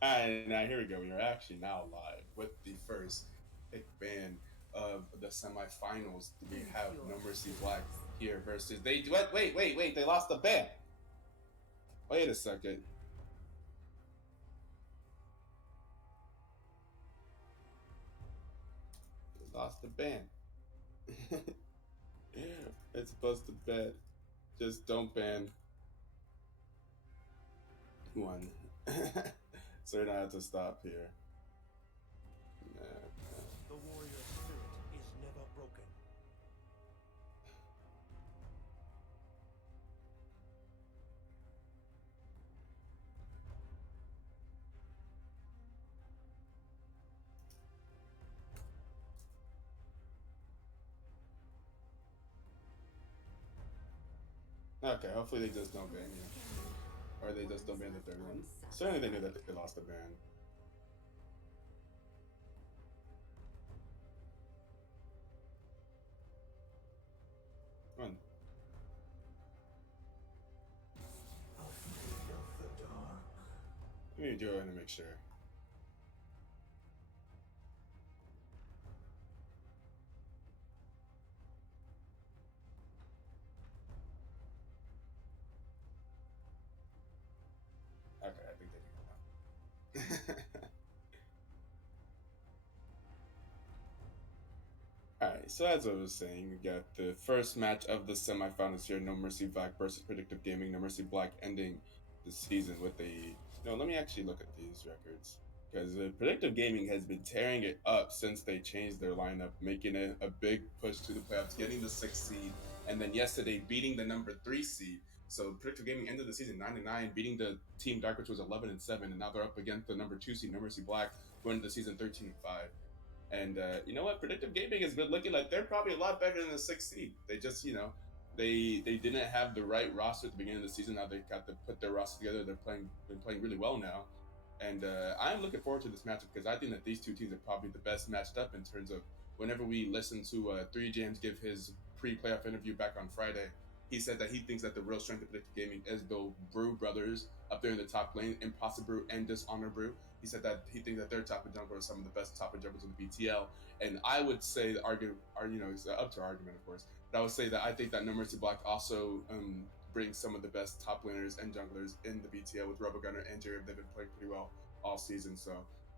And now here we go. We are actually now live with the first pick ban of the semifinals. We have No Mercy Black here versus they. What? Wait! They lost the ban. Wait a second. They lost the ban. It's supposed to ban. Just don't ban one. So we're gonna have to stop here. The warrior spirit is never broken. Okay, hopefully they just don't ban you. Or they just don't ban the third one. Certainly they knew that they lost the ban. One. Afraid of the dark. Let me do it to make sure. Okay, I think they can go now. Alright, so as I was saying, we got the first match of the semifinals here, No Mercy Black versus Predictive Gaming. No Mercy Black ending the season with a... No, let me actually look at these records. Because Predictive Gaming has been tearing it up since they changed their lineup, making it a big push to the playoffs, getting the 6th seed, and then yesterday beating the number 3 seed. So Predictive Gaming ended the season 9-9, beating the Team Dark, which was 11-7, and now they're up against the number 2 seed, No Mercy Black, who ended the season 13-5. And you know what? Predictive Gaming has been looking like they're probably a lot better than the 6th seed. They just, they didn't have the right roster at the beginning of the season. Now they got to put their roster together. Been playing really well now, and I'm looking forward to this matchup because I think that these two teams are probably the best matched up in terms of whenever we listen to Three Jams give his pre-playoff interview back on Friday. He said that he thinks that the real strength of Predictive Gaming is the Brew brothers up there in the top lane, Impossible Brew and Dishonor Brew. He said that he thinks that their top of jumper are some of the best top of jumpers in the BTL. And I would say the argument, it's up to argument, of course, but I would say that I think that No Mercy Black also brings some of the best top laners and junglers in the BTL with Robogunner and Jerry. They've been playing pretty well all season. So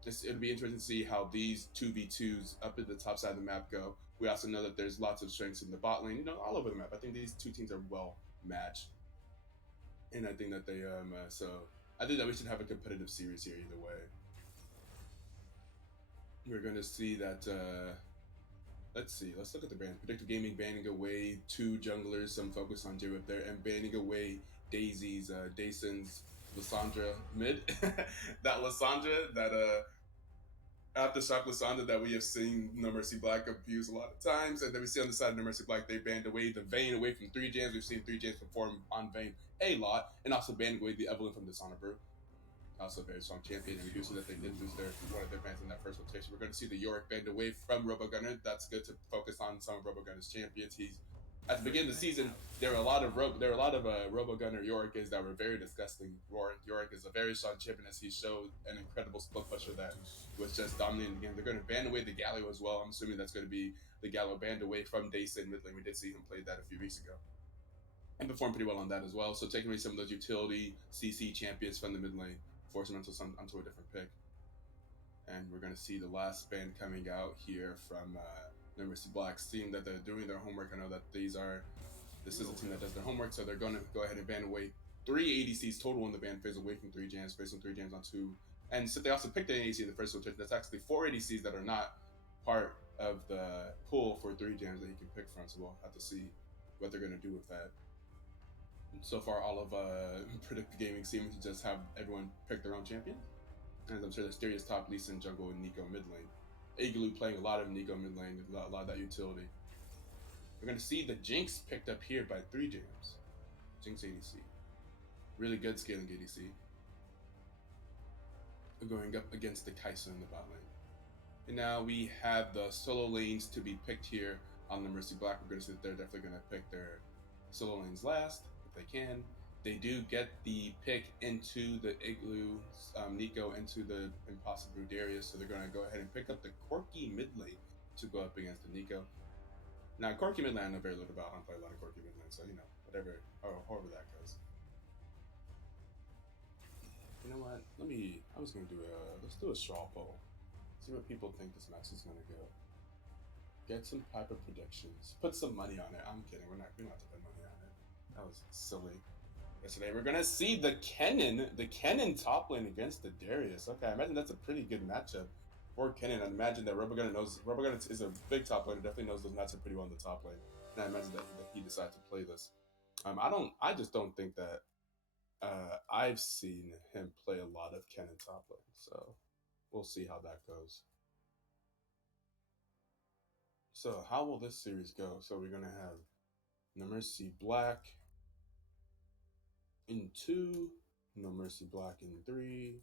it'll be interesting to see how these 2v2s up at the top side of the map go. We also know that there's lots of strengths in the bot lane, all over the map. I think these two teams are well matched. And I think that so I think that we should have a competitive series here either way. We're going to see that, let's see, let's look at the ban. Predictive Gaming banning away 2 junglers, some focus on J-Whip there, and banning away Dason's Lissandra mid. That Lissandra, that Aftershock Lissandra that we have seen No Mercy Black abuse a lot of times, and then we see on the side of No Mercy Black they banned away the Vayne away from 3 Jams. We've seen 3 Jams perform on Vayne a lot, and also banned away the Evelyn from Dishonor Brew. Also a very strong champion, and we do see that they did lose one of their fans in that first rotation. We're going to see the Yorick banned away from Robogunner. That's good to focus on some of Robogunner's champions. He's at the beginning of the season, there were a lot of Robogunner Yorick that were very disgusting. Yorick is a very strong champion as he showed an incredible split pusher that was just dominating the game. They're going to ban away the Gallo as well. I'm assuming that's going to be the Gallo banned away from Dason mid lane. We did see him play that a few weeks ago and performed pretty well on that as well. So taking away some of those utility CC champions from the mid lane, forcing them onto a different pick. And we're going to see the last band coming out here from No Mercy Black, seeing that they're doing their homework. I know that this is a team that does their homework, so they're going to go ahead and ban away 3 ADCs total in the ban phase away from 3 jams, based on 3 jams on 2. And so they also picked an ADC in the first rotation. That's actually 4 ADCs that are not part of the pool for 3 jams that he can pick from. So we'll have to see what they're going to do with that. So far, all of Predictive Gaming seems to just have everyone pick their own champion. As I'm sure the Asteria's top, Lee Sin jungle, and Nico mid lane. Igloo playing a lot of Nico mid lane, a lot of that utility. We're going to see the Jinx picked up here by 3 jams. Jinx ADC. Really good scaling ADC. Going up against the Kai'Sa in the bot lane. And now we have the solo lanes to be picked here on the Mercy Black. We're going to see that they're definitely going to pick their solo lanes last, if they can. They do get the pick into the igloo, Nico into the impossible Darius, so they're going to go ahead and pick up the Corky mid lane to go up against the Nico. Now, Corky mid lane I know very little about. I don't play a lot of Corky mid lane, so whatever, or however that goes. You know what? I was going to do let's do a straw poll. See what people think this match is going to go. Get some type of predictions. Put some money on it. I'm kidding. We're not to put money on it. That was silly. Yesterday we're gonna see the Kennen top lane against the Darius. Okay, I imagine that's a pretty good matchup for Kennen. I imagine that Robogunna is a big top laner, definitely knows those matchups pretty well in the top lane. And I imagine that he decided to play this. I just don't think that I've seen him play a lot of Kennen top lane. So we'll see how that goes. So how will this series go? So we're gonna have No Mercy Black in 2, No Mercy Black in 3,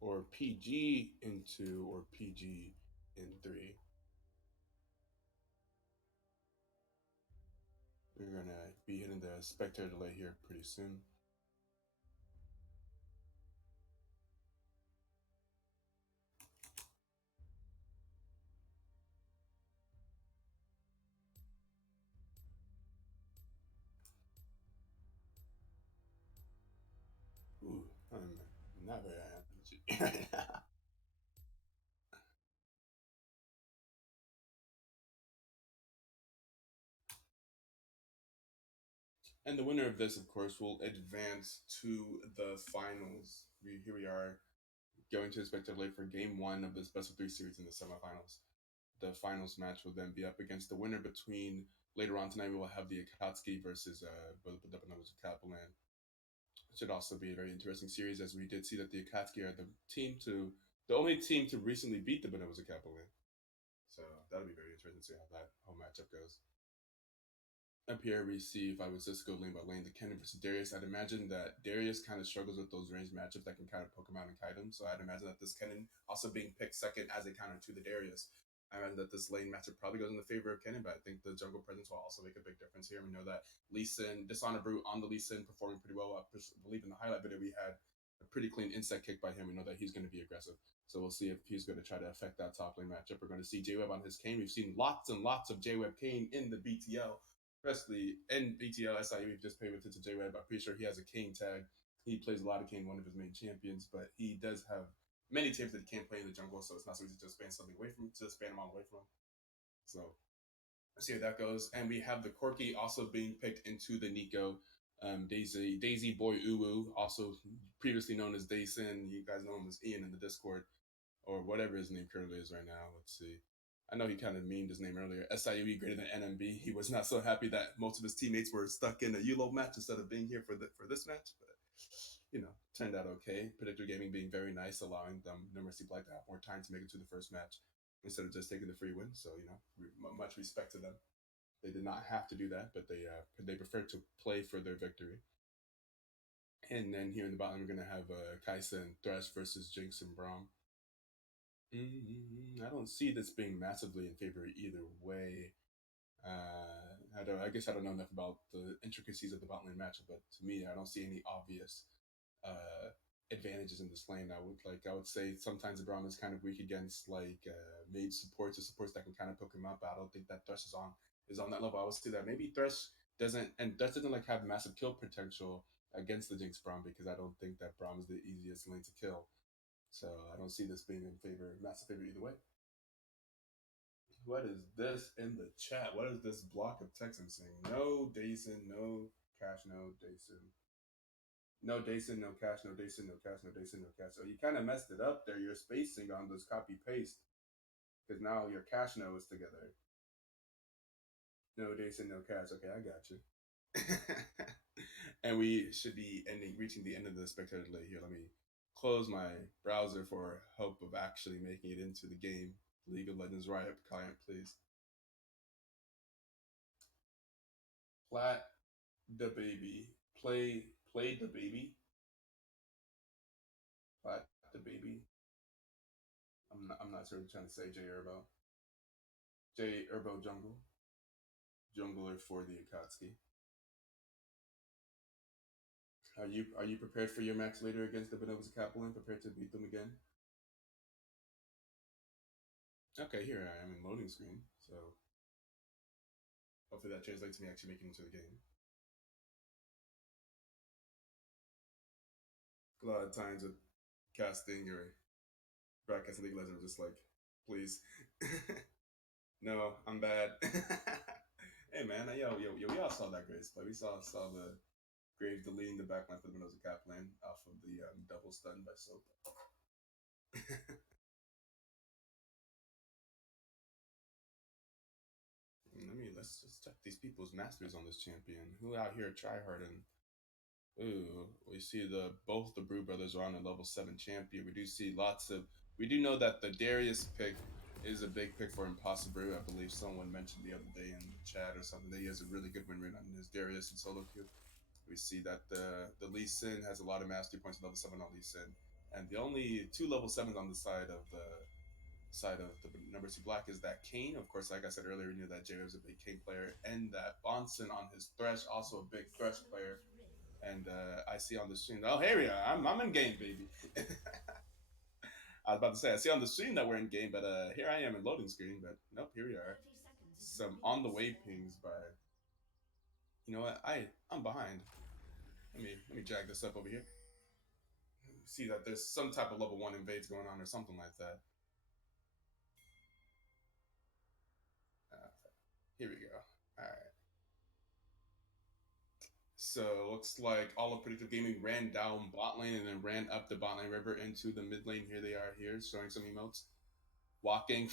or PG in 2, or PG in 3. We're going to be hitting the spectator delay here pretty soon. Ooh, I'm not very happy right now. And the winner of this, of course, will advance to the finals. Here we are going to the spectator delay for game 1 of this best of 3 series in the semifinals. The finals match will then be up against the winner between later on tonight. We will have the Akatsuki versus Kaplan. It should also be a very interesting series, as we did see that the Akatsuki are the only team to recently beat the Bonobos Kaplan. So that'll be very interesting to see how that whole matchup goes. Up here, we see if I was just go lane by lane, the Kennen versus Darius. I'd imagine that Darius kind of struggles with those ranged matchups that can kind of poke him out and kite him. So I'd imagine that this Kennen also being picked second as a counter to the Darius. I imagine that this lane matchup probably goes in the favor of Kennen, but I think the jungle presence will also make a big difference here. We know that Lee Sin, Dishonor Brute on the Lee Sin performing pretty well. I believe in the highlight video we had a pretty clean insect kick by him. We know that he's going to be aggressive. So we'll see if he's going to try to affect that top lane matchup. We're going to see J-Web on his Kane. We've seen lots and lots of J-Web Kane in the BTL, especially in BTL SIU. We've just played with it to J-Web. I'm pretty sure he has a Kane tag. He plays a lot of Kane, one of his main champions, but he does have many champions that he can't play in the jungle, so it's not so easy to just ban something away from him, to just ban him all away from him. So let's see how that goes. And we have the Corky also being picked into the Nico. Daisy Boy Uwu, also previously known as Dayson. You guys know him as Ian in the Discord, or whatever his name currently is right now. Let's see. I know he kind of memed his name earlier. SIUE greater than NMB. He was not so happy that most of his teammates were stuck in a ULO match instead of being here for this match. But turned out okay. Predictive Gaming being very nice, allowing them No Mercy Black to have more time to make it to the first match instead of just taking the free win. So much respect to them. They did not have to do that, but they preferred to play for their victory. And then here in the bottom, we're gonna have Kaisa and Thresh versus Jinx and Braum. I don't see this being massively in favor either way. I guess I don't know enough about the intricacies of the bot lane matchup, but to me, I don't see any obvious uh, advantages in this lane. I would say sometimes the Braum is kind of weak against mage supports or supports that can kind of poke him up. But I don't think that Thresh is on that level. I would say that maybe Thresh doesn't have massive kill potential against the Jinx Braum, because I don't think that Braum is the easiest lane to kill. So I don't see this being in massive favor either way. What is this in the chat? What is this block of text I'm saying? No Dason, no cash, no Dason. No Dason, no cash, no Dason, no cash, no Dason, no cash. So you kind of messed it up there. You're spacing on this copy paste, because now your cash no is together. No Dason, no cash. Okay, I got you. And we should be reaching the end of the spectator delay here. Let me close my browser for hope of actually making it into the game. League of Legends Riot client, please. Plat the baby. Play the baby. Plat the baby. I'm not sure what I'm trying to say. J Herbo. J Herbo Jungle. Jungler for the Akatsuki. Are you prepared for your match later against the Benevolent Kaplan? Prepared to beat them again? Okay, here I am in loading screen. So hopefully that translates to me actually making it to the game. A lot of times with casting or broadcasting League of Legends, I'm just like, please. No, I'm bad. Hey man, yo, we all saw that Graves play. We saw the Graves deleting the backline for the Mendoza Kaplan off of the double stun by Soap. Let's just check these people's masters on this champion. Who out here tryharding? Ooh, we see the both the Brew brothers are on a level 7 champion. We do see lots of. We do know that the Darius pick is a big pick for Impossible Brew. I believe someone mentioned the other day in the chat or something that he has a really good win rate on his Darius and solo queue. We see that the Lee Sin has a lot of mastery points, level 7 on Lee Sin, and the only two level 7s on the side of the number 2 black is that Kane. Of course, like I said earlier, we knew that Jay was a big Kane player, and that Bonson on his Thresh, also a big Thresh player. And I see on the stream, oh, here we are. I'm in game, baby. I was about to say, I see on the stream that we're in game, but here I am in loading screen. But nope, here we are. Some on the way pings by. You know what? I'm behind. Let me drag this up over here. See that there's some type of level 1 invades going on or something like that. Here we go. All right. So looks like all of Predictive Gaming ran down bot lane and then ran up the bot lane river into the mid lane. Here they are here, showing some emotes. Walking,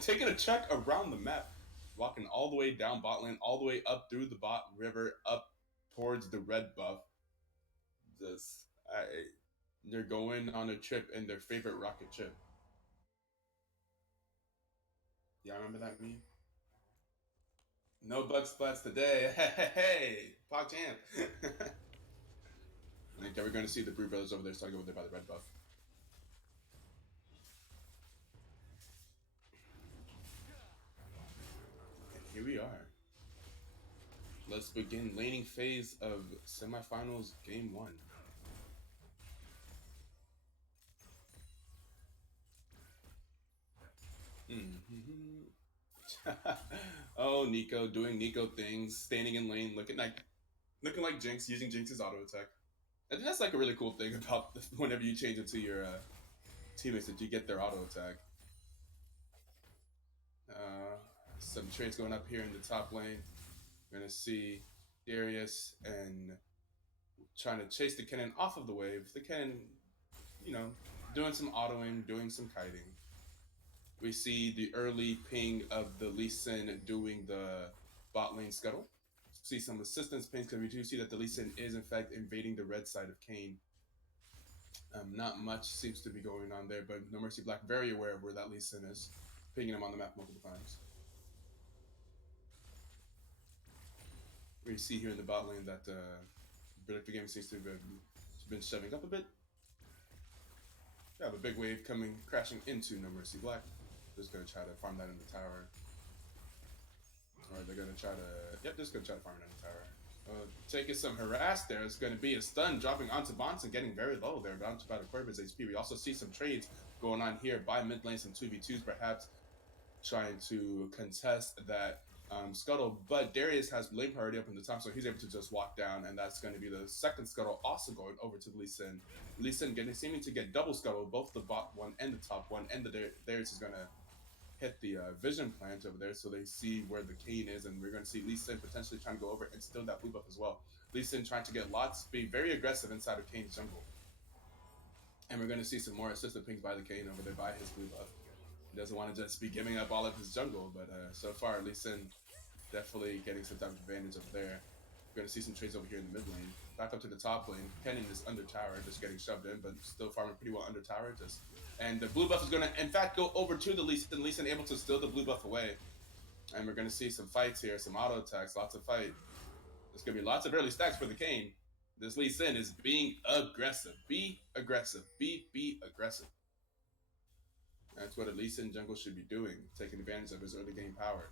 taking a check around the map, walking all the way down bot lane, all the way up through the bot river, up towards the red buff. Just, they're going on a trip in their favorite rocket ship. Y'all remember that meme? No bug splats today. Hey, Pog Champ. I think that we're going to see the Brew Brothers over there starting over there by the red buff. And here we are. Let's begin laning phase of semifinals game 1. Oh, Nico doing Nico things, standing in lane, looking like Jinx, using Jinx's auto attack. I think that's like a really cool thing about whenever you change into your teammates that you get their auto attack. Some trades going up here in the top lane. We're gonna see Darius and trying to chase the cannon off of the wave. The cannon, doing some autoing, doing some kiting. We see the early ping of the Lee Sin doing the bot lane scuttle. See some assistance pings because we do see that the Lee Sin is in fact invading the red side of Kane. Not much seems to be going on there, but No Mercy Black very aware of where that Lee Sin is, pinging him on the map multiple times. We see here in the bot lane that Predictive Gaming seems to have been shoving up a bit. We have a big wave coming, crashing into No Mercy Black. Just gonna try to farm that in the tower. Or they're gonna try to, just gonna try to farm it in the tower. Taking some harass there. It's gonna be a stun dropping onto Bonson, getting very low there, down to about a quarter of his HP. We also see some trades going on here by mid lane, some 2v2s perhaps, trying to contest that scuttle, but Darius has lane priority up in the top, so he's able to just walk down, and that's going to be the second scuttle also going over to Lee Sin. Lee Sin seeming to get double scuttle, both the bot one and the top one, and Darius is going to hit the vision plant over there, so they see where the Kane is, and we're going to see Lee Sin potentially trying to go over and steal that blue buff as well. Lee Sin trying to get lots, be very aggressive inside of Kane's jungle. And we're going to see some more assistant pings by the Kane over there by his blue buff. He doesn't want to just be giving up all of his jungle, but so far, Lee Sin definitely getting some type of advantage over there. We're going to see some trades over here in the mid lane. Back up to the top lane. Kennen is under tower, just getting shoved in, but still farming pretty well under tower. And the blue buff is going to, in fact, go over to the Lee Sin. Lee Sin able to steal the blue buff away. And we're going to see some fights here, some auto attacks, lots of fight. There's going to be lots of early stacks for the Kane. This Lee Sin is being aggressive. Be aggressive. Be aggressive. That's what a Lee Sin jungle should be doing, taking advantage of his early game power.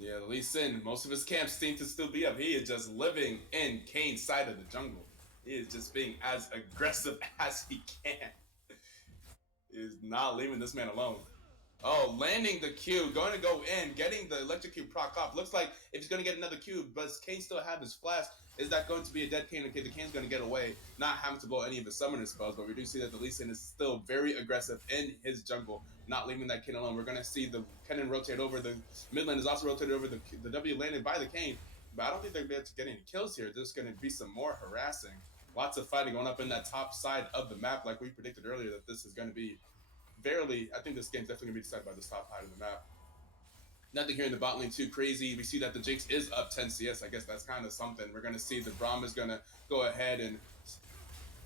Yeah, Lee Sin, most of his camps seem to still be up. He is just living in Kane's side of the jungle. He is just being as aggressive as he can. He is not leaving this man alone. Oh, landing the cube, going to go in, getting the electric cube proc off. Looks like if he's going to get another cube, but does Kane still have his flash? Is that going to be a dead Kane? Okay, the Kane's going to get away, not having to blow any of his summoner spells, but we do see that the Lee Sin is still very aggressive in his jungle, not leaving that Kane alone. We're going to see the Kennen rotate over. The mid lane is also rotated over. The W landed by the Kane, but I don't think they're going to be able to get any kills here. There's going to be some more harassing. Lots of fighting going up in that top side of the map, like we predicted earlier that this is going to be I think this game's definitely going to be decided by this top side of the map. Nothing here in the bot lane too crazy. We see that the Jinx is up 10 CS. I guess that's kind of something. We're going to see the Braum is going to go ahead and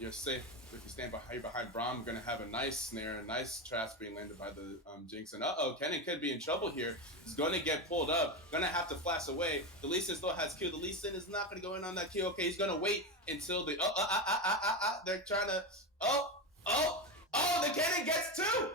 you're safe. If you stand behind Braum, we're going to have a nice snare, a nice traps being landed by the Jinx. And Kennen could be in trouble here. He's going to get pulled up. Going to have to flash away. The Lee Sin still has Q. The Lee Sin is not going to go in on that Q. Okay, he's going to wait until the... They're trying to... the Kennen gets two!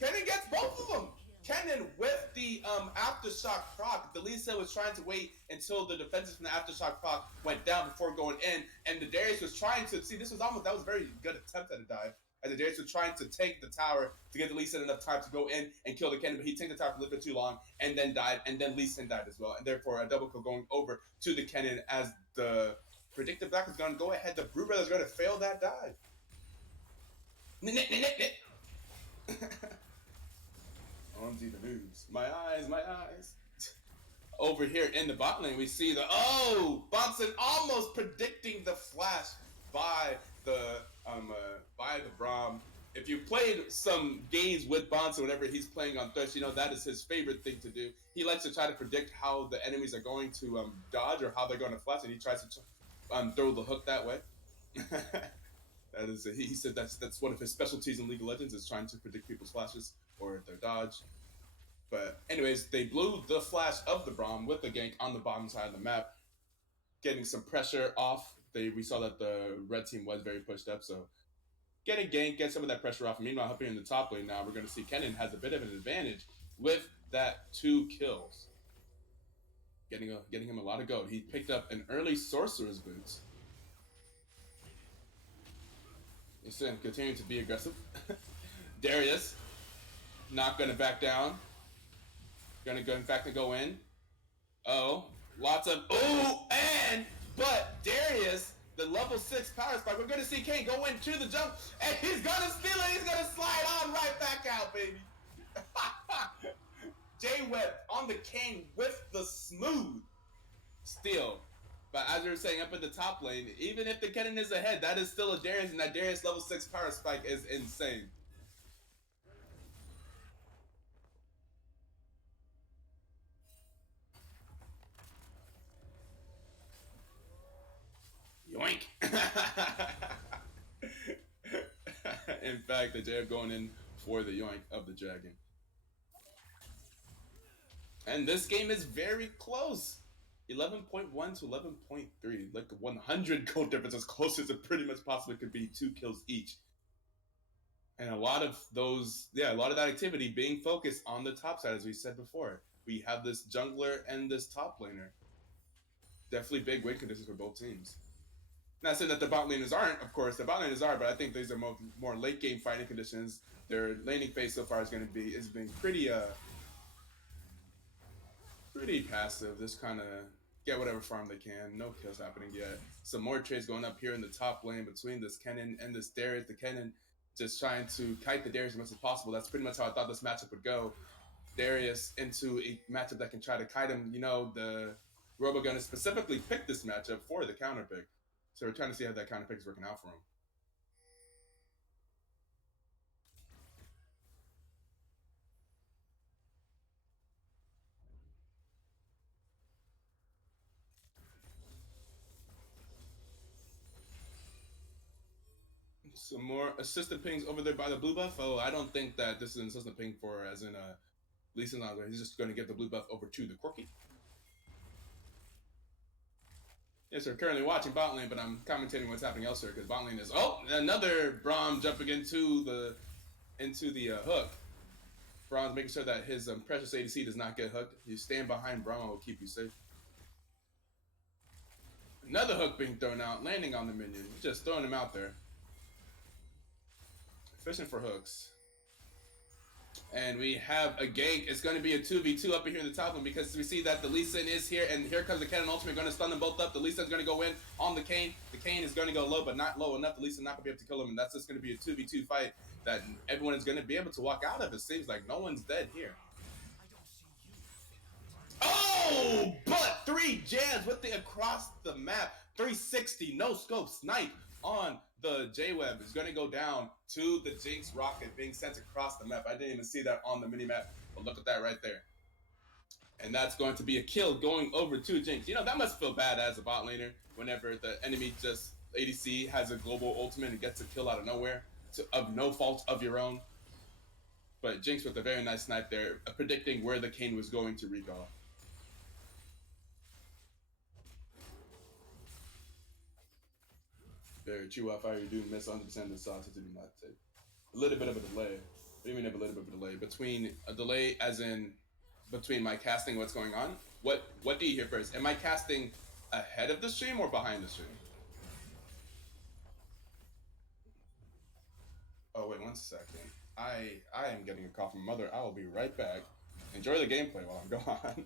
Kennen gets both of them! Kennen with the aftershock proc. The Lee Sin was trying to wait until the defenses from the aftershock proc went down before going in, and the Darius was trying to see. That was a very good attempt at a dive. And the Darius was trying to take the tower to give the Lee Sin enough time to go in and kill the Kennen, but he tanked the tower for a little bit too long and then died, and then Lee Sin died as well, and therefore a double kill going over to the Kennen as the Predictive Black is going to go ahead. The Brew Brothers are going to fail that dive. OMG the moves. My eyes. Over here in the bot lane, we see the Bonson almost predicting the flash by the Braum. If you've played some games with Bonson whenever he's playing on Thresh, you know that is his favorite thing to do. He likes to try to predict how the enemies are going to dodge or how they're going to flash, and he tries to throw the hook that way. That is, he said that's one of his specialties in League of Legends is trying to predict people's flashes or their dodge. But anyways, they blew the flash of the Braum with the gank on the bottom side of the map, getting some pressure off. We saw that the red team was very pushed up, so get a gank, get some of that pressure off. Meanwhile, up here in the top lane now, we're going to see Kennen has a bit of an advantage with that 2 kills, getting him a lot of gold. He picked up an early Sorcerer's Boots. He's continuing to be aggressive. Darius, not going to back down. Going to go, in fact, to go in. But Darius, the level 6 power spike, we're going to see Kane go into the jump, and he's going to steal it. He's going to slide on right back out, baby. J-Web on the Kane with the smooth steal. But as we were saying, up in the top lane, even if the Kennen is ahead, that is still a Darius, and that Darius level 6 power spike is insane. Yoink! In fact, the Jab going in for the yoink of the dragon. And this game is very close. 11.1 to 11.3. Like 100 gold difference, as close as it pretty much possibly could be. 2 kills each. And a lot of that activity being focused on the top side, as we said before. We have this jungler and this top laner. Definitely big win conditions for both teams. Not saying that the bot laners aren't, of course. The bot laners are, but I think these are more late game fighting conditions. Their laning phase so far has been pretty passive. Just kind of get whatever farm they can. No kills happening yet. Some more trades going up here in the top lane between this Kennen and this Darius. The Kennen just trying to kite the Darius as much as possible. That's pretty much how I thought this matchup would go. Darius into a matchup that can try to kite him. You know, the Robogun specifically picked this matchup for the counter pick. So we're trying to see how that counter pick is working out for him. Some more assistant pings over there by the blue buff. Oh, I don't think that this is an assistant ping for as in Lee Sin. He's just going to give the blue buff over to the Corki. Yes, sir. Currently watching bot lane, but I'm commentating what's happening elsewhere because bot lane is another Braum jumping into the hook. Bronze making sure that his precious ADC does not get hooked. You stand behind Brahma will keep you safe. Another hook being thrown out, landing on the minion. Just throwing him out there. Fishing for hooks. And we have a gank. It's going to be a 2v2 up here in the top one because we see that the Lee Sin is here, and here comes the cannon ultimate, going to stun them both up. The Lee Sin's going to go in on the Kayn. The Kayn is going to go low, but not low enough. The Lee Sin not going to be able to kill him, and that's just going to be a 2v2 fight that everyone is going to be able to walk out of. It seems like no one's dead here. Oh, but 3 jams with the across the map. 360, no scope, snipe on the J-Web is going to go down to the Jinx rocket being sent across the map. I didn't even see that on the mini-map, but look at that right there. And that's going to be a kill going over to Jinx. You know, that must feel bad as a bot laner whenever the enemy just ADC has a global ultimate and gets a kill out of nowhere of no fault of your own. But Jinx with a very nice snipe there, predicting where the Kayn was going to recall. Very true. You do miss 100% of the sauce to be not take. A little bit of a delay. What do you mean have a little bit of a delay? Between a delay as in between my casting what's going on? What do you hear first? Am I casting ahead of the stream or behind the stream? Oh wait, 1 second. I am getting a call from my mother. I will be right back. Enjoy the gameplay while I'm gone.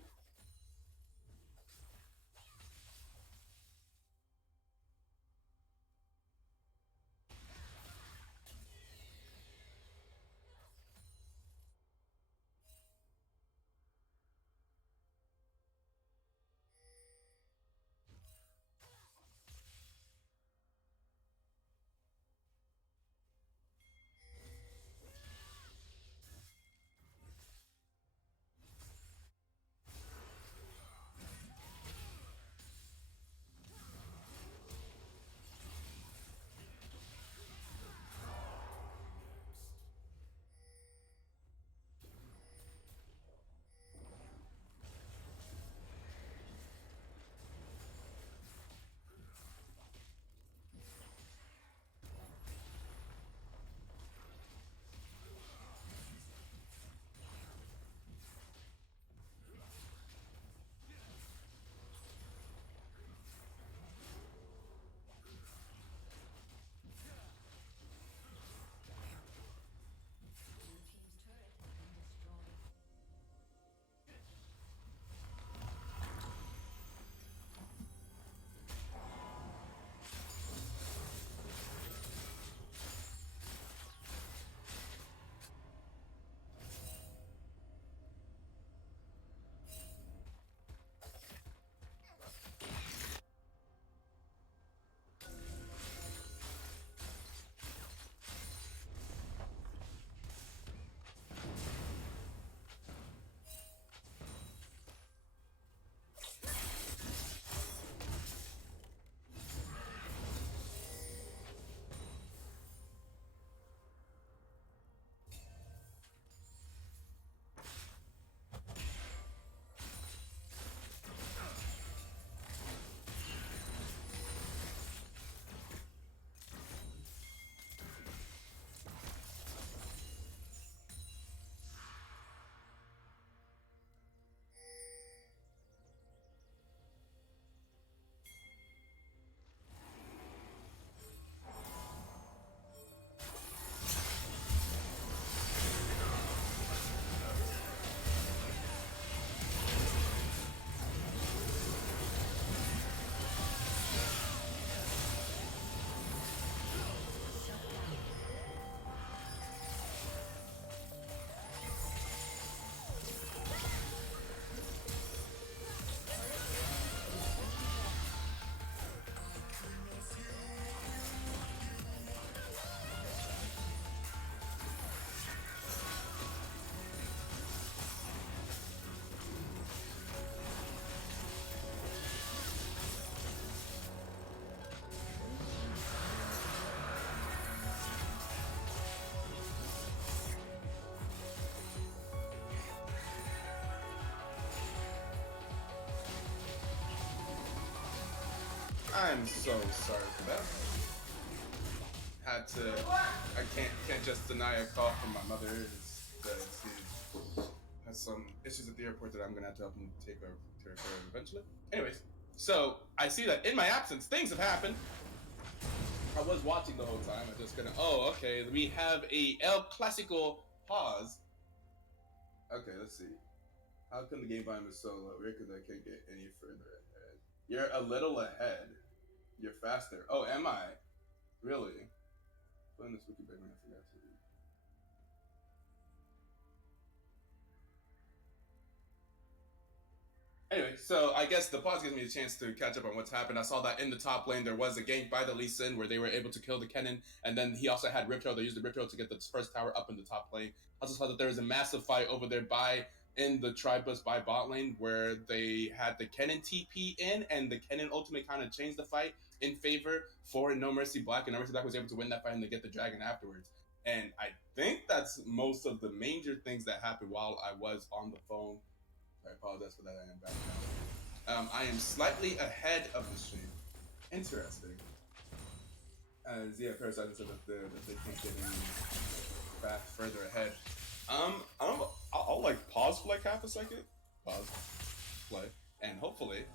I'm so sorry for that. I can't just deny a call from my mother. It's has some issues at the airport that I'm gonna have to help him take care of eventually. Anyways, so I see that in my absence, things have happened. I was watching the whole time. I just gonna. Oh, okay. We have a El Clasico pause. Okay, let's see. How come the game volume is so low? Weird, because I can't get any further ahead. You're a little ahead. You're faster. Oh, am I? Really? Putting this wiki back when I forgot to. Anyway, so I guess the pause gives me a chance to catch up on what's happened. I saw that in the top lane there was a gank by the Lee Sin where they were able to kill the Kennen, and then he also had Riptail. They used the Riptail to get the first tower up in the top lane. I also saw that there was a massive fight over there by in the Tribus by bot lane where they had the Kennen TP in, and the Kennen ultimate kind of changed the fight in favor for No Mercy Black, and No Mercy Black was able to win that fight and they get the dragon afterwards. And I think that's most of the major things that happened while I was on the phone. I apologize for that. I am back now. I am slightly ahead of the stream. Interesting. As yeah, Parasite said that they can't get any back further ahead. I'll like pause for like half a second. Pause. Play. And hopefully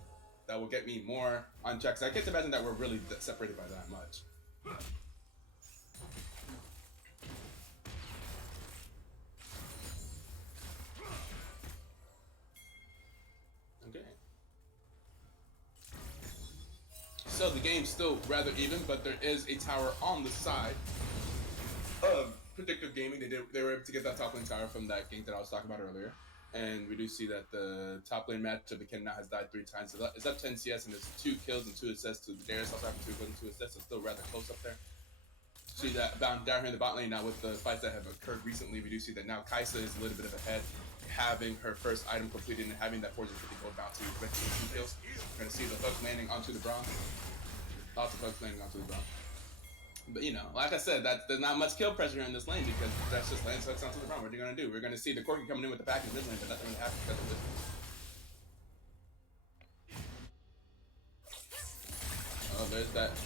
that will get me more on track. I can't imagine that we're really separated by that much. Okay. So the game's still rather even, but there is a tower on the side of Predictive Gaming. They were able to get that top lane tower from that gank that I was talking about earlier. And we do see that the top lane match of the Ken now has died 3 times. So it's up 10 CS and there's 2 kills and 2 assists to Darius. Also having 2 kills and 2 assists, so still rather close up there. See that down here in the bot lane now with the fights that have occurred recently, we do see that now Kai'Sa is a little bit of ahead, having her first item completed and having that 450 gold bounty with 2 kills. We're going to see the hook landing onto the bronze. Lots of hooks landing onto the bronze. But you know, like I said, there's not much kill pressure in this lane because that's just lands hooks onto the bronze. What are you going to do? We're going to see the Corki coming in with the package this lane, but nothing really happens because of this. Oh,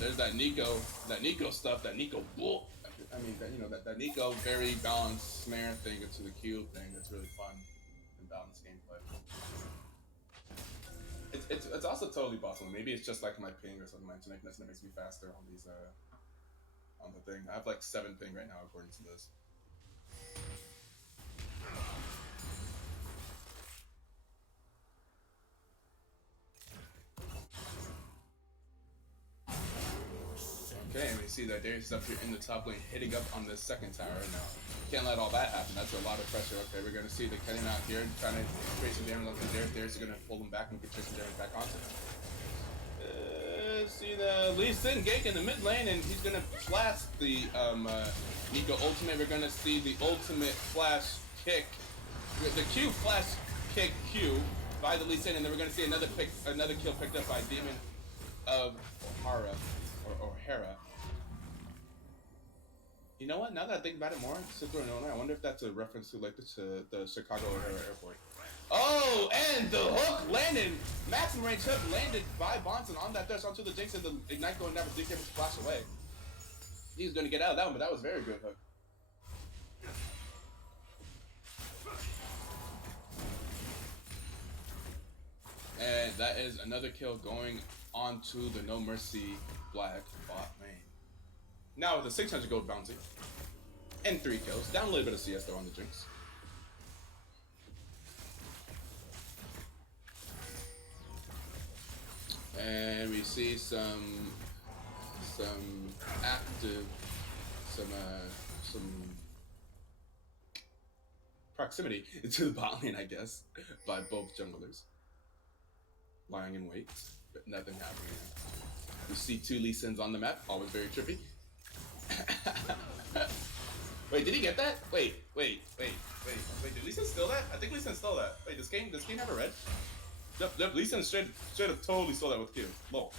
there's that Nico stuff, that Nico bull. I mean, that Nico very balanced snare thing into the Q thing. That's really fun and balanced gameplay. It's also totally possible. Maybe it's just like my ping or something. My internet connection that makes me faster on these on the thing. I have like 7 ping right now according to this. Okay, and we see that Darius is up here in the top lane, hitting up on the second tower. Now, can't let all that happen. That's a lot of pressure. Okay, we're going to see the Kennen out here trying to trace some damage onto Darius. Darius is going to pull him back and we can trace some damage back onto him. See the Lee Sin gank in the mid lane, and he's going to flash the Nico ultimate. We're going to see the ultimate flash kick, the Q flash kick Q by the Lee Sin, and then we're going to see another kill picked up by Demon of O'Hara. Or Hera. You know what? Now that I think about it more, I wonder if that's a reference to like the Chicago O'Hara Airport. Oh, and the hook landed. Maximum range hook landed by Bonson on that dash onto the Jinx, and the Ignite going down, but DK was flash away. He was going to get out of that one, but that was very good hook. And that is another kill going onto the No Mercy Black bot lane. Now with a 600 gold bounty and 3 kills, down a little bit of CS though on the Jinx. And we see some active, some proximity into the bot lane, I guess, by both junglers. Lying in wait, but nothing happening. We see 2 Lee Sins on the map, always very trippy. Wait, did he get that? Wait, did Lee Sin steal that? I think Lee Sin stole that. Wait, does game have a red? Yep, Lee Sin straight up totally stole that with Q. Lol.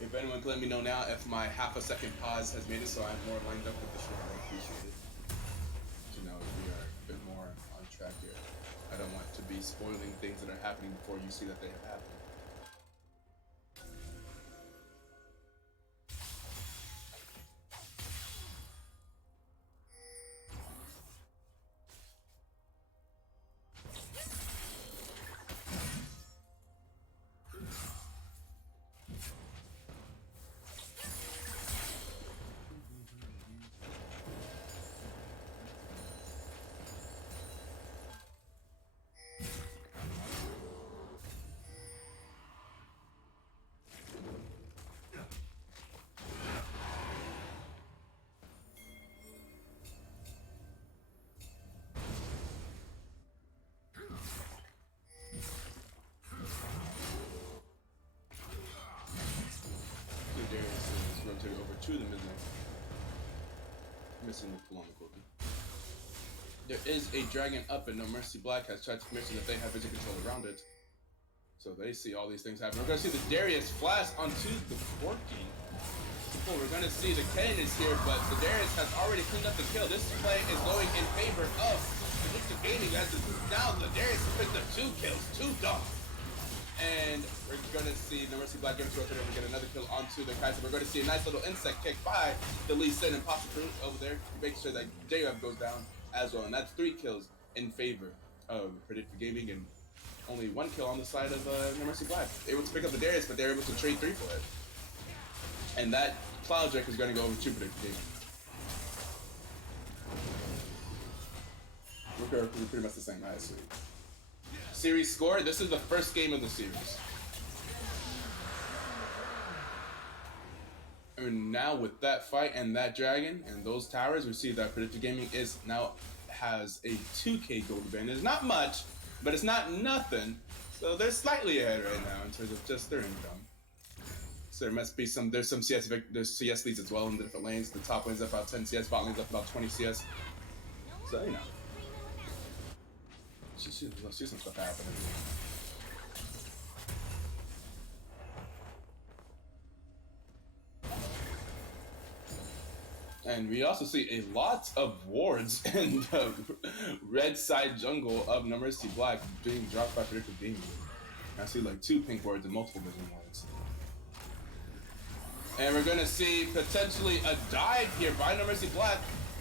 If anyone can let me know now if my half a second pause has made it so I'm more lined up with the stream, I appreciate it. You know, we are a bit more on track here. I don't want to be spoiling things that are happening before you see that they have happened. to the mid lane. Missing the pull on the Corki. There is a dragon up, and No Mercy Black has tried to mention that they have vision control around it. So they see all these things happen. We're going to see the Darius flash onto the Corki. Oh, we're going to see the Kane is here, but the Darius has already cleaned up the kill. This play is going in favor of Predictive Gaming as now the Darius picked up 2 kills, 2 dunks. And we're going to see No Mercy Black get rotated. We get another kill onto the Kaiser. We're going to see a nice little insect kick by the Lee Sin and Possible over there, making sure that JF goes down as well. And that's 3 kills in favor of Predictive Gaming, and only 1 kill on the side of No Mercy Black. They were able to pick up the Darius, but they're able to trade 3 for it. And that Cloud Drake is going to go over to Predictive Gaming. We're pretty much the same, I see. Series score, this is the first game of the series. And now with that fight and that dragon and those towers, we see that Predictive Gaming is now has a 2K gold advantage. Not much, but it's not nothing. So they're slightly ahead right now in terms of just their income. So there must be there's some CS leads as well in the different lanes. The top lane's up about 10 CS, bot lane's up about 20 CS. So, you know. See some stuff happening. And we also see a lot of wards in the red side jungle of No Mercy Black being dropped by Predictive Gaming. I see like 2 pink wards and multiple vision wards. And we're gonna see potentially a dive here by No Mercy Black,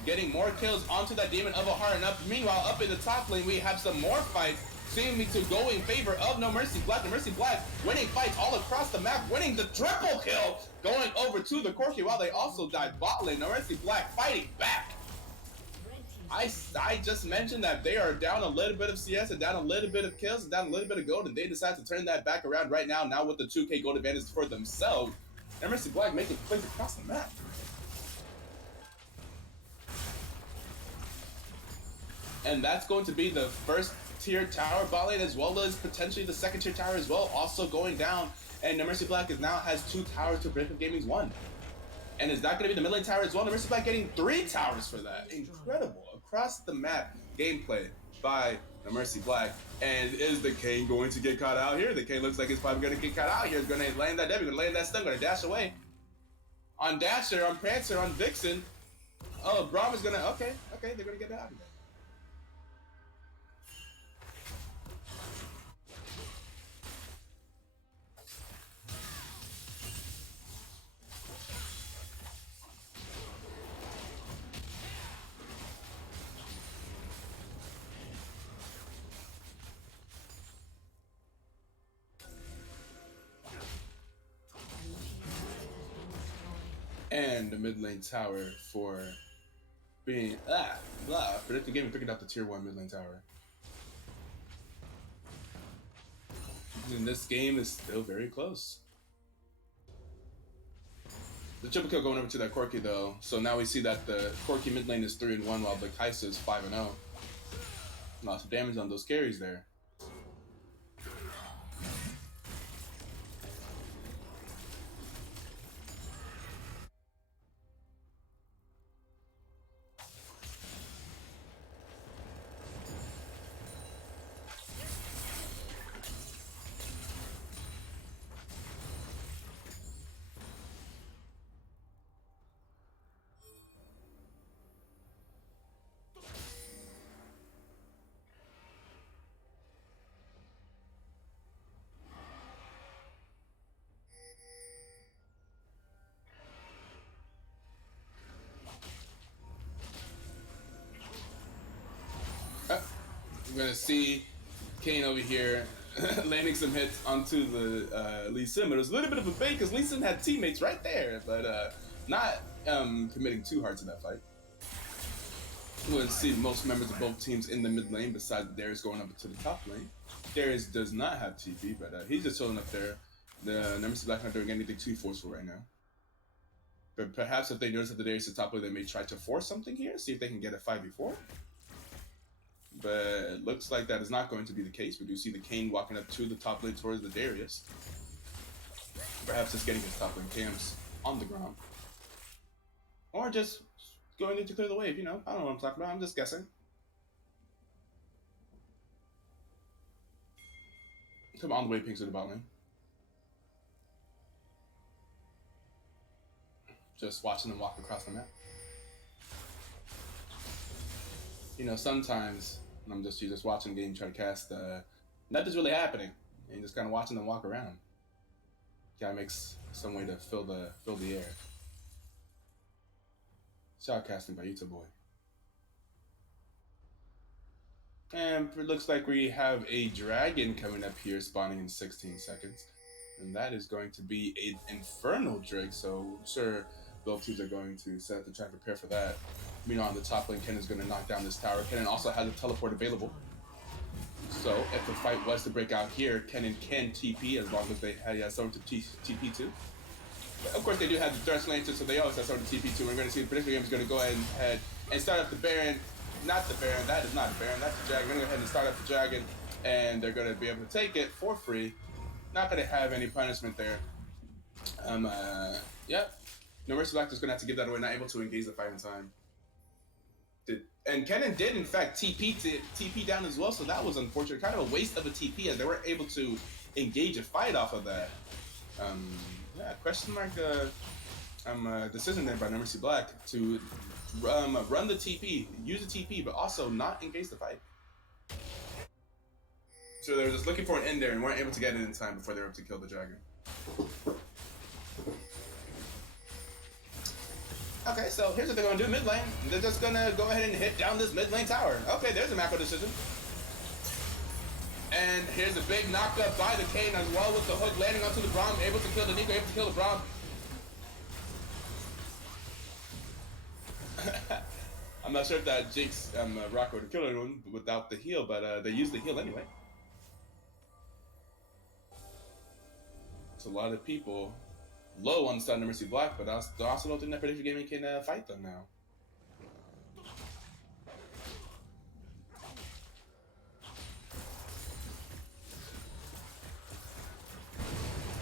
getting more kills onto that Demon of a Heart. And meanwhile, up in the top lane, we have some more fights seemingly to go in favor of No Mercy Black. No Mercy Black winning fights all across the map, winning the triple kill, going over to the Corki while they also dive bot lane. No Mercy Black fighting back. I just mentioned that they are down a little bit of CS and down a little bit of kills and down a little bit of gold, and they decide to turn that back around right now with the 2K gold advantage for themselves. No Mercy Black making plays across the map. And that's going to be the first tier tower bot lane, as well as potentially the second tier tower as well, also going down. And No Mercy Black now has 2 towers to Predictive Gaming's 1. And is that going to be the mid lane tower as well? No Mercy Black getting 3 towers for that. Incredible. Across the map gameplay by No Mercy Black. And is the Kane going to get caught out here? The Kane looks like he's probably going to get caught out here. He's going to land that W, going to land that stun, going to dash away. On Dasher, on Prancer, on Vixen. Oh, Braum is going to, okay, they're going to get out of there. And the mid lane tower for being Predictive Gaming picking up the tier 1 mid lane tower. And this game is still very close. The triple kill going over to that Corki though, so now we see that the Corki mid lane is 3-1 while the Kai'Sa is 5-0. Lots of damage on those carries there. We're gonna see Kane over here landing some hits onto the Lee Sin, but it was a little bit of a bait because Lee Sin had teammates right there, but not committing too hard to that fight. We'll see most members of both teams in the mid lane besides Darius going up to the top lane. Darius does not have TP, but he's just chilling up there. The No Mercy Black not doing anything too forceful right now. But perhaps if they notice that the Darius is top lane, they may try to force something here, see if they can get a 5v4. But it looks like that is not going to be the case. We do see the Kane walking up to the top lane towards the Darius. Perhaps just getting his top lane camps on the ground. Or just going in to clear the wave, you know? I don't know what I'm talking about. I'm just guessing. Come on the way pinks to the bot lane. Just watching them walk across the map. You know, sometimes I'm just watching the game try to cast. Nothing's really happening, and you're just kind of watching them walk around. Gotta make some way to fill the air. Shot casting by Utah Boy. And it looks like we have a dragon coming up here, spawning in 16 seconds. And that is going to be an Infernal Drake, so I'm sure both teams are going to set up to try and prepare for that. Meanwhile, on the top lane, Kennen's going to knock down this tower. Kennen also has a teleport available. So if the fight was to break out here, Kennen can TP as long as they have someone to TP to. But of course, they do have the Thresh Lancer, so they always have someone to TP to. We're going to see the Predictive game is going to go ahead and start up the Baron. Not the Baron, that is not a Baron, that's the Dragon. We're going to go ahead and start up the Dragon, and they're going to be able to take it for free. Not going to have any punishment there. Yep. No Mercy Black is going to have to give that away, not able to engage the fight in time. And Kennen did, in fact, TP down as well, so that was unfortunate. Kind of a waste of a TP as they weren't able to engage a fight off of that. Yeah, question mark decision there by No Mercy Black to run the TP, use the TP, but also not engage the fight. So they were just looking for an end there and weren't able to get it in time before they were able to kill the dragon. Okay, so here's what they're gonna do mid lane. They're just gonna go ahead and hit down this mid lane tower. Okay, there's a macro decision. And here's a big knockup by the Kane as well with the hook landing onto the Braum, able to kill the Nico, able to kill the Braum. I'm not sure if that jinx Rocco to kill anyone without the heal, but they used the heal anyway. It's a lot of people low on the side of Mercy Black, but I also don't think that Predictive Gaming can fight them now.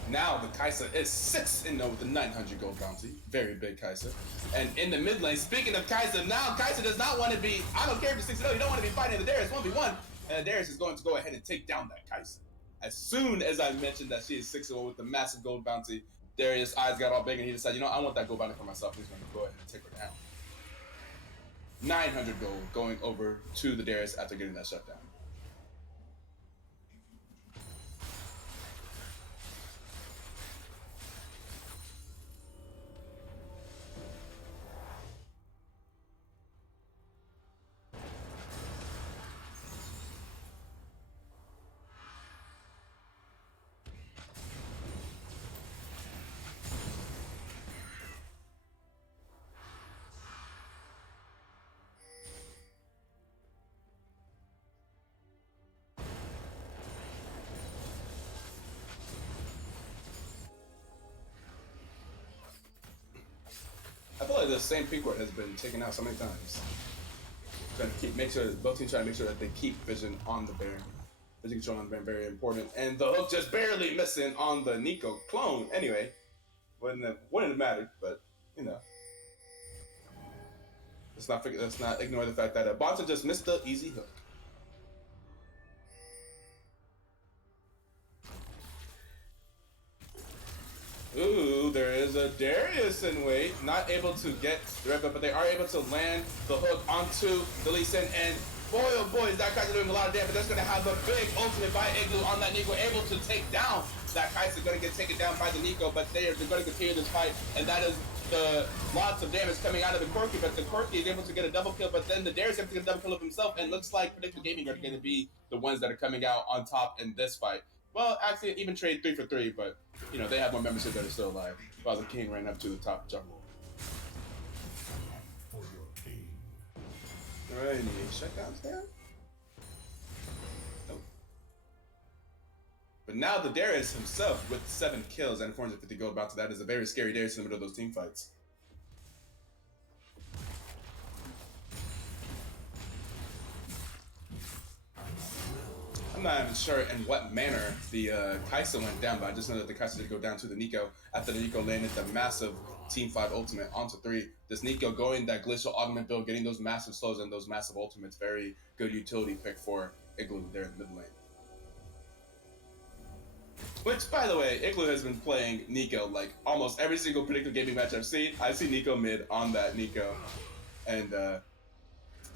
Now the Kai'Sa is 6-0 with the 900 gold bounty. Very big Kai'Sa. And in the mid lane, speaking of Kai'Sa, now Kai'Sa does not want to be, I don't care if you're 6-0, you don't want to be fighting the Darius 1v1. And Darius is going to go ahead and take down that Kai'Sa. As soon as I mentioned that she is 6-0 with the massive gold bounty, Darius' eyes got all big and he decided, you know, I want that gold bounty for myself. He's going to go ahead and take her down. 900 gold going over to the Darius after getting that shutdown. I feel like the same pink ward has been taken out so many times. Trying to make sure both teams trying to make sure that they keep vision on the Baron. Vision control on the Baron very important, and the hook just barely missing on the Nico clone. Anyway, wouldn't have mattered, but you know, let's not ignore the fact that Bonta just missed the easy hook. Ooh, there is a Darius in wait, not able to get the rep up, but they are able to land the hook onto the Lee Sin, and boy oh boy is that Kai'Sa doing a lot of damage. That's going to have a big ultimate by Igloo on that Nico, able to take down that Kai'Sa, going to get taken down by the Nico, but they're going to continue this fight, and that is the lots of damage coming out of the Corki, but the Corki is able to get a double kill, but then the Darius is able to get a double kill of himself, and looks like Predictive Gaming are going to be the ones that are coming out on top in this fight. Well, actually, even trade 3 for 3, but you know, they have more membership that are still alive. While the King ran up to the top jungle. Alright, any shutdowns there? Nope. But now the Darius himself with 7 kills and 450 gold bounty, that is a very scary Darius in the middle of those team fights. I'm not even sure in what manner the Kai'Sa went down, but I just know that the Kai'Sa did go down to the Nico after the Nico landed the massive Team 5 ultimate onto 3. This Nico going that glacial augment build, getting those massive slows and those massive ultimates. Very good utility pick for Igloo there in the mid lane. Which, by the way, Igloo has been playing Nico like almost every single predictive gaming match I've seen. I see Nico mid on that Nico. And,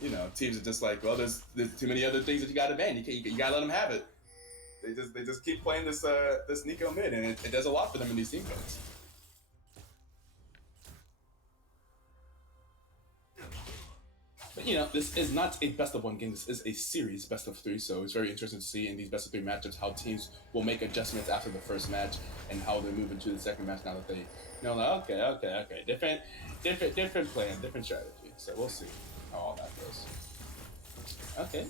you know, teams are just like, well, there's too many other things that you gotta ban. You gotta let them have it. They just keep playing this this Nico mid, and it does a lot for them in these team fights. But you know, this is not a best of 1 game. This is a series best of 3. So it's very interesting to see in these best of 3 matchups how teams will make adjustments after the first match and how they move into the second match now that they know, like, okay, different plan, different strategy. So we'll see how all that goes. Okay.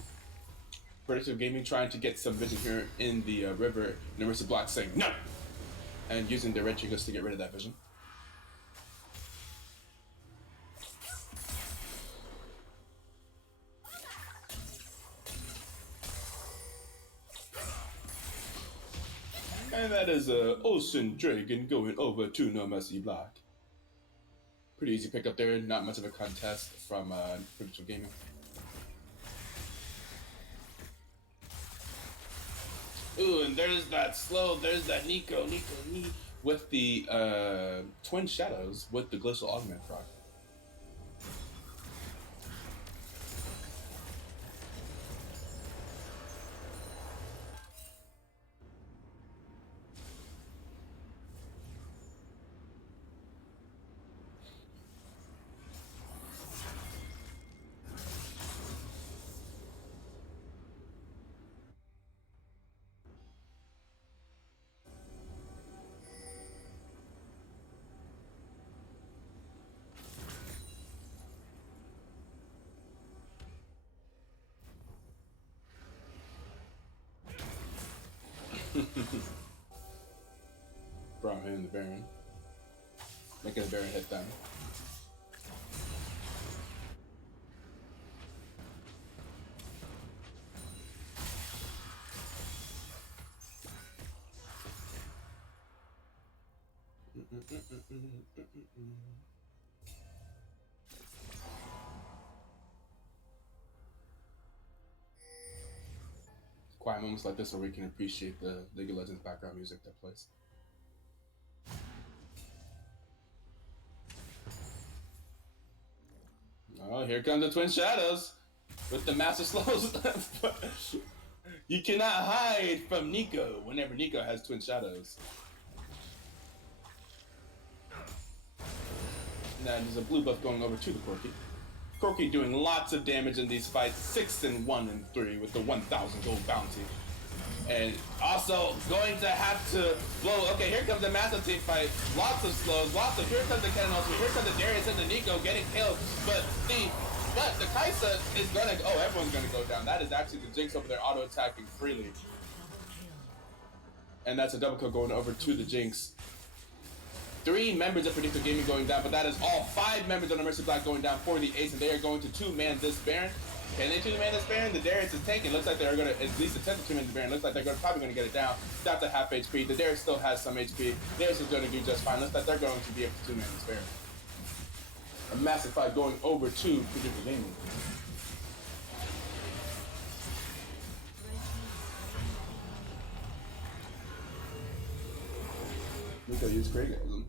Predictive Gaming trying to get some vision here in the river. University Block saying no, and using their red triggers to get rid of that vision. And that is Ocean Dragon going over to No Mercy Block. Pretty easy pick up there, not much of a contest from Predictive Gaming. Ooh, and there's that slow, there's that Nico with the Twin Shadows with the Glacial Augment proc. Brown hitting the Baron. Making the Baron hit them. Quiet moments like this where we can appreciate the League of Legends background music that plays. Oh, here come the Twin Shadows with the massive slows. You cannot hide from Nico whenever Nico has Twin Shadows. Now there's a blue buff going over to the Corki. Corki doing lots of damage in these fights, 6 and 1 and 3 with the 1,000 gold bounty. And also going to have to blow. Okay, here comes the massive team fight. Lots of slows, lots of. Here comes the Kennen ultimate. Here comes the Darius and the Nico getting killed. But the Kaisa is gonna. Oh, everyone's gonna go down. That is actually the Jinx over there auto attacking freely. And that's a double kill going over to the Jinx. 3 members of Predictive Gaming going down, but that is all 5 members of the Mercy Black going down for the Ace, and they are going to 2-man this Baron. Can they 2-man this Baron? The Darius is tanking. Looks like they're going to at least attempt to 2-man the Baron. Looks like they're probably going to get it down. Down to half HP. The Darius still has some HP. Darius is going to do just fine. Looks like they're going to be able to 2-man this Baron. A massive fight going over to Predictive Gaming. Nico used Kraganism.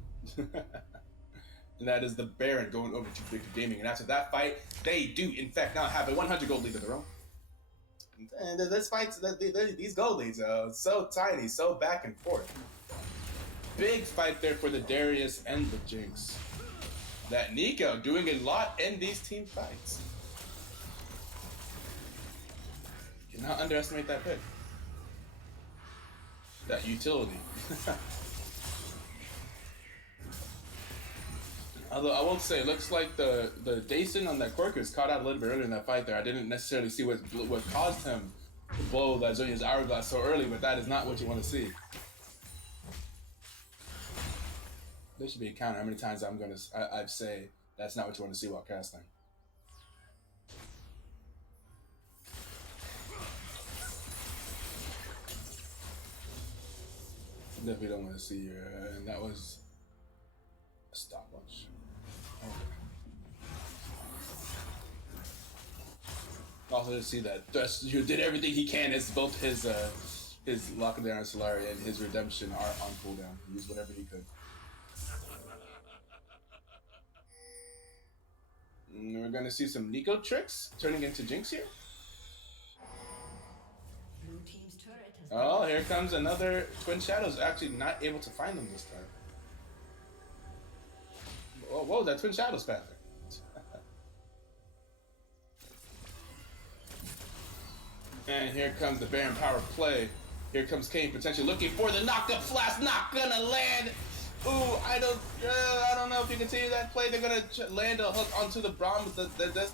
And that is the Baron going over to Predictive Gaming. And after that fight, they do in fact now have a 100 gold lead of their own. And this fight, these gold leads are so tiny, so back and forth. Big fight there for the Darius and the Jinx. That Nico doing a lot in these team fights. Cannot underestimate that pick. That utility. Although I will say, it looks like the Dason on that Cork is caught out a little bit earlier in that fight there. I didn't necessarily see what caused him to blow that Zhonya's hourglass so early, but that is not what you want to see. There should be a counter how many times I'd say that's not what you want to see while casting. Definitely don't want to see and that was stopwatch. Also to see that Thresh who did everything he can as both his Lockdown on Solari and his Redemption are on cooldown. He used whatever he could. We're gonna see some Nico tricks turning into Jinx here. Blue team's turret has Oh, here comes another Twin Shadows. Actually, not able to find them this time. Oh, whoa, that Twin Shadows path. And here comes the Baron power play. Here comes Kane potentially looking for the knock-up flash. Not gonna land. Ooh, I don't know if you can see that play. They're gonna land a hook onto the Braum.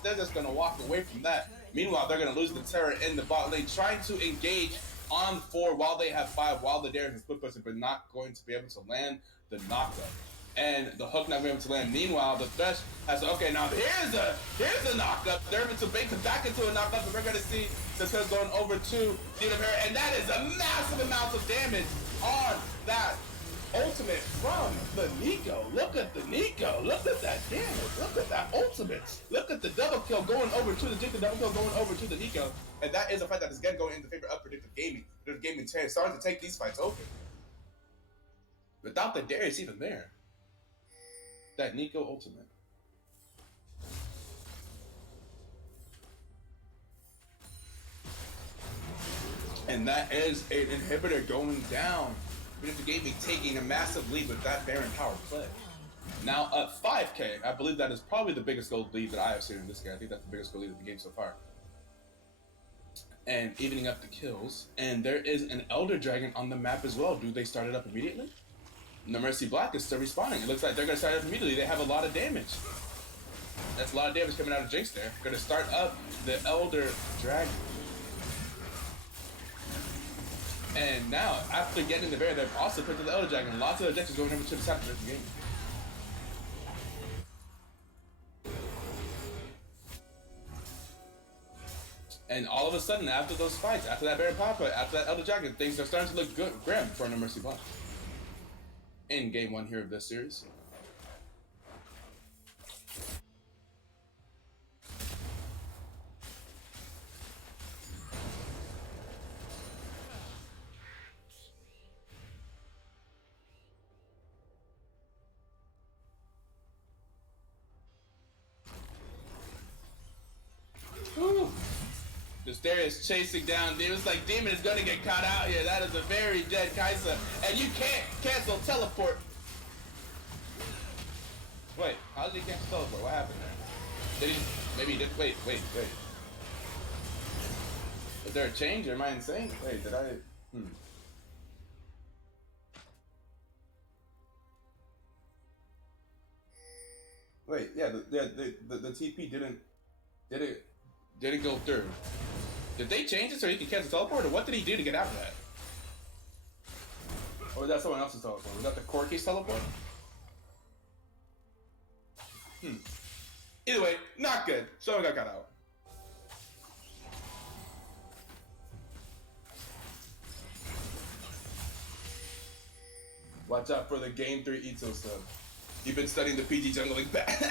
They're just gonna walk away from that. Meanwhile, they're gonna lose the Terror in the bot lane, trying to engage on 4 while they have 5, while the Darius is split pushing, but not going to be able to land the knockup. And the hook not being able to land. Meanwhile, the Thresh has okay. Now here's a knockup. They're able to bake it back into a knockup, and we're gonna see Success going over to Demon Bear, and that is a massive amount of damage on that ultimate from the Nico. Look at the Nico. Look at that damage. Look at that ultimate. Look at the double kill going over to the Jinx. The double kill going over to the Nico, and that is a fight that is again going in the favor of Predictive Gaming. Predictive Gaming starting to take these fights over without the Darius even there. That Nico ultimate. And that is an inhibitor going down. Predictive Gaming taking a massive lead with that Baron power play. Now at 5k, I believe that is probably the biggest gold lead that I have seen in this game. I think that's the biggest gold lead of the game so far. And evening up the kills. And there is an Elder Dragon on the map as well. Do they start it up immediately? No Mercy Black is still respawning. It looks like they're going to start up immediately. They have a lot of damage. That's a lot of damage coming out of Jinx there. Going to start up the Elder Dragon. And now, after getting the Baron, they've also picked up the Elder Dragon. Lots of objectives going over to the side of the game. And all of a sudden, after those fights, after that Baron power play, after that Elder Dragon, things are starting to look good, grim for No Mercy Black. In game 1 here of this series. Whew. This Darius chasing down. It was like Demon is gonna get caught out here. That is a very dead Kaisa. And you can't cancel teleport. Wait, how did he cancel teleport? What happened there? Did he? Maybe he did. Wait. Is there a change or am I insane? Wait, did I? Wait, yeah, the TP didn't go through. Did they change it so he can cancel teleport, or what did he do to get out of that? Or was that someone else's teleport? Was that the Corky's teleport? Either way, not good. Someone got out. Watch out for the Game 3 Ito sub. You've been studying the PG jungling back.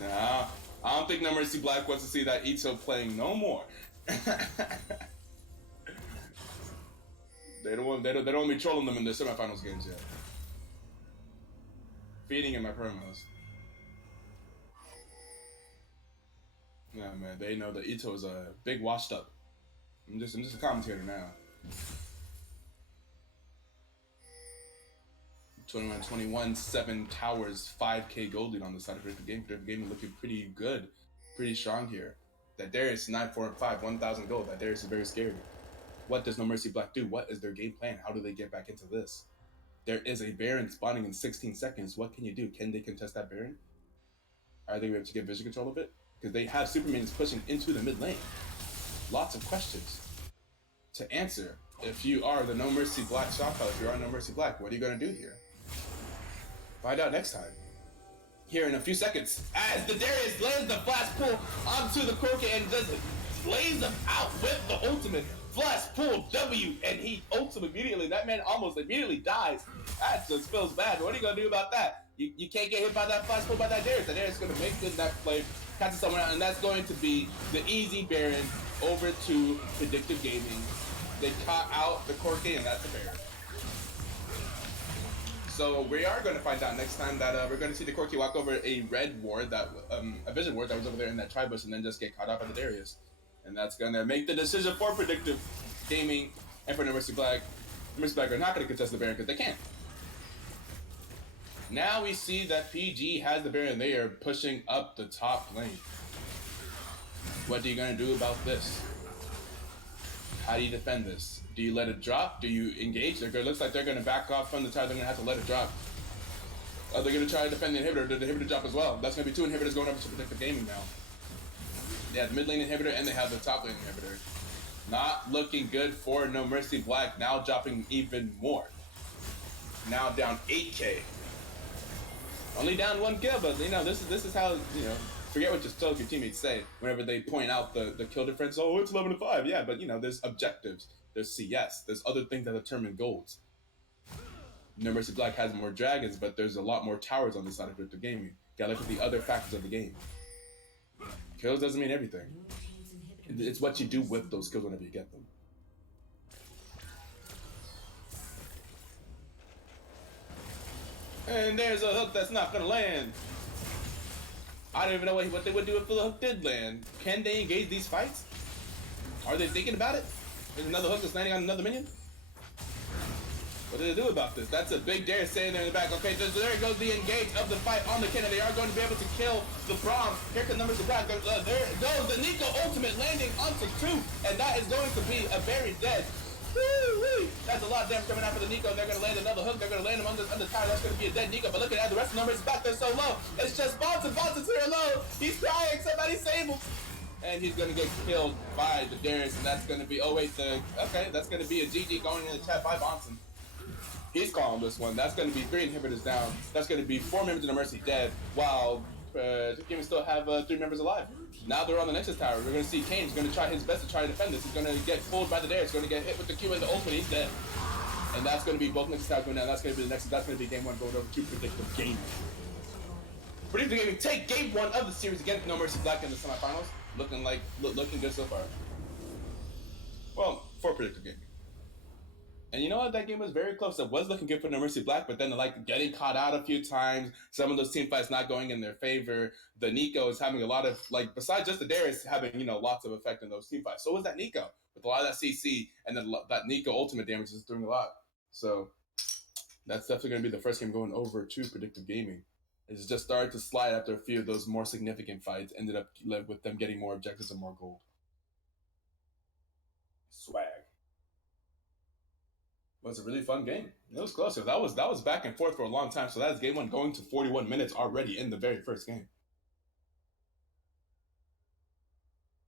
Nah, I don't think No Mercy Black wants to see that Ito playing no more. They don't want me trolling them in the semifinals games yet. Feeding in my promos. Yeah, man, they know that Ito is a big washed up. I'm just a commentator now. 21-21, 7 towers, 5k gold lead on the side of Predictive Gaming. Predictive Gaming looking pretty good, pretty strong here. That Darius 9-4-5, 1,000 gold. That Darius is very scary. What does No Mercy Black do? What is their game plan? How do they get back into this? There is a Baron spawning in 16 seconds. What can you do? Can they contest that Baron? Are they able to get vision control of it? Because they have Supermans pushing into the mid lane. Lots of questions to answer. If you are the No Mercy Black shopper, if you are No Mercy Black, what are you going to do here? Find out next time. Here in a few seconds, as the Darius lands the flash pull onto the Corki and does flames him out with the ultimate. Flash pull W, and he ults him immediately. That man almost immediately dies. That just feels bad. What are you going to do about that? You can't get hit by that flash pull by that Darius. That Darius is going to make good that play, catch someone out, and that's going to be the easy Baron over to Predictive Gaming. They caught out the Corki, and that's the Baron. So we are going to find out next time that we're going to see the Corki walk over a red ward, that a vision ward that was over there in that tri-bush, and then just get caught up by the Darius. And that's going to make the decision for Predictive Gaming and for No Mercy Black. No Mercy Black are not going to contest the Baron because they can't. Now we see that PG has the Baron. They are pushing up the top lane. What are you going to do about this? How do you defend this? Do you let it drop? Do you engage? It looks like they're going to back off from the tower. They're going to have to let it drop. Are they going to try to defend the inhibitor? Did the inhibitor drop as well? That's going to be 2 inhibitors going over to Predictive Gaming now. They have the mid lane inhibitor and they have the top lane inhibitor. Not looking good for No Mercy Black. Now dropping even more. Now down 8k. Only down 1 kill, but you know this is how, you know, forget what your teammates say whenever they point out the kill difference. Oh, it's 11-5. Yeah, but you know, there's objectives, there's CS, there's other things that determine goals. No Mercy Black has more dragons, but there's a lot more towers on the side of Predictive Gaming. Gotta look at the other factors of the game. Kills doesn't mean everything. It's what you do with those kills whenever you get them. And there's a hook that's not gonna land. I don't even know what they would do if the hook did land. Can they engage these fights? Are they thinking about it? There's another hook that's landing on another minion? What do they do about this? That's a big Darius standing there in the back. Okay, there goes the engage of the fight on the cannon. They are going to be able to kill the Bronze. Here come numbers of Black. There goes the Nico ultimate landing onto 2, and that is going to be a very dead. Woo-wee. That's a lot of damage coming out for the Nico. They're going to land another hook. They're going to land him on the tower. That's going to be a dead Nico. But look at that. The rest of the numbers back there so low. It's just Bonson. Bonson's here low. He's crying. Somebody save him. And he's going to get killed by the Darius. And that's going to be, okay, that's going to be a GG going in the chat by Bonson. He's calling this one. That's going to be 3 inhibitors down. That's going to be 4 members of the Mercy dead, while Gaming still have 3 members alive. Now they're on the Nexus Tower. We're going to see Kane's going to try his best to try to defend this. He's going to get pulled by the Darius. He's going to get hit with the Q and the ultimate. He's dead. And that's going to be both Nexus Towers going down. That's going to be the next. That's going to be game 1 going over to Predictive Gaming. Predictive Gaming take game 1 of the series against No Mercy Black in the semifinals. Looking good so far. Well, for Predictive Gaming. And you know what? That game was very close. It was looking good for No Mercy Black, but then like getting caught out a few times. Some of those team fights not going in their favor. The Nico is having a lot of, like, besides just the Darius having, you know, lots of effect in those team fights. So was that Nico with a lot of that CC, and then that Nico ultimate damage is doing a lot. So that's definitely going to be the first game going over to Predictive Gaming. It's just started to slide after a few of those more significant fights. Ended up with them getting more objectives and more gold. Swag. It was a really fun game. It was close. That was back and forth for a long time. So that's game 1 going to 41 minutes already in the very first game.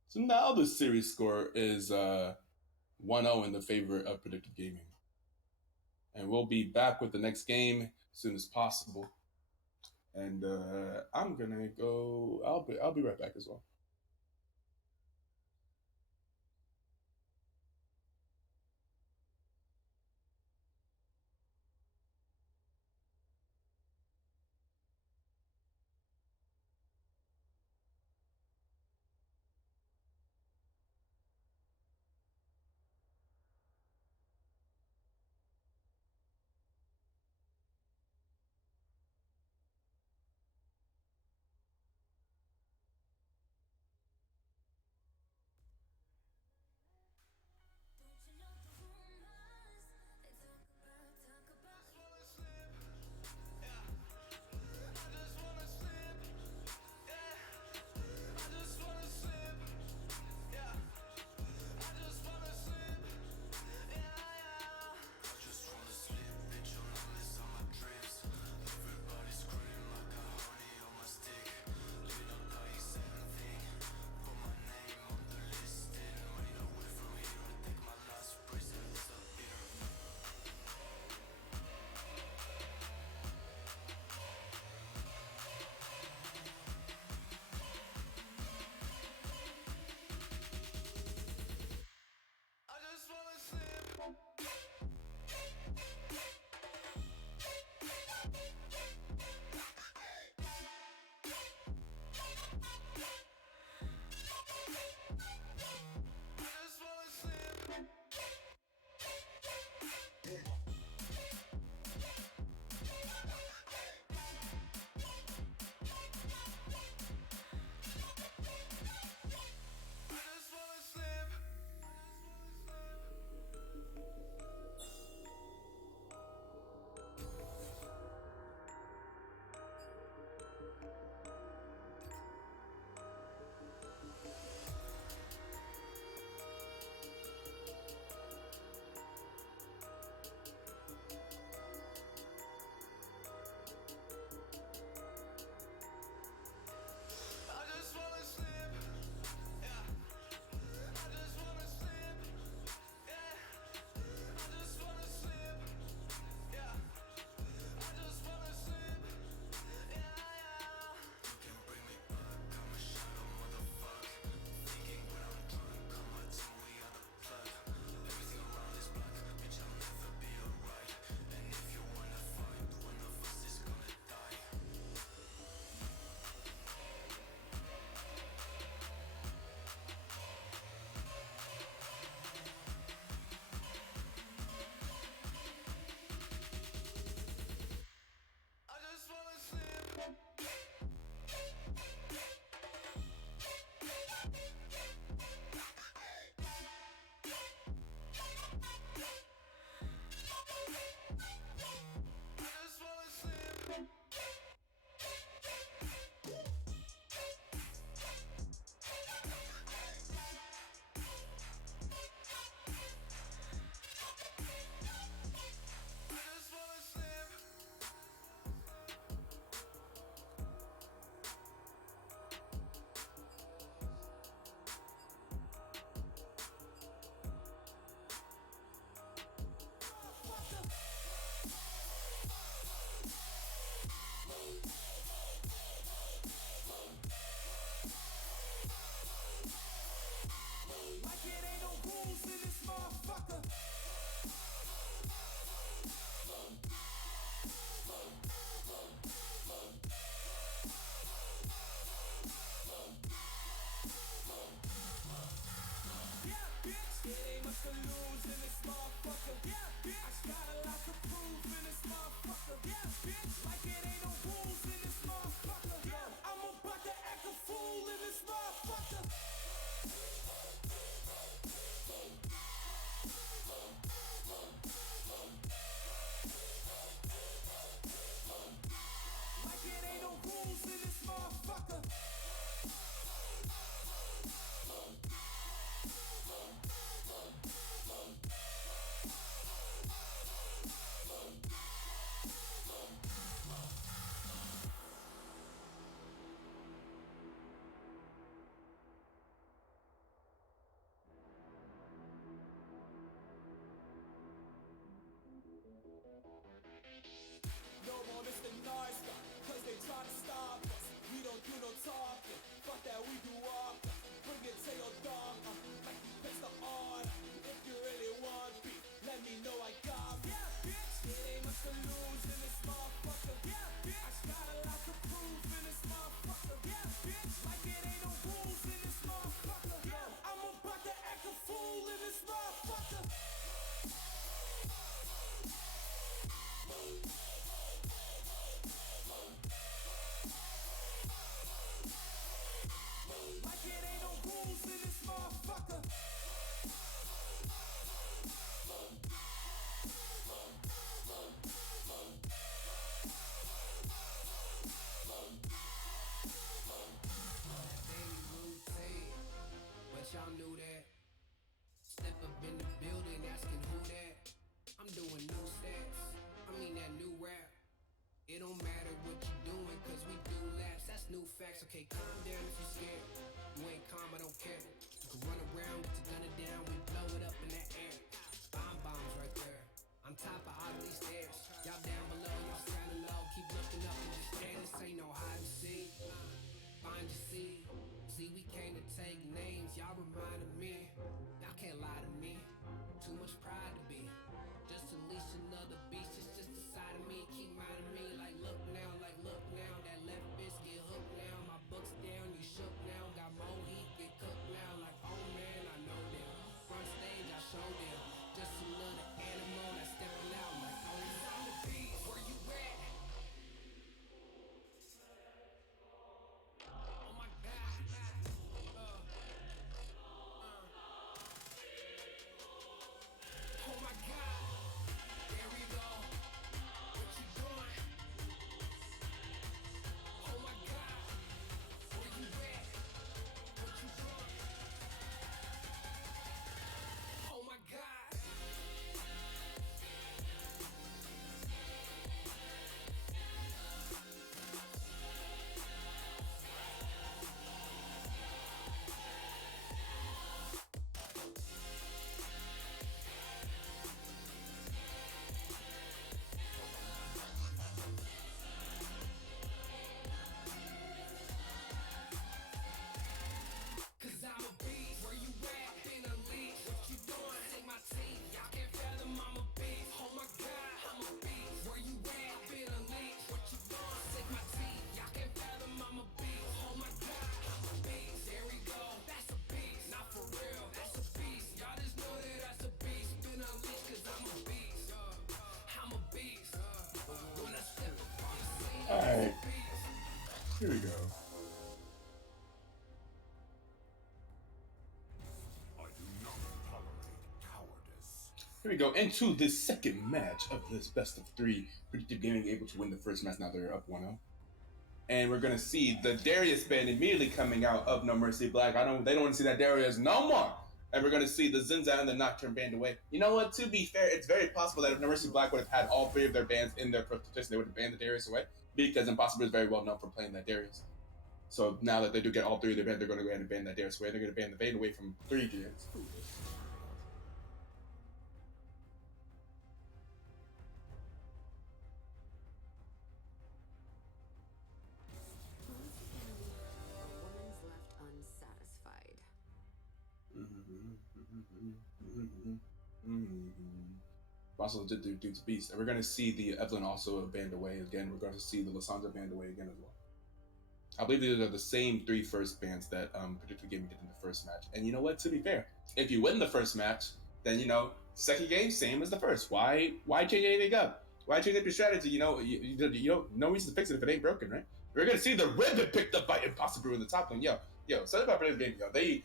So now the series score is 1-0 in the favor of Predictive Gaming. And we'll be back with the next game as soon as possible. And I'm gonna go. I'll be right back as well. Okay, calm down if you're scared. You ain't calm, I don't care. You can run around, get your gun it down, we blow it up in that air. Bombs right there. I'm top of all these stairs. Y'all down below, y'all sounding low. Keep looking up and just stare. This ain't no hide and seek. Find your seed. See, we came to take names. Y'all reminded me. Y'all can't lie to me. Too much pride to be. Just unleash another beast. It's just a side of me. Keep minding me. Like look now. That left fist get hooked now. My book's down. You shook now. Got more heat. Get cooked now. Like oh man, I know them. Front stage, I show them. Just another animal that's stepping out. Like oh, I'm the beast. Where you at? Oh my God. Oh my God. There we go. What you doing? Oh my God. Where you at? What you doing? Oh my God. Cause I'm a beast. Where you at? Been unleashed. What you doing? Take my teeth. Y'all can't fathom I'm a beast. Oh my God, I'm a beast. Where you at? Been unleashed. What you doing? Take my teeth. Y'all can't fathom I'm a beast. Oh my God, I'm a beast. There we go. That's a beast. Not for real. That's a beast. Y'all just know that that's a beast. Been unleashed cause I'm a beast. I'm a beast. When I step up on the scene, All I'm a right, beast. here we go. I do not tolerate cowardice. Here we go into the second match of this best of three. Predictive Gaming able to win the first match. Now they're up 1-0. And we're gonna see the Darius band immediately coming out of No Mercy Black. They don't want to see that Darius no more. And we're gonna see the Zinza and the Nocturne band away. You know what? To be fair, it's very possible that if No Mercy Black would have had all three of their bands in their presentation, they would have banned the Darius away because Impossible is very well known for playing that Darius. So now that they do get all three of their bands, they're gonna go ahead and ban that Darius away. They're gonna ban the band away from 3 gens. Woman's left unsatisfied. Also did do Duke's Beast. And we're going to see the Evelyn also banned away again. We're going to see the Lysandra banned away again as well. I believe these are the same 3 first bans that Predictive Gaming did in the first match. And you know what? To be fair, if you win the first match, then you know, second game same as the first. Why change anything up? Why change up your strategy? You know, you don't no reason to fix it if it ain't broken, right? We're gonna see the ribbon picked up by Impossible in the top lane. Yo, something about Predictive Gaming, yo, they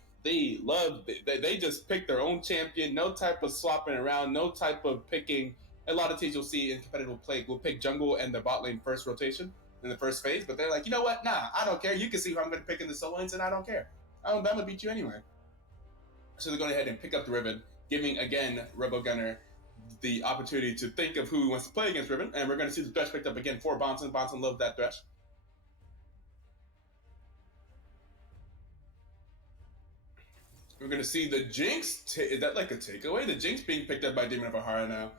just pick their own champion. No type of swapping around. No type of picking. A lot of teams you'll see in competitive play will pick jungle and the bot lane first rotation in the first phase, but they're like, you know what? Nah, I don't care. You can see who I'm going to pick in the solo lanes, and I don't care. I'm going to beat you anyway. So they're going ahead and pick up the ribbon, giving again Robo Gunner the opportunity to think of who he wants to play against Ribbon, and we're going to see the Thresh picked up again for Bonson. Bonson loved that Thresh. We're going to see the Jinx. Is that like a takeaway? The Jinx being picked up by Demon of Ahara now.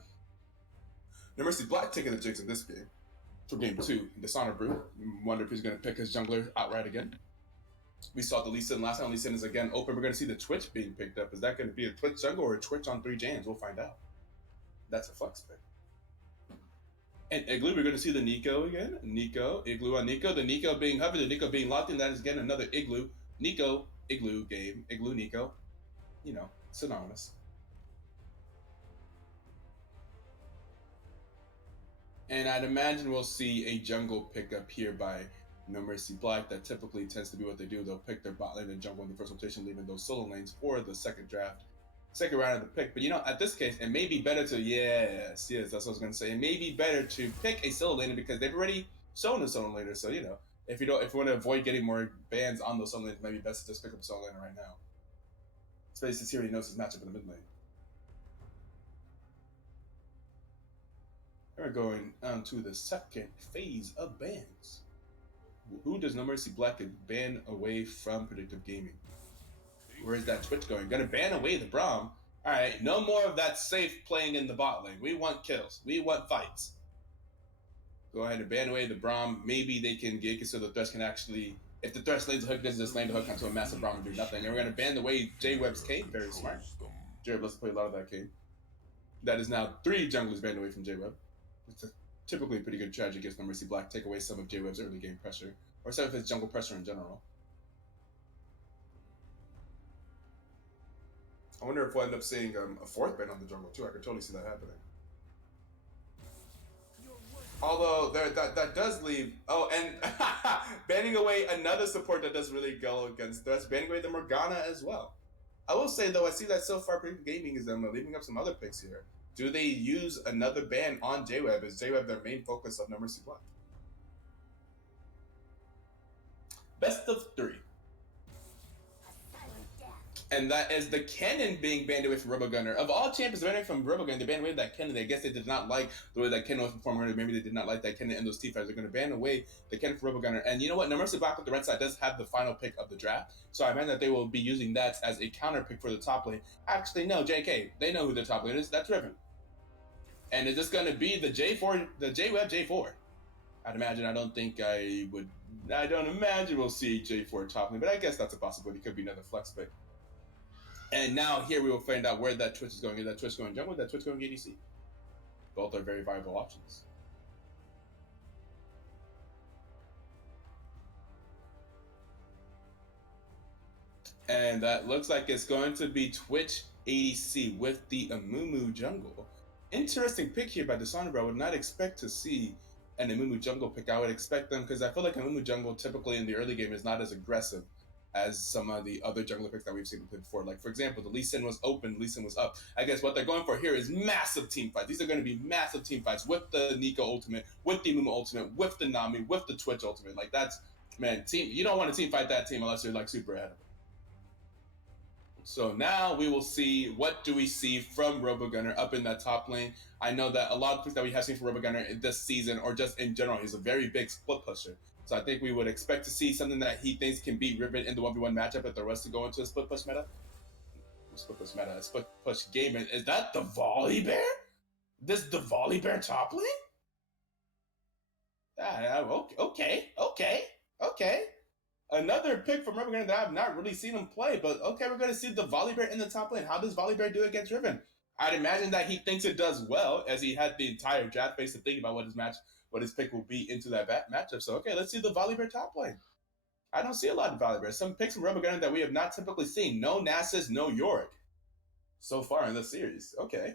No Mercy Black taking the Jinx in this game. For game 2, Dishonor Brew. Wonder if he's going to pick his jungler outright again. We saw the Lee Sin last time. Lee Sin is again open. We're going to see the Twitch being picked up. Is that going to be a Twitch jungle or a Twitch on 3 Jans? We'll find out. That's a flex pick. And Igloo, we're going to see the Nico again. Igloo on Nico. The Nico being hovered, the Nico being locked in. That is again another Igloo. Igloo game. Igloo, Nico. You know, synonymous. And I'd imagine we'll see a jungle pickup here by No Mercy Black. That typically tends to be what they do. They'll pick their bot lane and jungle in the first rotation, leaving those solo lanes for the second round of the pick. But you know, at this case, it may be better to yes, that's what I was gonna say. It may be better to pick a solo laner because they've already shown a solo laner. So you know, if you want to avoid getting more bans on those solo lanes, maybe best to just pick up a solo laner right now. Especially since he already knows his matchup in the mid lane. We're going on to the second phase of bans. Who does No Mercy Black ban away from Predictive Gaming? Where is that Twitch going? Gonna ban away the Braum. Alright, no more of that safe playing in the bot lane. We want kills. We want fights. Go ahead and ban away the Braum. Maybe they can get it so the Thresh can actually, if the Thresh lays the hook, doesn't just land the hook onto a massive Braum and do nothing. And we're gonna ban away J-Web's Kane. Very smart. J-Web loves to play a lot of that Kane. That is now 3 junglers banned away from J-Web. It's typically a pretty good strategy against No Mercy Black. Take away some of J-Web's early game pressure, or some of his jungle pressure in general. I wonder if we'll end up seeing a 4th ban on the jungle too. I could totally see that happening. Although that does leave. Oh, and banning away another support that does really go against us. Banning away the Morgana as well. I will say though, I see that so far Predictive Gaming is leaving up some other picks here. Do they use another ban on J-Web? Is J-Web their main focus of No Mercy Black? Best of 3. And that is the Kennen being banned away from RoboGunner. Of all champions banned away from RoboGunner, they banned away that Kennen. I guess they did not like the way that Kennen was performing. Maybe they did not like that Kennen in those team fights. They're going to ban away the Kennen from RoboGunner. And you know what? No Mercy Black with the red side does have the final pick of the draft. So I imagine that they will be using that as a counter pick for the top lane. Actually, no, JK. They know who the top lane is. That's Riven. And is this going to be the J4, the J-Web J4? I'd imagine. I don't imagine we'll see J4 top lane, but I guess that's a possibility. It could be another flex pick. And now here we will find out where that Twitch is going. Is that Twitch going jungle? Is that Twitch going ADC? Both are very viable options. And that looks like it's going to be Twitch ADC with the Amumu jungle. Interesting pick here by Dishonorable. I would not expect to see an Amumu jungle pick. I would expect them because I feel like Amumu jungle typically in the early game is not as aggressive as some of the other jungler picks that we've seen before. Like, for example, the Lee Sin was open, Lee Sin was up. I guess what they're going for here is massive team fights. These are going to be massive team fights with the Nico ultimate, with the Amumu ultimate, with the Nami, with the Twitch ultimate. Like, that's, man, team. You don't want to team fight that team unless you're, like, super ahead of it. So now we will see, what do we see from RoboGunner up in that top lane. I know that a lot of things that we have seen from RoboGunner this season, or just in general, he's a very big split pusher. So I think we would expect to see something that he thinks can beat Riven in the 1v1 matchup if the rest to go into a split push meta. A split push game. Is that the Volley Bear? This the Volley Bear top lane? Okay. Another pick from RoboGunner that I've not really seen him play, but okay, we're going to see the Volley Bear in the top lane. How does Volley Bear do against Riven? I'd imagine that he thinks it does well, as he had the entire draft phase to think about what his pick will be into that matchup. So, okay, let's see the Volley Bear top lane. I don't see a lot of Volley Bear. Some picks from RoboGunner that we have not typically seen. No Nasus, no Yorick so far in this series. Okay.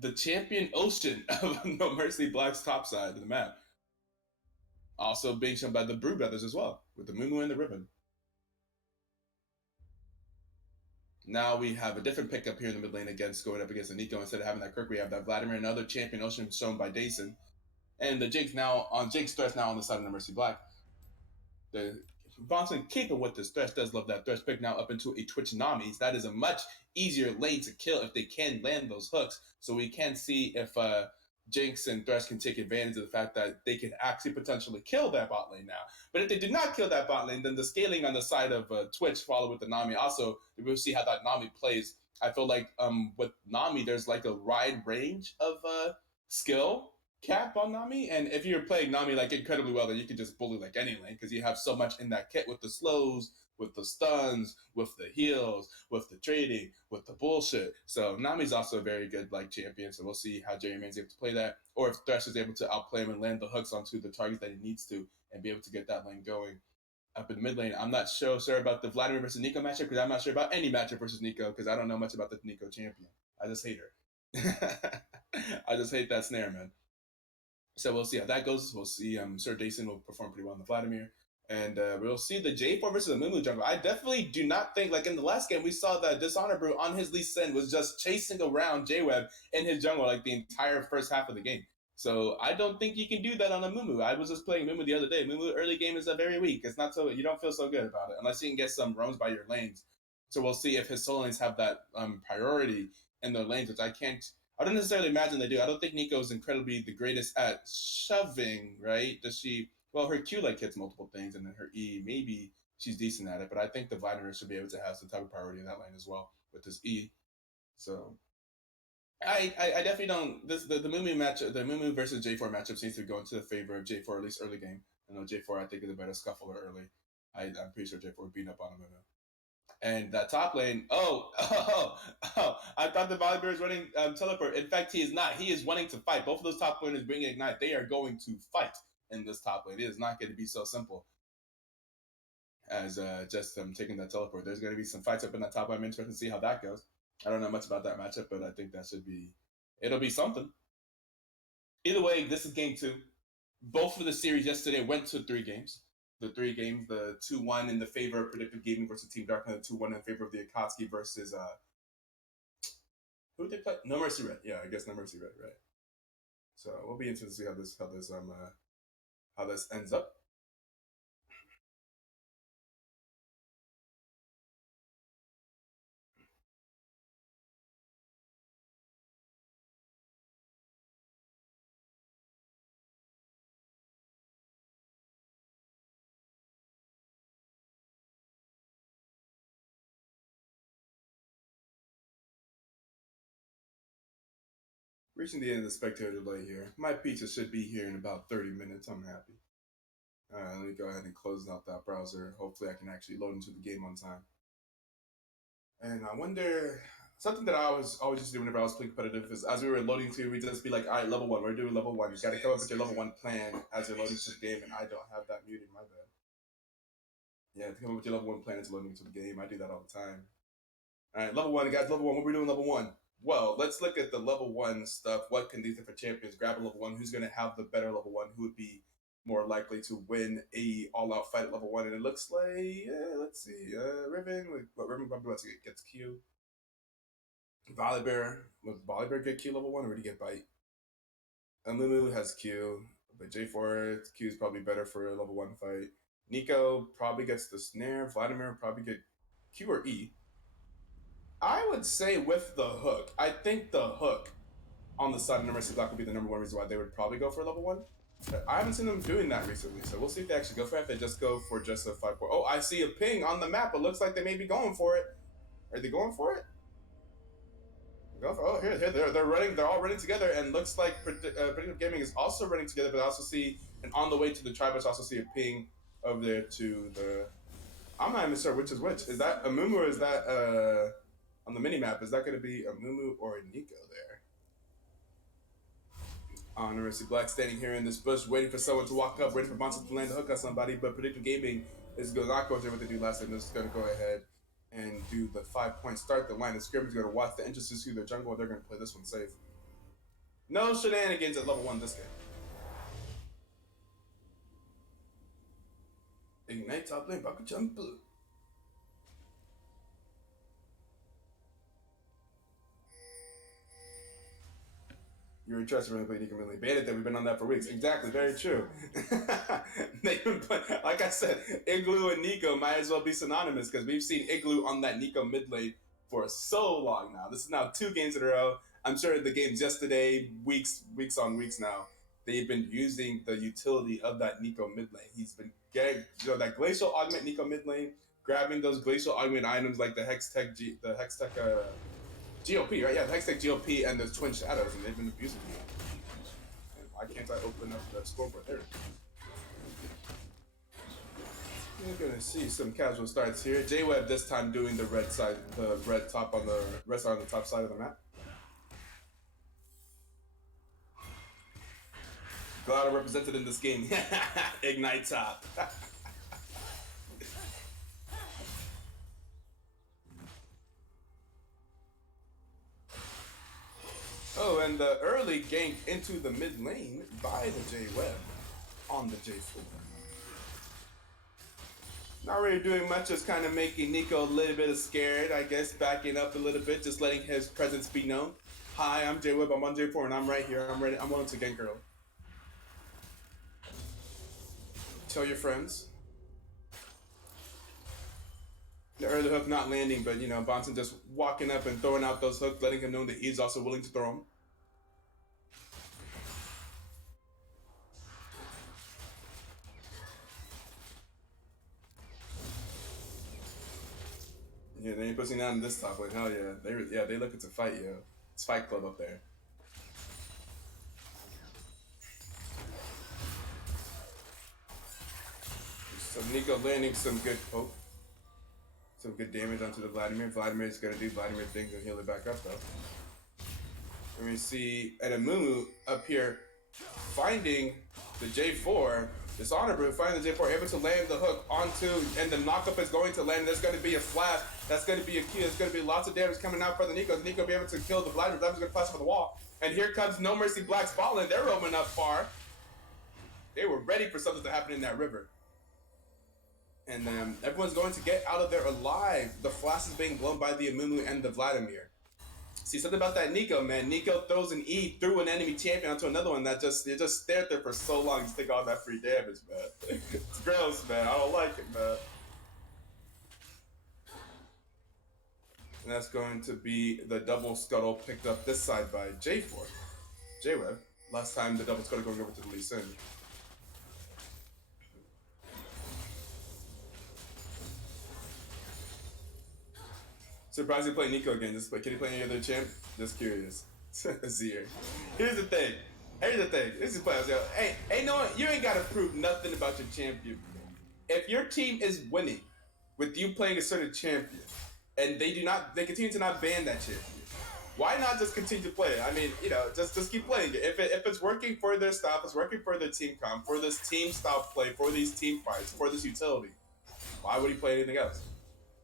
The Champion Ocean of No Mercy Black's top side of the map. Also being shown by the Brew Brothers as well, with the Mumu and the Ribbon. Now we have a different pickup here in the mid lane going up against the Nico. Instead of having that Kirk, we have that Vladimir, another Champion Ocean shown by Dason. And the Jake's Thresh now on the side of the Mercy Black. The Bonson keeping with this Thresh does love that Thresh pick now up into a Twitch Nami. That is a much easier lane to kill if they can land those hooks. So we can see if Jinx and Thresh can take advantage of the fact that they can actually potentially kill that bot lane now. But if they did not kill that bot lane, then the scaling on the side of Twitch followed with the Nami. Also, we'll see how that Nami plays. I feel like with Nami, there's like a wide range of skill cap on Nami. And if you're playing Nami like incredibly well, then you can just bully like any lane because you have so much in that kit with the slows, with the stuns, with the heals, with the trading, with the bullshit. So Nami's also a very good like champion. So we'll see how Jerry Main's able to play that, or if Thresh is able to outplay him and land the hooks onto the targets that he needs to, and be able to get that lane going. Up in the mid lane, I'm not sure about the Vladimir versus Nico matchup because I'm not sure about any matchup versus Nico because I don't know much about the Nico champion. I just hate her. I just hate that snare, man. So we'll see how that goes. We'll see. Sir Dason will perform pretty well in the Vladimir. And we'll see the J4 versus the Mumu jungle. I definitely do not think, like in the last game, we saw that Dishonor Brew on his Lee Sin was just chasing around J-Web in his jungle like the entire first half of the game. So I don't think you can do that on a Mumu. I was just playing Mumu the other day. Mumu early game is very weak. It's not so, you don't feel so good about it unless you can get some roams by your lanes. So we'll see if his solo lanes have that priority in their lanes, which I don't necessarily imagine they do. I don't think Nico is incredibly the greatest at shoving, right? well, her Q like hits multiple things, and then her E maybe she's decent at it. But I think the Vladimir should be able to have some type of priority in that lane as well with this E. So I definitely don't. The Mumu match, the Mumu versus J4 matchup seems to go into the favor of J4 at least early game. I know J4 I think is a better scuffler early. I'm pretty sure J4 would beat up on Mumu. And that top lane, I thought the Volibear is running teleport. In fact, he is not. He is wanting to fight. Both of those top laners bringing Ignite. They are going to fight in this top lane. It is not going to be so simple as just taking that teleport. There's going to be some fights up in that top lane. I'm interested to see how that goes. I don't know much about that matchup, but I think that should be, it'll be something. Either way, this is game 2. Both of the series yesterday went to 3 games. The 3 games, the 2-1 in the favor of Predictive Gaming versus Team Dark, and the 2-1 in favor of the Akatsuki versus who did they play? No Mercy Red. Yeah, I guess No Mercy Red, right? So we'll be interested to see how this ends up. Reaching the end of the spectator delay here. My pizza should be here in about 30 minutes. I'm happy. Let me go ahead and close out that browser. Hopefully I can actually load into the game on time. And I wonder, something that I was always just do whenever I was playing competitive is as we were loading to, we'd just be like, all right, level 1, we're doing level 1. You gotta come up with your level 1 plan as you're loading to the game, and I don't have that muted, my bad. Yeah, to come up with your level 1 plan as you're loading to the game. I do that all the time. All right, level 1, guys, level 1, what are we doing level 1? Well, let's look at the level 1 stuff. What can these different champions grab a level 1? Who's going to have the better level 1? Who would be more likely to win a all-out fight at level 1? And it looks like, let's see, Riven, Riven probably wants to gets Q. Volibear, would Volibear get Q level 1 or would he get Bite? And Lulu has Q, but J4 Q is probably better for a level 1 fight. Nico probably gets the Snare. Vladimir probably get Q or E. I would say with the hook. I think the hook on the side of Mercy Block would be the number 1 reason why they would probably go for level 1. But I haven't seen them doing that recently, so we'll see if they actually go for it. If they just go for just a 5-4. Oh, I see a ping on the map. It looks like they may be going for it. Are they going for it? Here, they're running. They're all running together, and looks like Predictive Gaming is also running together. But I also see, and on the way to the tribe, I also see a ping over there to the. I'm not even sure which is which. Is that a Mumu or is that on the mini map? Is that going to be a Mumu or a Nico there? Mercy Black standing here in this bush, waiting for someone to walk up, waiting for Monster to land the hook on somebody. But Predictive Gaming is not going to do what they do last time. They're just going to go ahead and do the 5-point start. The line of scrimmage is going to watch the entrances through their jungle. They're going to play this one safe. No shenanigans at level 1 this game. Ignite top lane, Baku jump blue. You're interested in playing Nico Midlane. Banned that we've been on that for weeks. Exactly, very true. They've been playing, like I said, Igloo and Nico might as well be synonymous because we've seen Igloo on that Nico mid lane for so long now. This is now 2 games in a row. I'm sure the games yesterday, weeks on weeks now, they've been using the utility of that Nico mid lane. He's been getting, that Glacial Augment Nico mid lane, grabbing those Glacial Augment items like the Hextech GOP, right? Yeah, the Hextech GOP and the Twin Shadows, and they've been abusing me. And why can't I open up the scoreboard? There. You're gonna see some casual starts here. J-Web this time doing the red side, the red top on the red side on the top side of the map. Glad I represented in this game. Ignite top. Oh, and the early gank into the mid lane by the J-Web on the J4. Not really doing much, just kind of making Nico a little bit scared, I guess, backing up a little bit, just letting his presence be known. Hi, I'm J-Web, I'm on J4, and I'm right here. I'm ready. I'm willing to gank early. Tell your friends. The early hook not landing, but you know, Bonson just walking up and throwing out those hooks, letting him know that he's also willing to throw them. Yeah, they ain't pushing down in this top lane. Hell yeah. They looking to fight, yo. It's Fight Club up there. So Nico landing some good poke. Some good damage onto the Vladimir. Vladimir's gonna do Vladimir things and heal it back up though. And we see an Amumu up here finding the J4. Dishonor Brew finding the J4, able to land the hook onto, and the knockup is going to land. There's going to be a flash. That's going to be a Q. There's going to be lots of damage coming out for the Nico. The Nico will be able to kill the Vladimir. Vladimir's going to flash over the wall. And here comes No Mercy Black's falling. They're roaming up far. They were ready for something to happen in that river. And everyone's going to get out of there alive. The flash is being blown by the Amumu and the Vladimir. See, something about that Nico, man. Nico throws an E through an enemy champion onto another one that just stared there for so long to take all that free damage, man. It's gross, man. I don't like it, man. And that's going to be the double scuttle picked up this side by J4. J-Web. Last time the double scuttle going over to the Lee Sin. Surprised you play Nico again. Can he play any other champ? Just curious. Zir. Here's the thing. This is players, yo. Hey, no, you ain't gotta prove nothing about your champion. If your team is winning with you playing a certain champion, and they continue to not ban that champion, why not just continue to play it? I mean, just keep playing it. If it's working for their style, if it's working for their team comp, for this team style play, for these team fights, for this utility, why would he play anything else?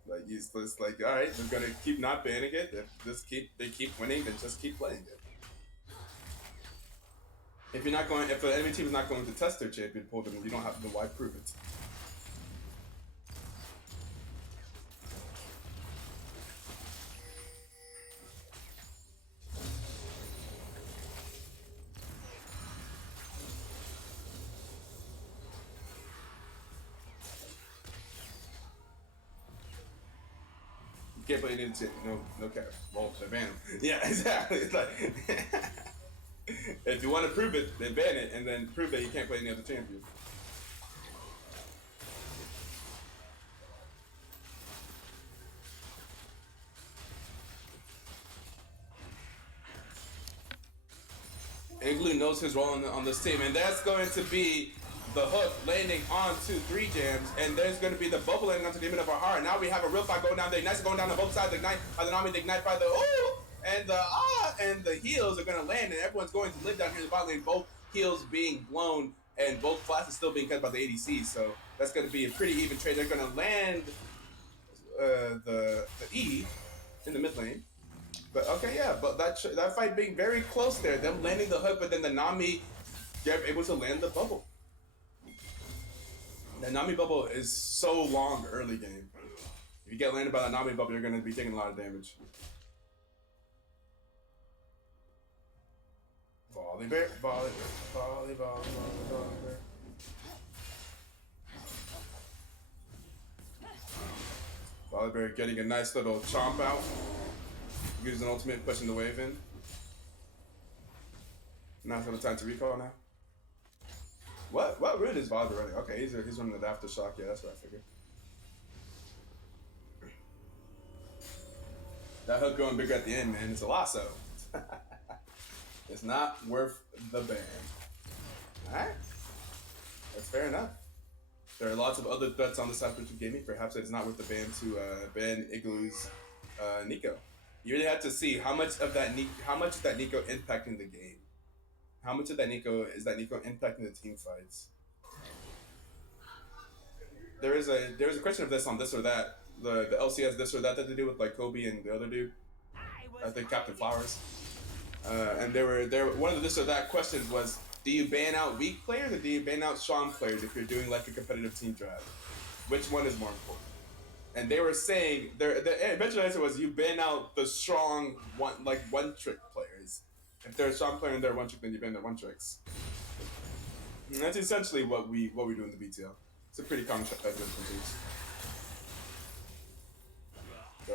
Like he's just like, all right, they're gonna keep not banning it. If they keep winning, then just keep playing it. If the enemy team is not going to test their champion pool, then you don't have to. Why prove it? Can't play any no cap. Well, they ban him. Yeah, exactly. It's like if you want to prove it, then ban it, and then prove that you can't play any other champion. Igloo knows his role on this team, and that's going to be the hook landing onto 3 jams, and there's going to be the bubble landing onto the Demon of our heart. Now we have a real fight going down. The Ignites are going down on both sides. The Ignite by the Nami, the Ignite by the and the heals are going to land, and everyone's going to live down here in the bottom lane. Both heals being blown, and both classes still being cut by the ADC. So that's going to be a pretty even trade. They're going to land the E in the mid lane. But okay, yeah, but that fight being very close there. Them landing the hook, but then the Nami, they're able to land the bubble. The Nami bubble is so long early game. If you get landed by the Nami bubble, you're going to be taking a lot of damage. Volley bear, volley bear, volley bear. Volley bear getting a nice little chomp out. Using an ultimate, pushing the wave in. Now's the time to recall now. What route is Volley running? Okay, he's running the aftershock. Yeah, that's what I figured. That hook going bigger at the end, man. It's a lasso. It's not worth the ban. Alright. That's fair enough. There are lots of other threats on the side of gaming. Perhaps it's not worth the ban to ban Igloo's Nico. You really have to see how much is that Nico impacting the game. How much of that Nico impacting the team fights? There's a question of this on this or that. The LCS this or that to do with like Kobe and the other dude. I think Captain Flowers. And one of the this or that questions was, do you ban out weak players or do you ban out strong players if you're doing like a competitive team draft? Which one is more important? And they were saying the eventual answer was you ban out the strong one trick players. If they're a strong player and they're one trick, then you ban their one tricks. And that's essentially what we do in the BTL. It's a pretty common strategy for teams. So,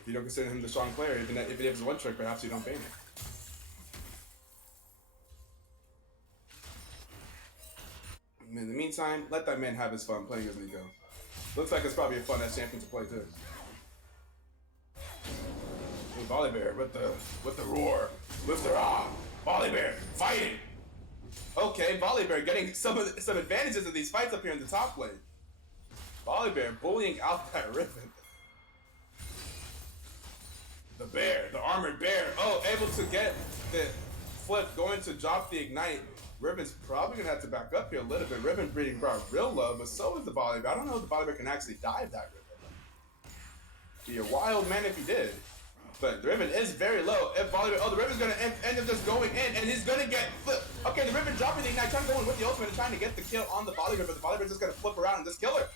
if you don't consider him the strong player, even if he has one trick, perhaps you don't ban him. In the meantime, let that man have his fun playing as Nico. Looks like it's probably a fun ass champion to play too. Ooh, Volley Bear with the roar. Lifts her arm. Volley Bear fighting. Okay, Volley Bear getting some advantages of these fights up here in the top lane. Volley Bear bullying out that Riven. The bear, the armored bear. Oh, able to get the flip, going to drop the ignite. Riven's probably gonna have to back up here a little bit. Riven being brought real low, but so is the Volley Bear. I don't know if the Volley Bear can actually dive that Riven. Be a wild man if he did. But the Riven is very low. If Volley Bear, oh, the Riven's gonna end up just going in, and he's gonna get flipped. Okay, the Riven dropping the ignite, trying to go in with the ultimate and trying to get the kill on the Volley Bear, but the Volley Bear's just gonna flip around and just kill her.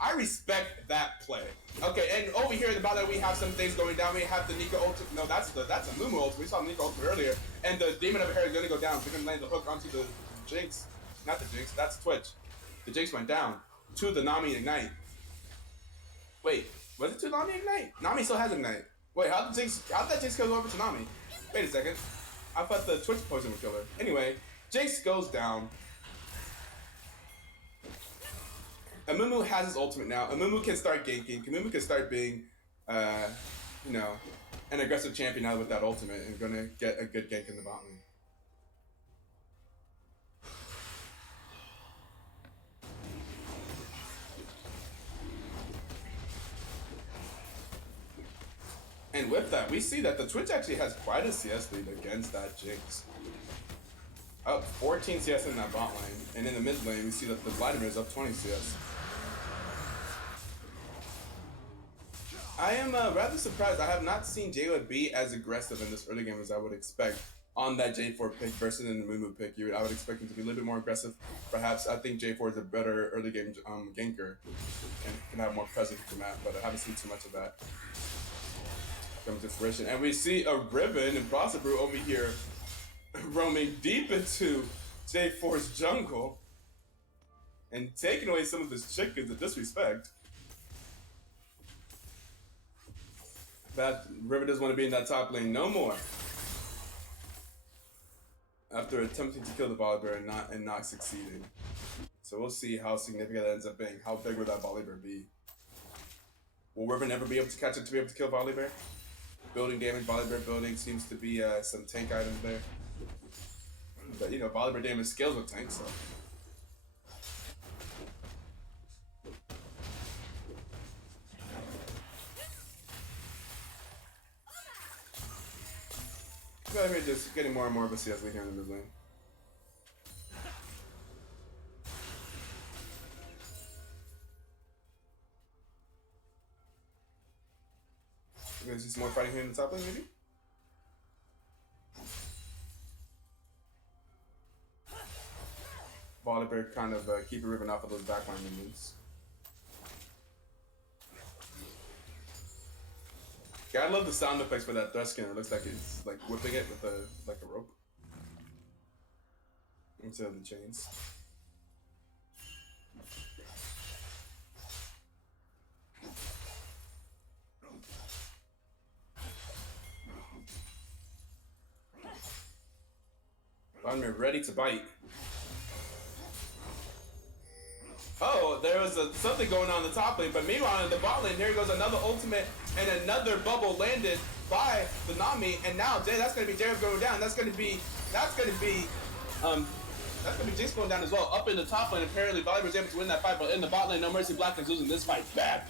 I respect that play. Okay, and over here in the bottom we have some things going down. We have the Nika ultimate. No, that's a Mumu ultimate. We saw Nika ultimate earlier. And the Demon of Hair is gonna go down. They're gonna land the hook onto the Jinx. Not the Jinx, that's Twitch. The Jinx went down to the Nami Ignite. Wait, was it to Nami Ignite? Nami still has Ignite. Wait, how did that Jinx go over to Nami? Wait a second. I thought the Twitch poison would kill her. Anyway, Jinx goes down. Amumu has his ultimate now. Amumu can start ganking. Amumu can start being, you know, an aggressive champion now with that ultimate and gonna get a good gank in the bot lane. And with that, we see that the Twitch actually has quite a CS lead against that Jinx. Up 14 CS in that bot lane, and in the mid lane, we see that the Vladimir is up 20 CS. I am rather surprised. I have not seen J-Wood be as aggressive in this early game as I would expect on that J4 pick versus in the Mumu pick. I would expect him to be a little bit more aggressive. Perhaps I think J4 is a better early game ganker and can have more presence than that, but I haven't seen too much of that come to fruition. And we see a Riven and Brew over here roaming deep into J4's jungle and taking away some of his chickens of disrespect. That Riven doesn't want to be in that top lane no more. After attempting to kill the Volley Bear and not succeeding. So we'll see how significant that ends up being. How big will that Volley Bear be? Will Riven ever be able to catch up to be able to kill Volley Bear? Building damage, Volley Bear building seems to be some tank items there. But you know, Volley Bear damage scales with tanks, so. But here just getting more and more of a CS lead here in the mid lane. We're gonna see some more fighting here in the top lane, maybe? Volley Bear kind of keeping Riven off of those backline minions. Yeah, I love the sound effects for that Thresh scanner. It looks like it's like whipping it with a rope instead of the chains. Vladimir ready to bite. Oh, there was something going on in the top lane, but meanwhile in the bot lane, here goes another ultimate and another bubble landed by the Nami, and now that's gonna be Jared going down. That's gonna be Jinx going down as well. Up in the top lane, apparently Vladimir was able to win that fight, but in the bot lane, No Mercy Black is losing this fight bad.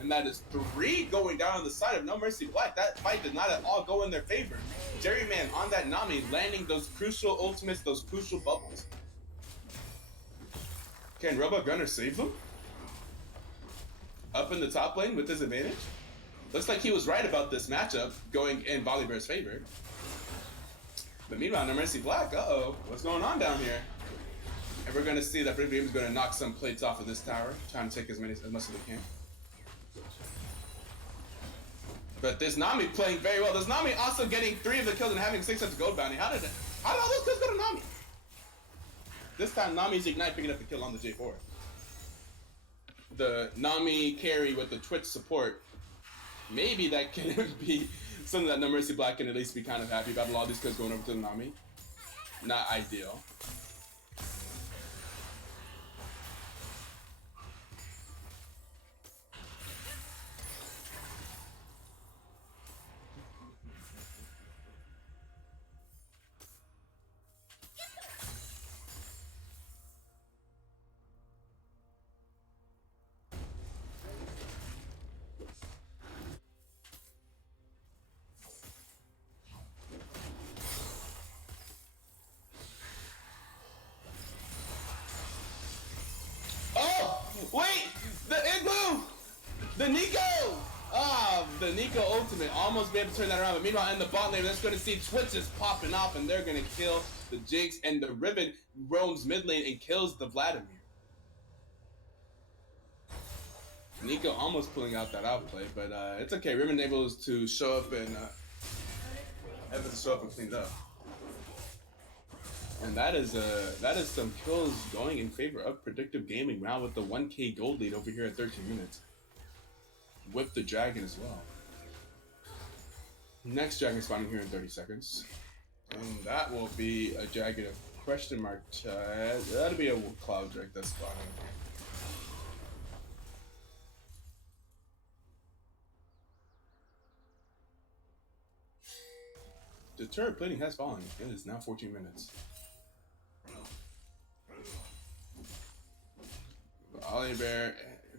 And that is 3 going down on the side of No Mercy Black. That fight did not at all go in their favor. Jerry Man on that Nami, landing those crucial ultimates, those crucial bubbles. Can Robo Gunner save them? Up in the top lane with his advantage? Looks like he was right about this matchup going in Volley Bear's favor. But meanwhile, No Mercy Black, uh-oh, what's going on down here? And we're gonna see that Predictive is gonna knock some plates off of this tower, trying to take as much as they can. But this Nami playing very well. This Nami also getting 3 of the kills and having 600 gold bounty. How did all those kills go to Nami? This time Nami's Ignite picking up the kill on the J4. The Nami carry with the Twitch support. Maybe that can be something that No Mercy Black can at least be kind of happy about. A lot of these kills going over to the Nami. Not ideal. Wait! The Igloo! The Nico! Ah, the Nico ultimate. Almost be able to turn that around. But meanwhile, in the bot lane, that's going to see Twitches popping off, and they're going to kill the Jinx, and the Riven roams mid lane and kills the Vladimir. Nico almost pulling out that outplay, but it's okay. Riven able to show up and clean it up. And that is some kills going in favor of Predictive Gaming now with the 1K gold lead over here at 13 minutes. With the dragon as well. Next dragon spawning here in 30 seconds. And that will be a dragon of question mark. That'll be a cloud drake that's spawning. The turret plating has fallen. It is now 14 minutes. Oliver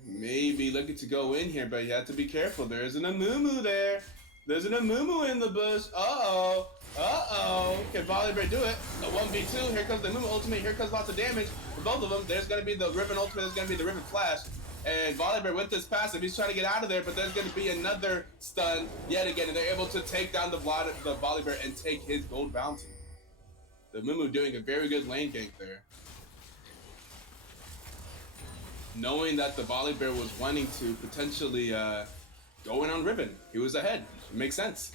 may be looking to go in here, but you have to be careful. There isn't a Mumu there. There's an Amumu in the bush. Uh-oh. Uh-oh. Can Volibear do it? The 1v2. Here comes the Amumu ultimate. Here comes lots of damage for both of them. There's going to be the Riven ultimate. There's going to be the Riven flash. And Volibear with this passive, he's trying to get out of there, but there's going to be another stun yet again. And they're able to take down the Volibear and take his gold bounty. The Mumu doing a very good lane gank there. Knowing that the Volibear was wanting to potentially go in on Riven. He was ahead. It makes sense.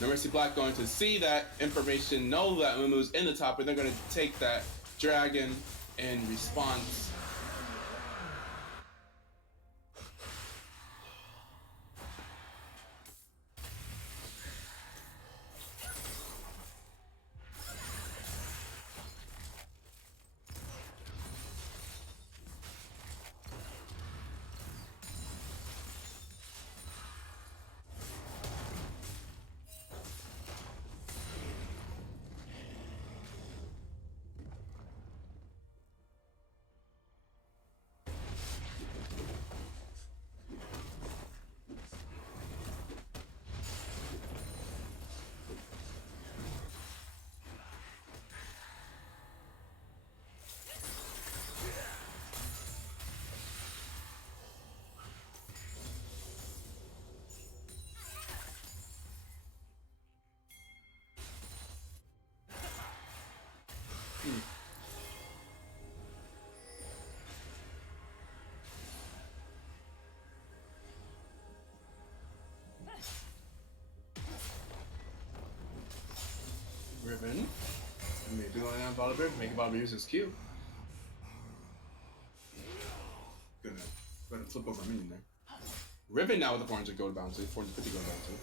No Mercy Black going to see that information, know that Mumu's in the top, and they're going to take that dragon in response. Riven. Maybe going on Volibear, making Volibear use his Q. Gonna flip over a minion there. Riven now with the 400 gold bounty, 450 gold bounty.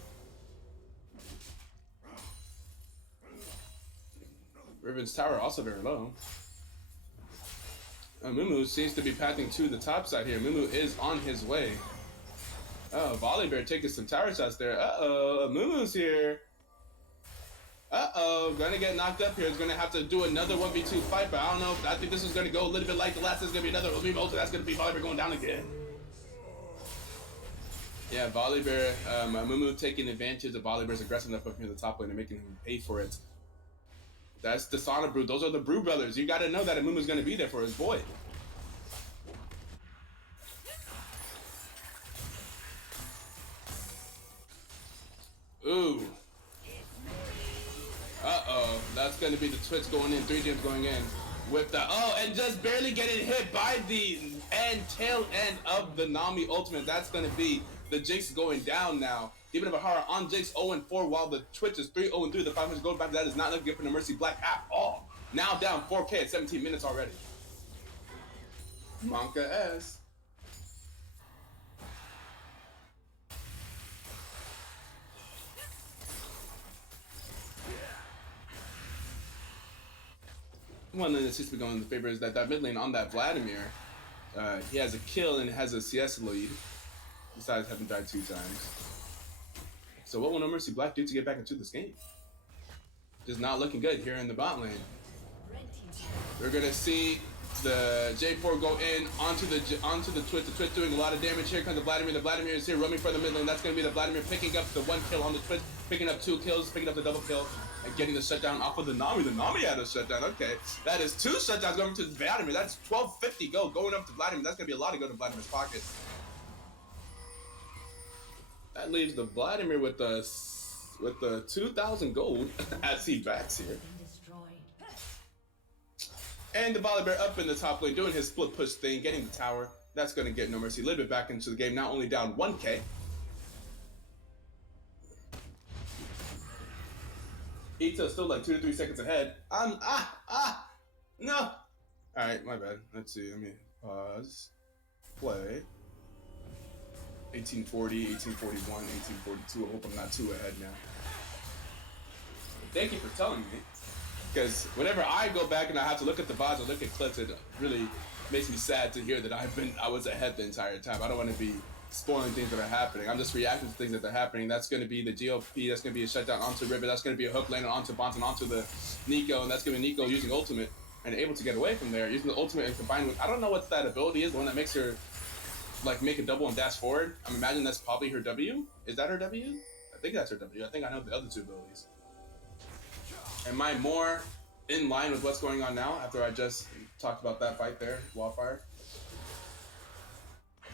Riven's tower also very low. Mumu seems to be pathing to the top side here. Mumu is on his way. Oh, Volibear taking some tower shots there. Uh-oh, Mumu's here. Uh-oh, gonna get knocked up here. It's gonna have to do another 1v2 fight, but I don't know. I think this is gonna go a little bit like the last. There's gonna be another ultimate. That's gonna be Volibear going down again. Yeah, Volibear, Mumu taking advantage of Volibear's aggressiveness up here in the top lane and making him pay for it. That's the Sauna Brew. Those are the Brew brothers. You gotta know that Mumu's gonna be there for his boy. Ooh. Uh-oh, that's going to be the Twitch going in, 3 gems going in with the, and just barely getting hit by the tail end of the Nami ultimate. That's going to be the Jinx going down now. Giving a Bahara on Jinx 0-4 while the Twitch is 3-0-3. The 500 gold back, that is not looking good for the Mercy Black at all. Now down 4K at 17 minutes already. Monka S. One thing that seems to be going in the favor is that mid lane on that Vladimir, he has a kill and has a CS lead, besides having died 2 times. So what will No Mercy Black do to get back into this game? Just not looking good here in the bot lane. We're gonna see the J4 go in onto the Twitch. The Twitch doing a lot of damage. Here comes the Vladimir. The Vladimir is here roaming for the mid lane. That's gonna be the Vladimir picking up the 1 kill on the Twitch, picking up 2 kills, picking up the double kill. and getting the shutdown off of the Nami. The Nami had a shutdown. Okay, that is 2 shutdowns going to Vladimir. That's 1250 gold going up to Vladimir. That's gonna be a lot of gold in Vladimir's pocket. That leaves the Vladimir with the 2,000 gold as he backs here. And the Vladimir up in the top lane doing his split push thing, getting the tower. That's gonna get No Mercy a little bit back into the game. Not only down 1k. Ito's still like 2 to 3 seconds ahead. No. All right, my bad. Let's see. Let me pause. Play. 1840, 1841, 1842. I hope I'm not too ahead now. Thank you for telling me. Because whenever I go back and I have to look at the VODs or look at clips, it really makes me sad to hear that I was ahead the entire time. I don't want to be spoiling things that are happening. I'm just reacting to things that are happening. That's going to be the GOP. That's going to be a shutdown onto River. That's going to be a hook landing onto Bonton, onto the Nico. And that's going to be Nico using ultimate and able to get away from there. Using the ultimate and combined with, I don't know what that ability is, the one that makes her like make a double and dash forward. I'm imagining that's probably her W. Is that her W? I think that's her W. I think I know the other 2 abilities. Am I more in line with what's going on now after I just talked about that fight there, Wildfire?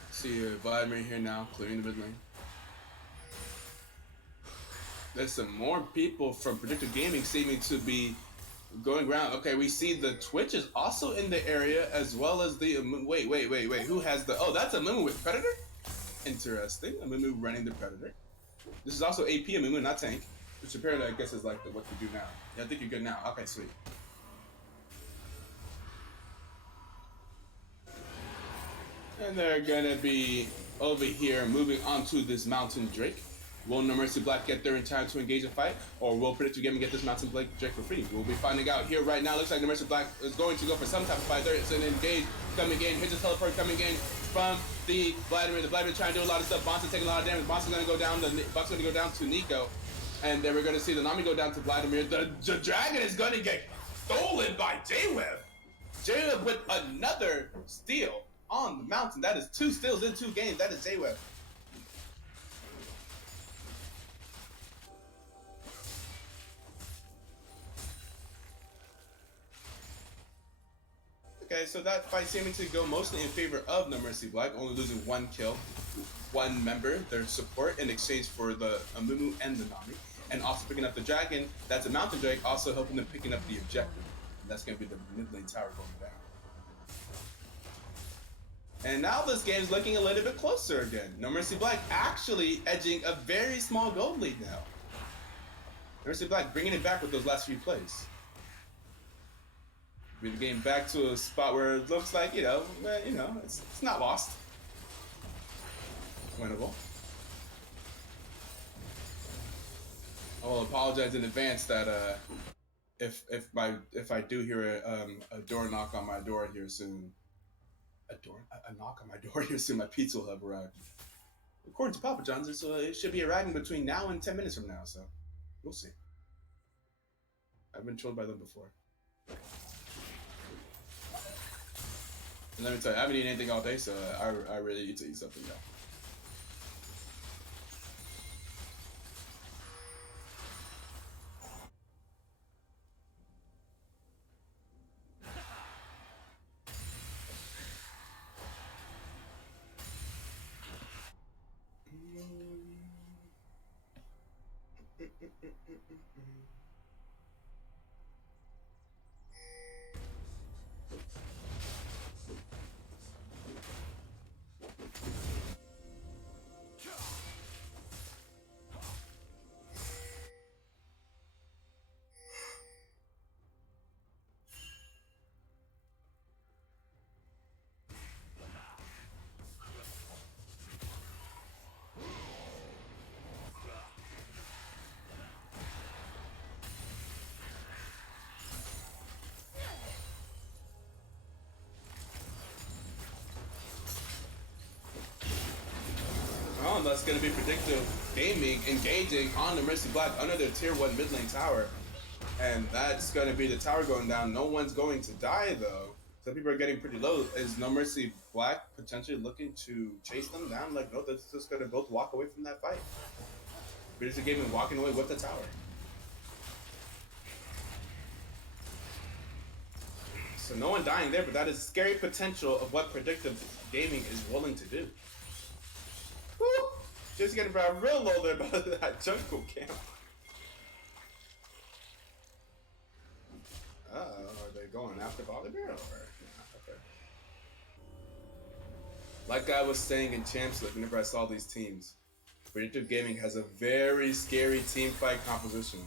See Vladimir here now, clearing the mid lane. There's some more people from Predictive Gaming seeming to be going around. Okay, we see the Twitch is also in the area as well as the wait. Who has the? Oh, that's Amumu with Predator. Interesting. Amumu running the Predator. This is also AP Amumu, not tank. Which apparently I guess is like what you do now. Yeah, I think you're good now. Okay, sweet. And they're gonna be over here moving onto this Mountain Drake. Will No Mercy Black get there in time to engage a fight? Or will Predictive Gaming get this Mountain Drake for free? We'll be finding out here right now. Looks like No Mercy Black is going to go for some type of fight. There is an engage coming in. Hits a teleport coming in from the Vladimir. The Vladimir trying to do a lot of stuff. Bonson taking a lot of damage. Bonson's gonna go down. The Buck's gonna go down to Nico. And then we're gonna see the Nami go down to Vladimir. The dragon is gonna get stolen by J-Web. J-Web with another steal on the mountain. That is 2 steals in 2 games. That is J-Web. Okay, so that fight seeming to go mostly in favor of No Mercy Black, only losing 1 kill, 1 member, their support, in exchange for the Amumu and the Nami. And also picking up the dragon, that's a Mountain Drake, also helping them picking up the objective. And that's going to be the mid lane tower going down. And now this game's looking a little bit closer again. No Mercy Black actually edging a very small gold lead now. No Mercy Black bringing it back with those last few plays. Bring the game back to a spot where it looks like, it's not lost. Winnable. I will apologize in advance that if I do hear a door knock on my door here soon, a knock on my door here soon, my pizza will have arrived. According to Papa John's, it should be arriving between now and 10 minutes from now, so we'll see. I've been trolled by them before. And let me tell you, I haven't eaten anything all day, so I really need to eat something now. That's going to be Predictive Gaming engaging on the Mercy Black under their tier 1 mid lane tower. And that's going to be the tower going down. No one's going to die though. Some people are getting pretty low. Is No Mercy Black potentially looking to chase them down? Like, no, they're just going to both walk away from that fight. Predictive Gaming walking away with the tower. So no one dying there, but that is scary potential of what Predictive Gaming is willing to do. Woo! Just getting real low there by that jungle camp. Are they going after Volibear or? Yeah, okay. Like I was saying in Champs League, whenever I saw these teams, Predictive Gaming has a very scary team fight composition.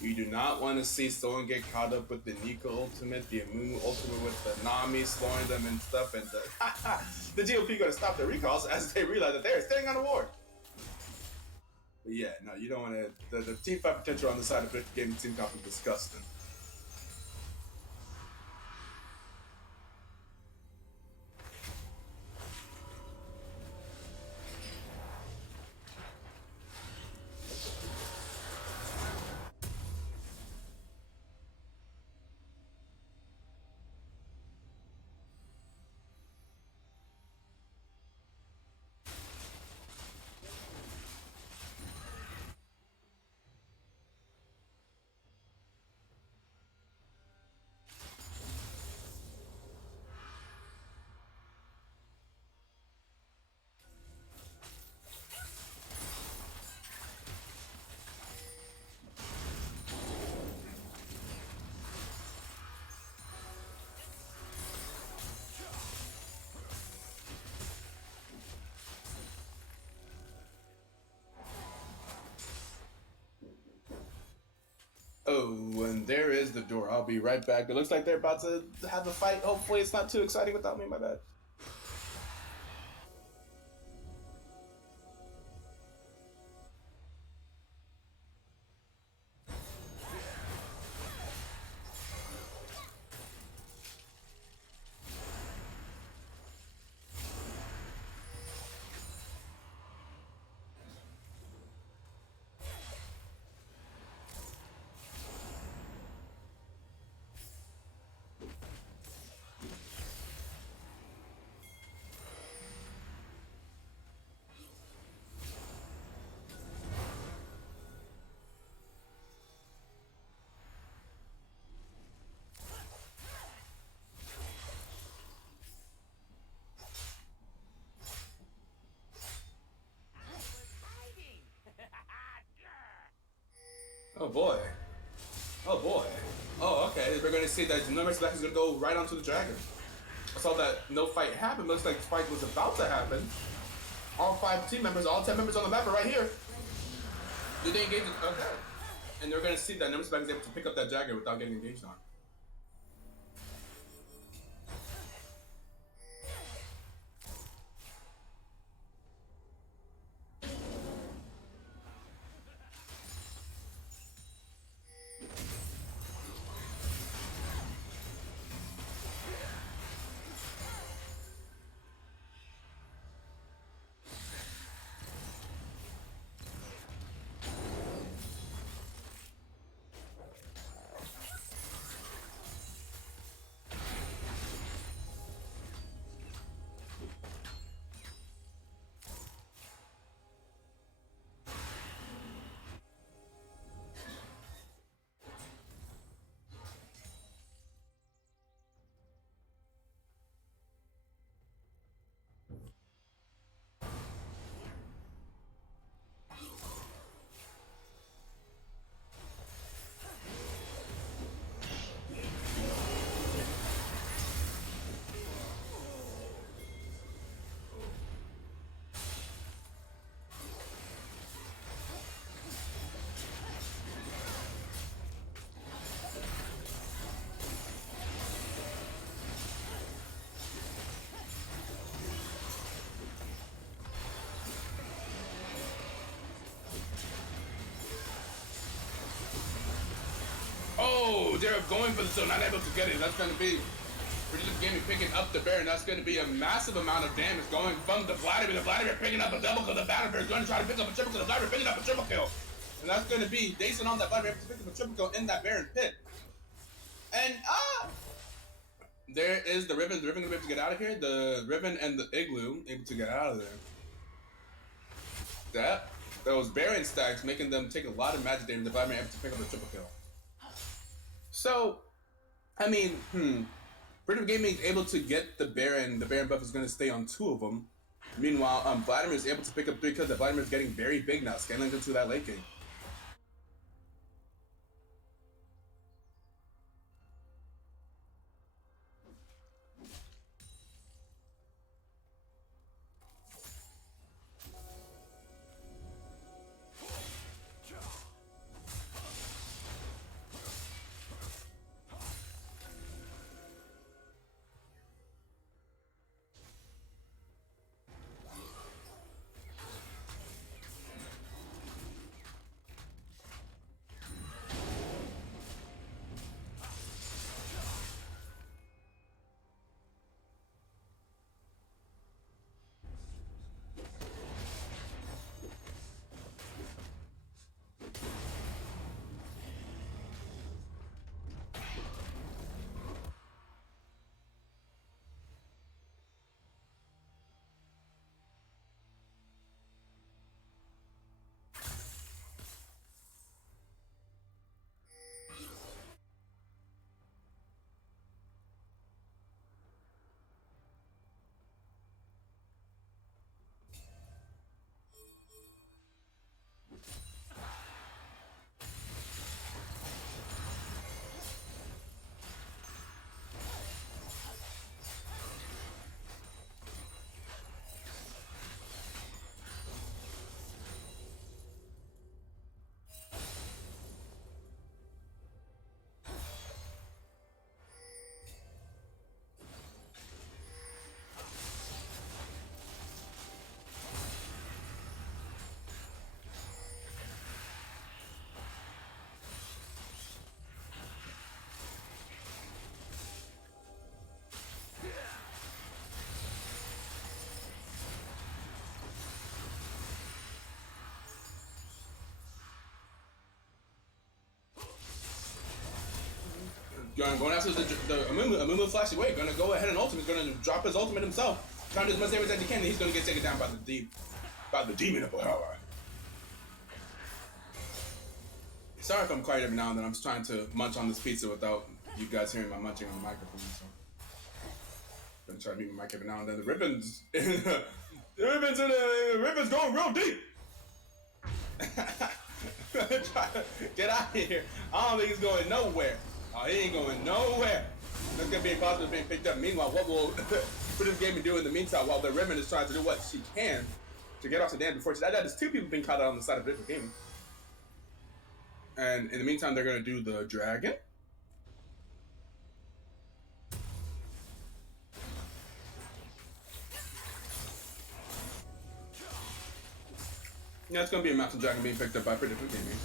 You do not want to see someone get caught up with the Nika ultimate, the Amumu ultimate with the Nami slowing them and stuff, and the GOP going to stop their recalls as they realize that they're staying on the ward. But yeah, no, you don't want to. The team fight potential on the side of Predictive Gaming team comp is disgusting. Oh, and there is the door. I'll be right back. It looks like they're about to have a fight. Hopefully it's not too exciting without me, my bad. Oh boy. Oh boy. Oh, okay. We're gonna see that the number select is gonna go right onto the dragon. I saw that no fight happened. Looks like the fight was about to happen. All 5 team members, all 10 members on the map are right here. Did they engage? Okay. And they're gonna see that number select is able to pick up that dragon without getting engaged on. Oh, they're going for the zone, not able to get it. That's going to be Predictive Gaming picking up the Baron. That's going to be a massive amount of damage going from the Vladimir. The Vladimir picking up a double kill. The Vladimir is going to try to pick up a triple kill. The Vladimir picking up a triple kill. And that's going to be Dason on that Vladimir to pick up a triple kill in that Baron pit. And there is the Riven. The Riven going to be able to get out of here. The Riven and the Igloo able to get out of there. Those Baron stacks making them take a lot of magic damage. The Vladimir able to pick up a triple kill. So, I mean, Predictive Gaming is able to get the Baron. The Baron buff is going to stay on 2 of them. Meanwhile, Vladimir is able to pick up 3 kills. That Vladimir is getting very big now, scaling into that late game. Going after the Amumu flashy way. Gonna go ahead and ultimate. Gonna drop his ultimate himself. Trying to do as much damage as he can. And he's gonna get taken down by the demon of power. Sorry if I'm quiet every now and then. I'm just trying to munch on this pizza without you guys hearing my munching on the microphone. So I'm gonna try to mute my mic every now and then. The ribbons, the ribbons going real deep. Get out of here. I don't think he's going nowhere. Oh, he ain't going nowhere. That's gonna be impossible being picked up. Meanwhile, what will Predictive Gaming do in the meantime while the Ribbon is trying to do what she can to get off the dam before she died? There's 2 people being caught out on the side of Predictive Gaming. And in the meantime, they're gonna do the dragon. Yeah, it's gonna be a mountain dragon being picked up by Predictive Gaming.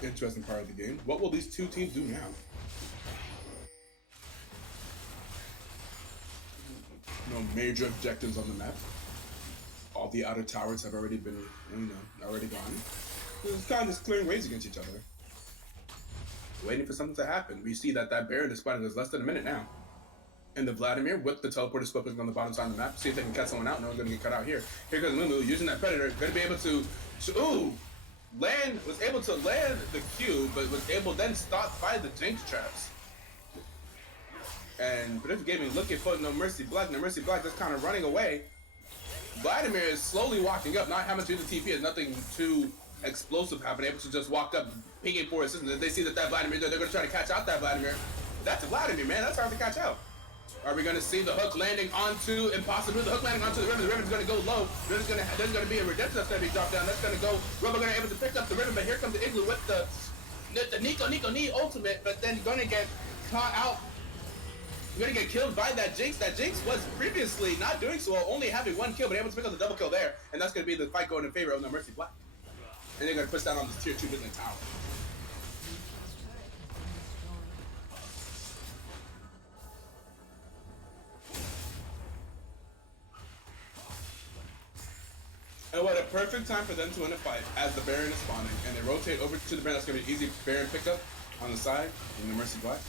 Interesting part of the game. What will these 2 teams do now? No major objectives on the map. All the outer towers have already been, already gone. It's kind of just clearing ways against each other. Waiting for something to happen. We see that Baron is spotted. There's less than a minute now. And the Vladimir with the teleporter slippers on the bottom side of the map. See if they can cut someone out. No one's going to get cut out here. Here goes Mumu using that Predator. Going to be able to... Ooh! Was able to land the Q, but was able then stopped by the Jinx traps. And Predictive Gaming looking for No Mercy Black just kind of running away. Vladimir is slowly walking up, not having to do the TP is nothing too explosive happen, able to just walk up, pinging for assistance. If they see that Vladimir, they're going to try to catch out that Vladimir. That's a Vladimir, man. That's hard to catch out. Are we going to see the hook landing onto Impossible? The hook landing onto the Riven. The Riven's going to go low. There's going to be a redemption that's going to be dropped down. That's going to go. Robo going to be able to pick up the Riven, but here comes the Igloo with the Nico knee ultimate, but then going to get caught out. You're going to get killed by that Jinx. That Jinx was previously not doing so well, only having one kill, but able to pick up the double kill there, and that's going to be the fight going in favor of No Mercy Black. And they're going to push down on this tier 2 midlane tower. And what a perfect time for them to win a fight as the Baron is spawning. And they rotate over to the Baron. That's going to be an easy Baron pickup on the side in the Mercy Black.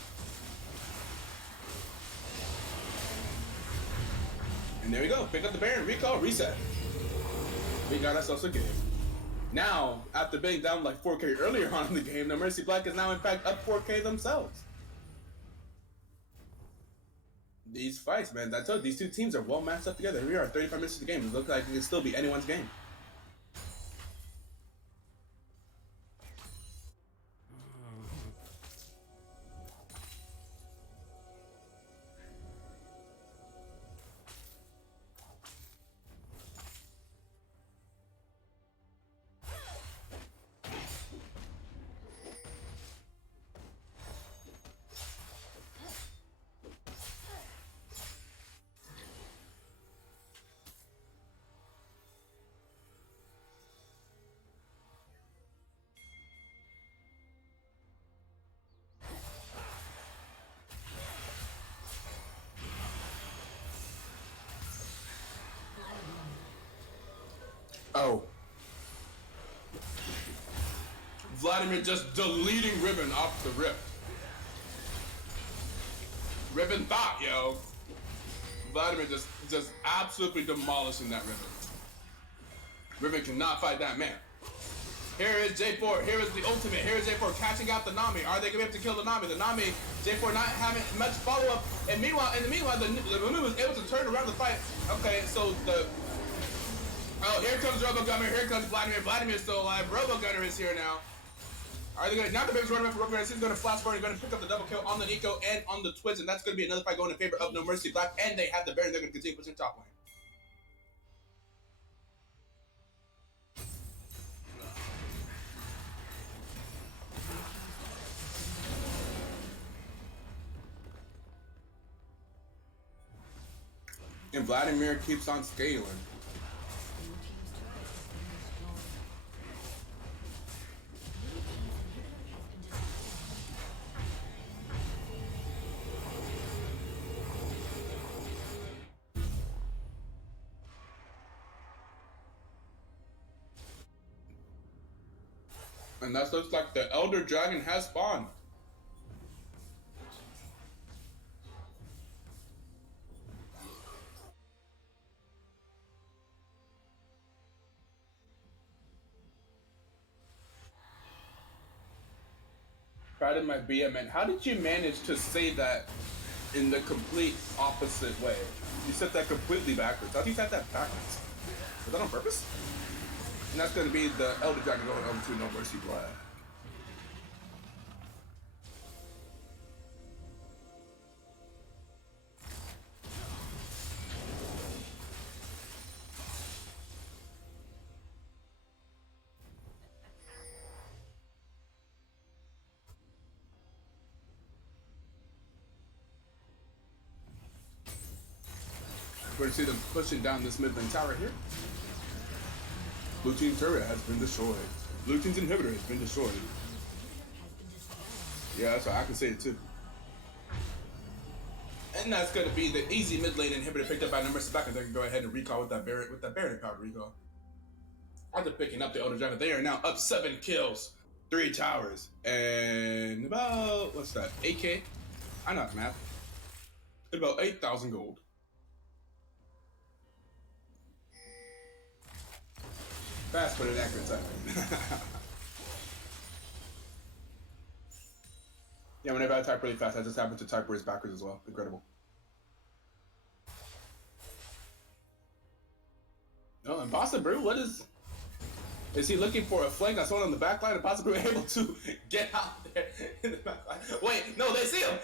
And there we go. Pick up the Baron. Recall. Reset. We got ourselves a game. Now, after being down like 4K earlier on in the game, the Mercy Black is now in fact up 4K themselves. These fights, man, I told you, these two teams are well matched up together. We are 35 minutes of the game. It looks like it can still be anyone's game. Oh. Vladimir just deleting Riven off the rip. Riven thought, yo. Vladimir just absolutely demolishing that Riven. Riven cannot fight that man. Here is J4. Here is the ultimate. Here is J4 catching out the Nami. Are they going to be able to kill the Nami? The Nami, J4 not having much follow-up. And meanwhile, the Nunu was able to turn around the fight. Okay, so the... Oh, here comes RoboGunner. Here comes Vladimir. Vladimir's still alive. RoboGunner is here now. Are they going to... Now the baby's running around for RoboGunner. He's going to flash forward. He's going to pick up the double kill on the Nico and on the Twitch. And that's going to be another fight going in favor of No Mercy Black. And they have the Baron. They're going to continue pushing top lane. And Vladimir keeps on scaling. And that looks like the Elder Dragon has spawned. Proud of my BM, man. How did you manage to say that in the complete opposite way? You said that completely backwards. How do you said that backwards? Was that on purpose? And that's going to be the Elder Dragon going over to No Mercy Black. We're going to see them pushing down this mid lane tower here. Blue team's turret has been destroyed. Blue team's inhibitor has been destroyed. Yeah, that's right. I can say it too. And that's going to be the easy mid lane inhibitor picked up by No Mercy Black. And they can go ahead and recall with that Baron power recall. After picking up the Elder Dragon, they are now up 7 kills, 3 towers, and about, what's that, 8K? I know math. About 8,000 gold. Fast but an accurate time. Yeah, whenever I type really fast, I just happen to type words backwards as well. Incredible. Oh, and Bossa Brew, what is Is he looking for a flank on someone on the back line and possibly able to get out there in the back line? Wait, no, they see him!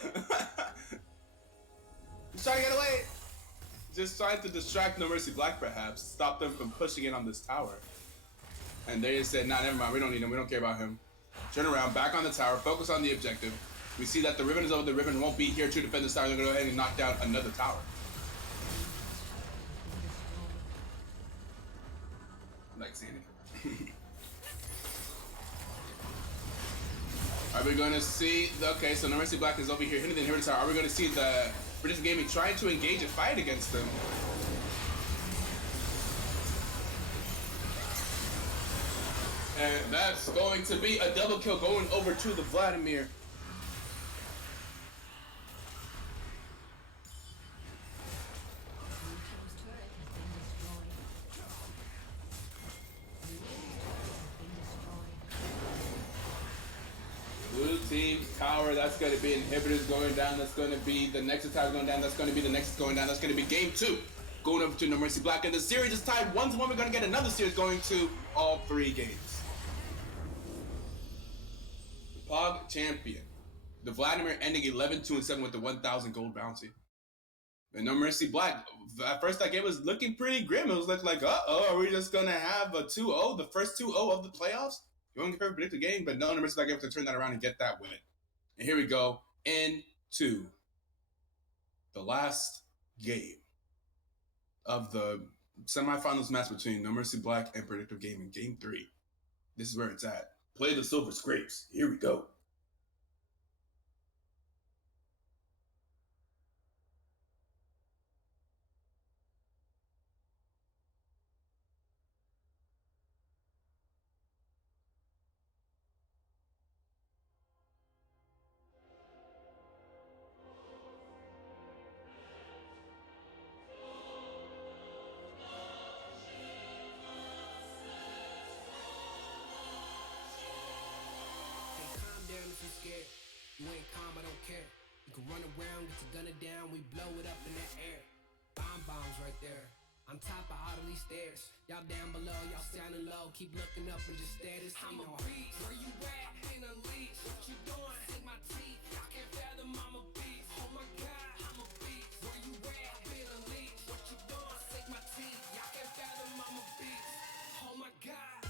He's trying to get away! Just trying to distract No Mercy Black, perhaps. Stop them from pushing in on this tower. And they just said, nah, never mind, we don't need him, we don't care about him. Turn around, back on the tower, focus on the objective. We see that the Riven is over, the Riven won't be here to defend this tower. They're gonna go ahead and knock down another tower. Like seeing it. Are we going to see, okay, so No Mercy Black is over here hitting the inhibitor tower. Are we going to see the Predictive Gaming trying to engage and fight against them? And that's going to be a double kill going over to the Vladimir. Blue team's tower, that's going to be inhibitors going down. That's going to be the Nexus tower going down. That's going to be the Nexus going down. That's going to be game 2 going over to No Mercy Black. And the series is tied 1-1. We're going to get another series going to all 3 games. The Pog champion. The Vladimir ending 11-2-7 with the 1,000 gold bounty. And No Mercy Black, at first that game was looking pretty grim. It was like, uh-oh, are we just going to have a 2-0, the first 2-0 of the playoffs? You want to compare Predictive game, but no, No Mercy Black able to turn that around and get that win. And here we go into the last game of the semifinals match between No Mercy Black and Predictive Gaming, game 3. This is where it's at. Play the Silver Scrapes. Here we go. You ain't calm, I don't care. You can run around, get your gun it down, we blow it up in the air. Bombs right there. I'm top of all of these stairs. Y'all down below, y'all standing low. Keep looking up and just stare this thing on. Where you at? Been unleashed. What you doing? Sink my teeth. Y'all can't fathom I'm a beast. Oh my God, I'm a beast. Where you at? Been unleashed. What you doing? Sink my teeth. Y'all can't fathom I'm a beast. Oh my God.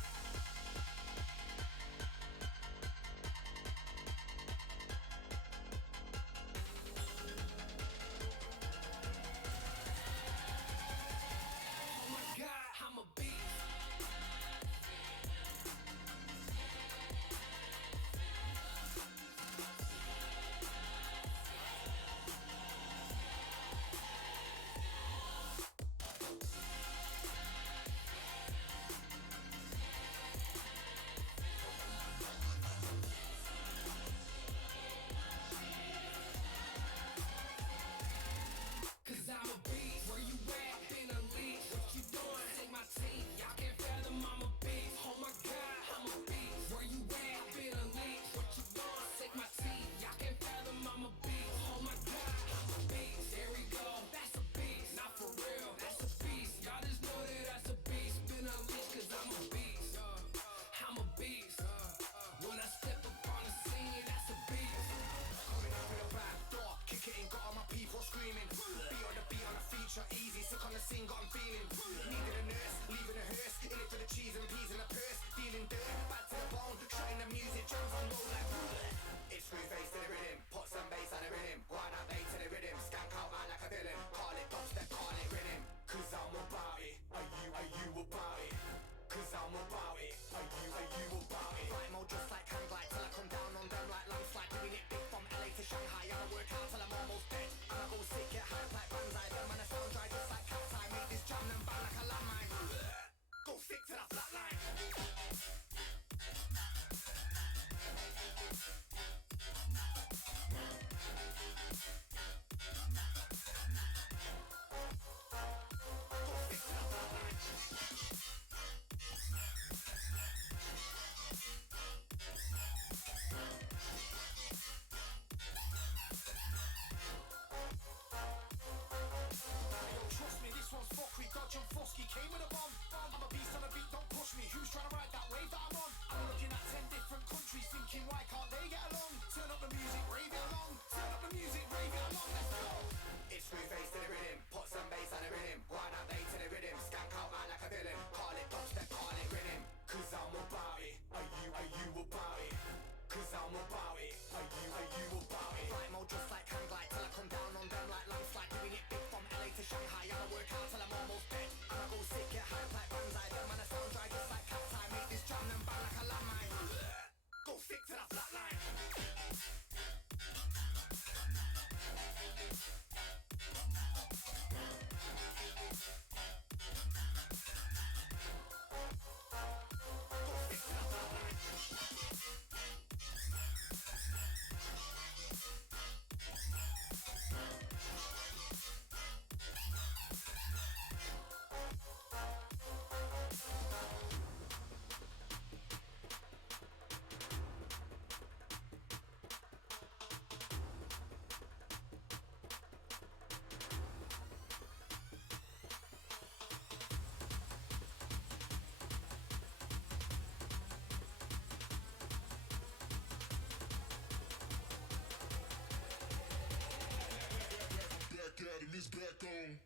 gone.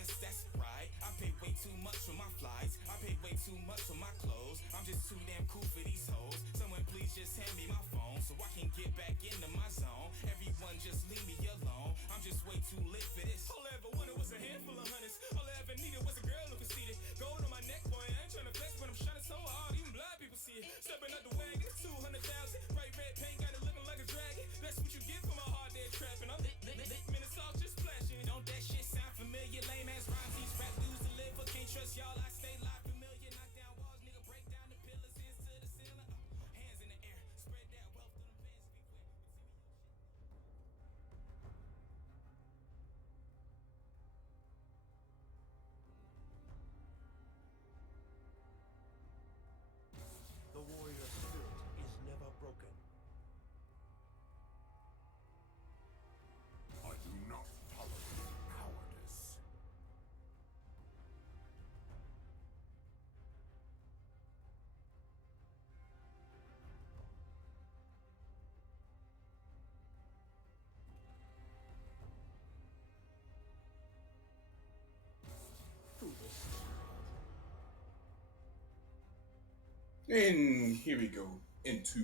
CEROS, that's right. I pay way too much for my flights. I pay way too much for my clothes. I'm just too damn cool for these hoes. Someone please just hand me my phone so I can get back into my zone. Everyone just leave me alone. I'm just way too lit for this. All I ever wanted was a handful of hundreds. All I ever needed was a girl who could see it. Gold on my neck, boy, I ain't tryna flex, but I'm shining so hard, even blind people see it. Stepping up the wagon, 200,000. Bright red paint, got it looking like a dragon. That's what you get for my hard day trapping. I'm lit, minutes off, just flashing. Don't that shit sound familiar? Lame ass rhymes, these rap dudes deliver. Can't trust y'all, I stay live familiar. Knock down walls, nigga, break down the pillars, hands to the ceiling. Hands in the air, spread that wealth through them pins. The warrior spirit is never broken. I do not tolerate cowardice. And here we go into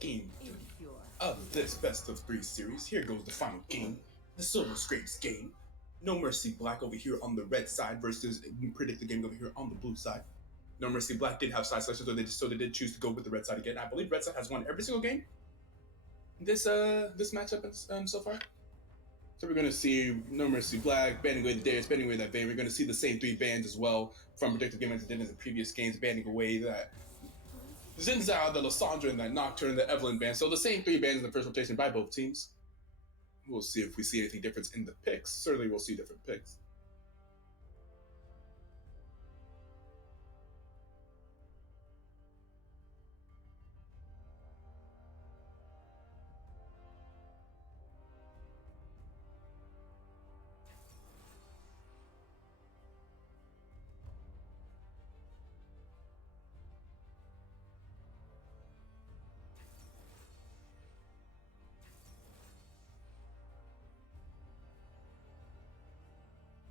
game 3 Impure. of this best of 3 series. Here goes the final game, the Silver Scrapes game. No Mercy Black over here on the red side versus Predictive Game over here on the blue side. No Mercy Black did have side selection, so they did choose to go with the red side again. I believe red side has won every single game this matchup so far. So we're gonna see No Mercy Black banning away the Darius, banning away that Vayne. We're gonna see the same 3 bans as well from Predictive Game as it did in the previous games, banning away that Zinzao, the Lysandra, and that Nocturne, the Evelyn band. So the same 3 bands in the first rotation by both teams. We'll see if we see anything different in the picks. Certainly we'll see different picks.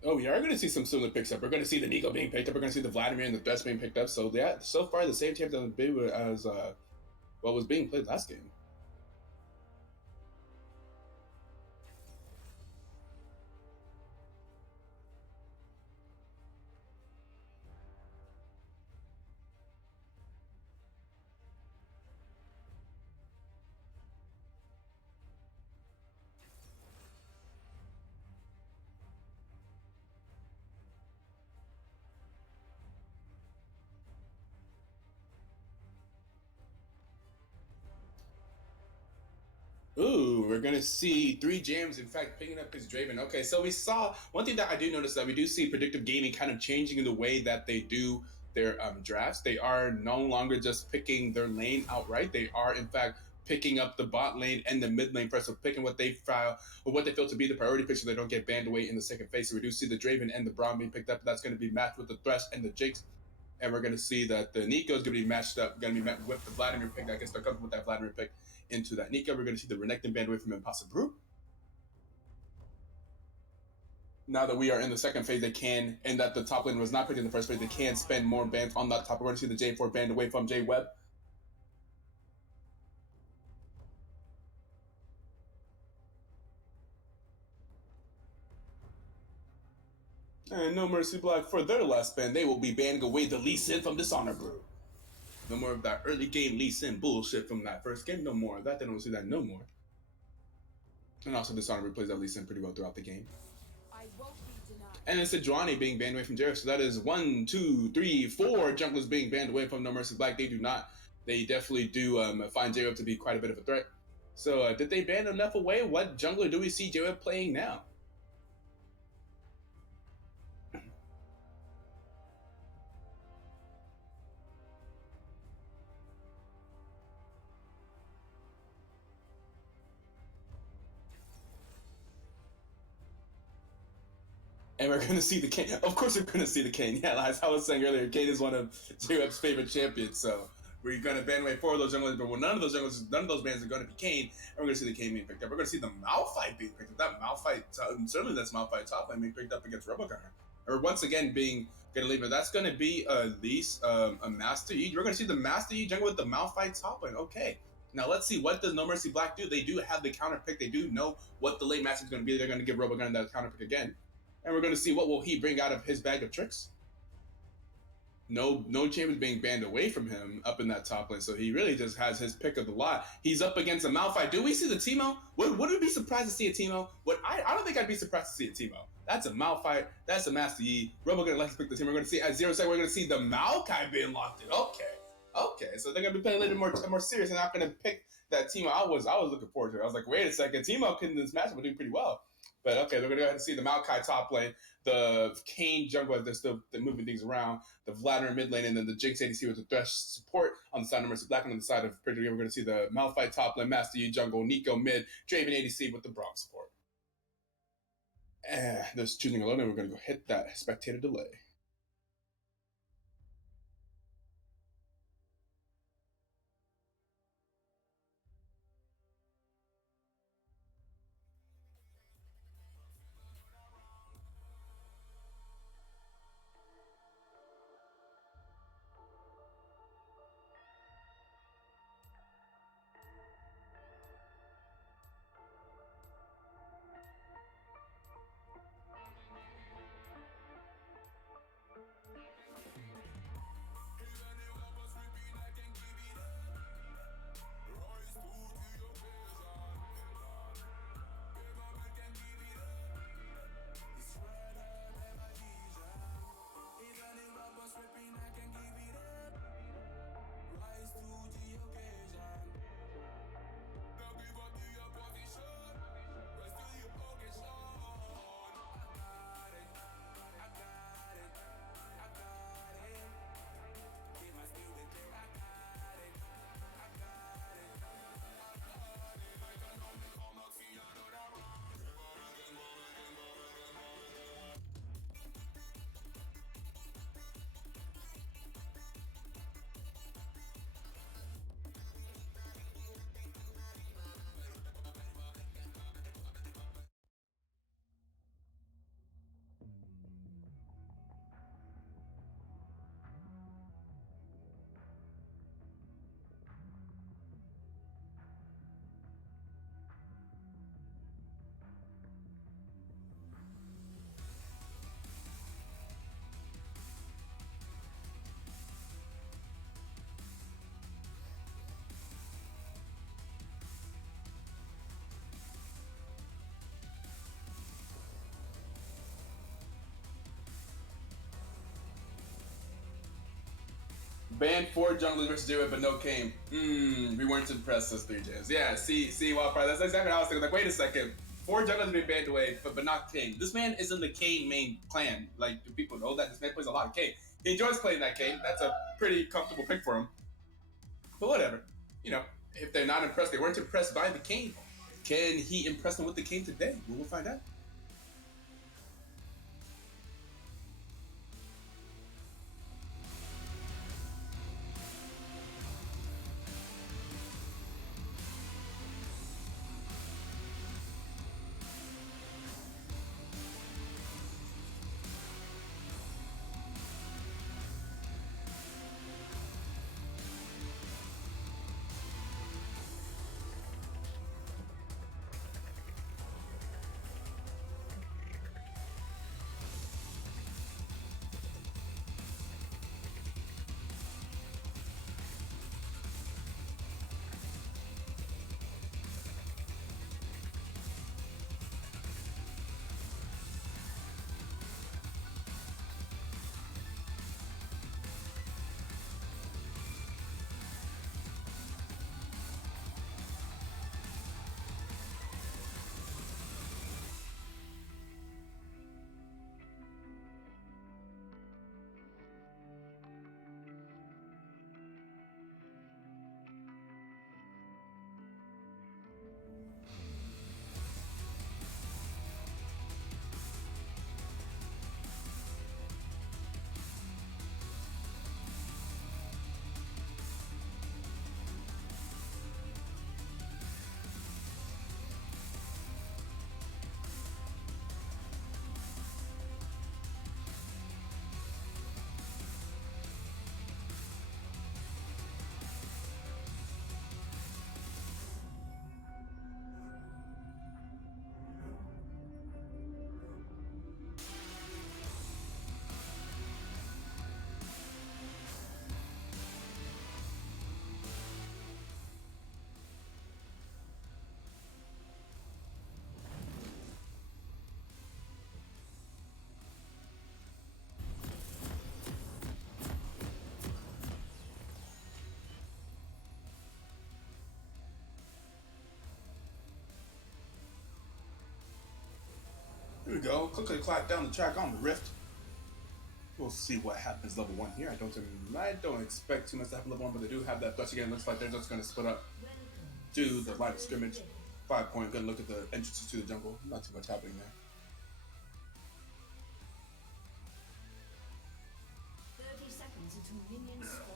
Oh, we are going to see some similar picks up. We're going to see the Nico being picked up. We're going to see the Vladimir and the Thresh being picked up. So yeah, so far the same champion as what was being played last game. Ooh, we're gonna see 3 jams. In fact, picking up his Draven. Okay, so we saw one thing that I do notice that we do see Predictive Gaming kind of changing in the way that they do their drafts. They are no longer just picking their lane outright. They are in fact picking up the bot lane and the mid lane first, so picking what they file or what they feel to be the priority pick, so they don't get banned away in the second phase. So we do see the Draven and the Braum being picked up. That's going to be matched with the Thresh and the Jinx. And we're going to see that the Nico is going to be matched up, going to be met with the Vladimir pick. I guess they're coming with that Vladimir pick into that Nico. We're going to see the Renekton banned away from Impossible. Now that we are in the second phase, they can, and that the top lane was not picked in the first phase, they can spend more bans on that top. We're going to see the J4 banned away from J Web. And No Mercy Black for their last ban. They will be banning away the Lee Sin from Dishonor Brew. No more of that early game Lee Sin bullshit from that first game. No more of that. They don't see that no more. And also Dishonor Brew plays that Lee Sin pretty well throughout the game. And then Sejuani being banned away from Jareth. So that is 1, 2, 3, 4 junglers being banned away from No Mercy Black. They do not. They definitely do find J-Web to be quite a bit of a threat. So did they ban enough away? What jungler do we see J-Web playing now? And we're going to see the Kane. Of course, we're going to see the Kane. Yeah, as I was saying earlier, Kane is one of J-Web's favorite champions. So we're going to ban away 4 of those junglers, but none of those bans are going to be Kane. And we're going to see the Kane being picked up. We're going to see the Malphite being picked up. That Malphite, certainly that's Malphite top lane being picked up against Robogunner. Or once again being going to leave it. That's going to be at least a Master Yi. We're going to see the Master Yi jungle with the Malphite top lane. Okay. Now let's see, what does No Mercy Black do? They do have the counter pick. They do know what the late match is going to be. They're going to give Robogunner that counter pick again. And we're going to see what will he bring out of his bag of tricks. No champions being banned away from him up in that top lane, so he really just has his pick of the lot. He's up against a Malphite. Do we see the Teemo? Would we be surprised to see a Teemo? I don't think I'd be surprised to see a Teemo. That's a Malphite. That's a Master Yi. Robo gonna let us pick the team. We're gonna see at 0 second. We're gonna see the Maokai being locked in. Okay. So they're gonna be playing a little more serious. They're not gonna pick that Teemo. I was looking forward to it. I was like, wait a second, Teemo in this match will do pretty well. But okay, we're gonna go ahead and see the Maokai top lane, the Kane jungle as they're still moving things around, the Vladimir mid lane, and then the Jinx ADC with the Thresh support on the side of Mercy Black, and on the side of Predictive. We're gonna see the Malphite top lane, Master Yi jungle, Nico mid, Draven ADC with the Braum support. And there's choosing alone, and we're gonna go hit that spectator delay. Banned 4 junglers versus Zero, but no Kane. We weren't impressed as 3Js. Yeah, see, Wildfire, that's exactly what I was thinking. Like, wait a second. 4 junglers have been banned away, but not Kane. This man is in the Kane main clan. Like, do people know that? This man plays a lot of Kane. He enjoys playing that Kane. That's a pretty comfortable pick for him. But whatever. You know, if they're not impressed, they weren't impressed by the Kane. Can he impress them with the Kane today? We will find out. Here we go. Quickly clap down the track on the Rift. We'll see what happens level 1 here. I don't expect too much to happen level 1, but they do have that touch again. Looks like they're just going to split up to the line of scrimmage. 5 point. Good look at the entrances to the jungle. Not too much happening there. 30 seconds until minions spawn.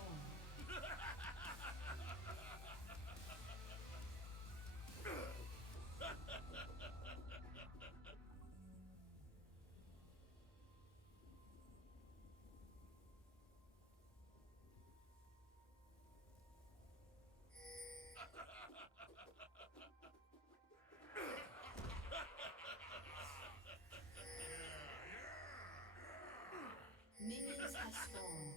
Minions have spawned.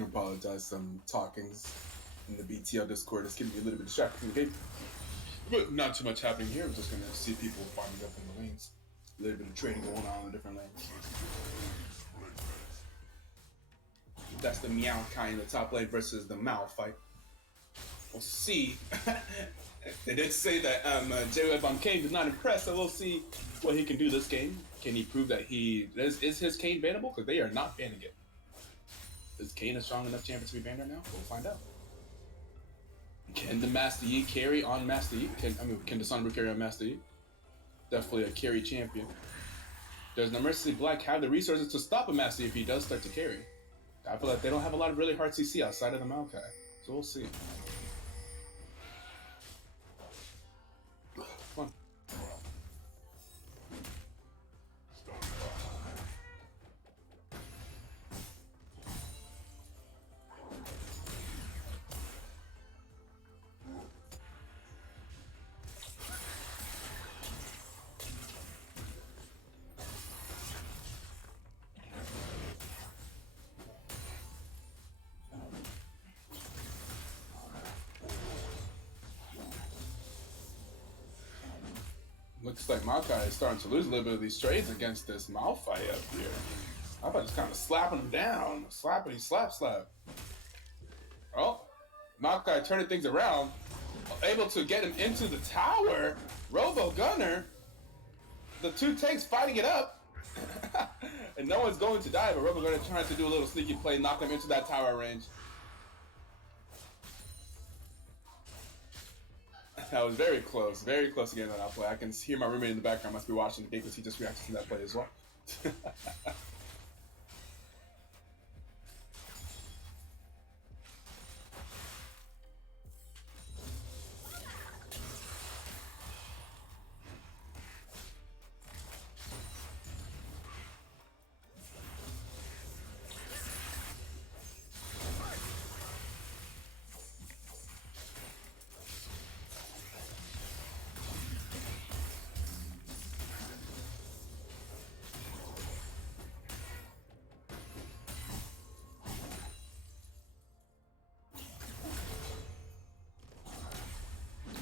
Apologize, some talkings in the BTL Discord is getting me a little bit distracted from the game. But not too much happening here. We're just going to see people farming up in the lanes. A little bit of trading going on in the different lanes. That's the Meowkai in the top lane versus the Malphite. We'll see. They did say that J-Web on Kane did not impress, so we'll see what he can do this game. Can he prove that is his Kane bannable? Because they are not banning it. Is Kane a strong enough champion to be banned right now? We'll find out. Can the Master Yi carry on Master Yi? Can the Sunbrew carry on Master Yi? Definitely a carry champion. Does No Mercy Black have the resources to stop a Master Yi if he does start to carry? I feel like they don't have a lot of really hard CC outside of the Maokai. So we'll see. Come on. Looks like Maokai is starting to lose a little bit of these trades against this Malphite up here. Malphite just kind of slapping him down. Slappity slap slap. Oh, Maokai turning things around. Able to get him into the tower. Robo Gunner. The two tanks fighting it up. And no one's going to die, but Robo Gunner trying to do a little sneaky play, knock him into that tower range. That was very close again on that play. I can hear my roommate in the background, must be watching the game because he just reacted to that play as well.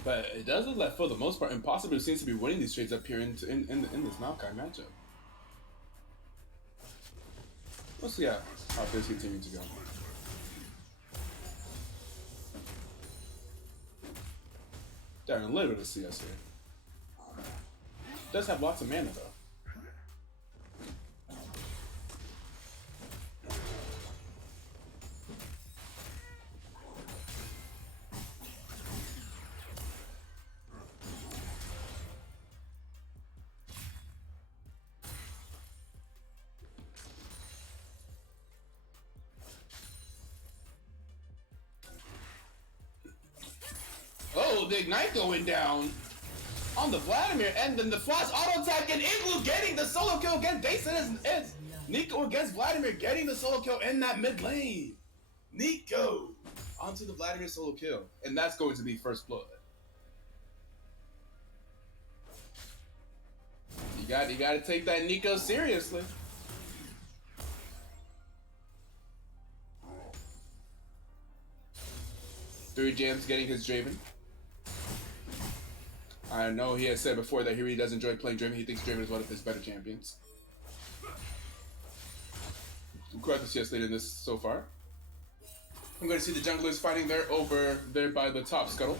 But it does look like, for the most part, Impossible seems to be winning these trades up here in this Maokai matchup. We'll see how this continues to go. They're a little bit of CS here. Does have lots of mana though. Oh, the Ignite going down on the Vladimir, and then the flash auto attack, and Igloo getting the solo kill again. Dason is Nico against Vladimir getting the solo kill in that mid lane. Nico onto the Vladimir solo kill, and that's going to be first blood. You got to take that Nico seriously. Three Jams getting his Draven. I know he has said before that he really does enjoy playing Draven. He thinks Draven is one of his better champions. Quite the CS late in this so far. I'm going to see the junglers fighting there over there by the top scuttle.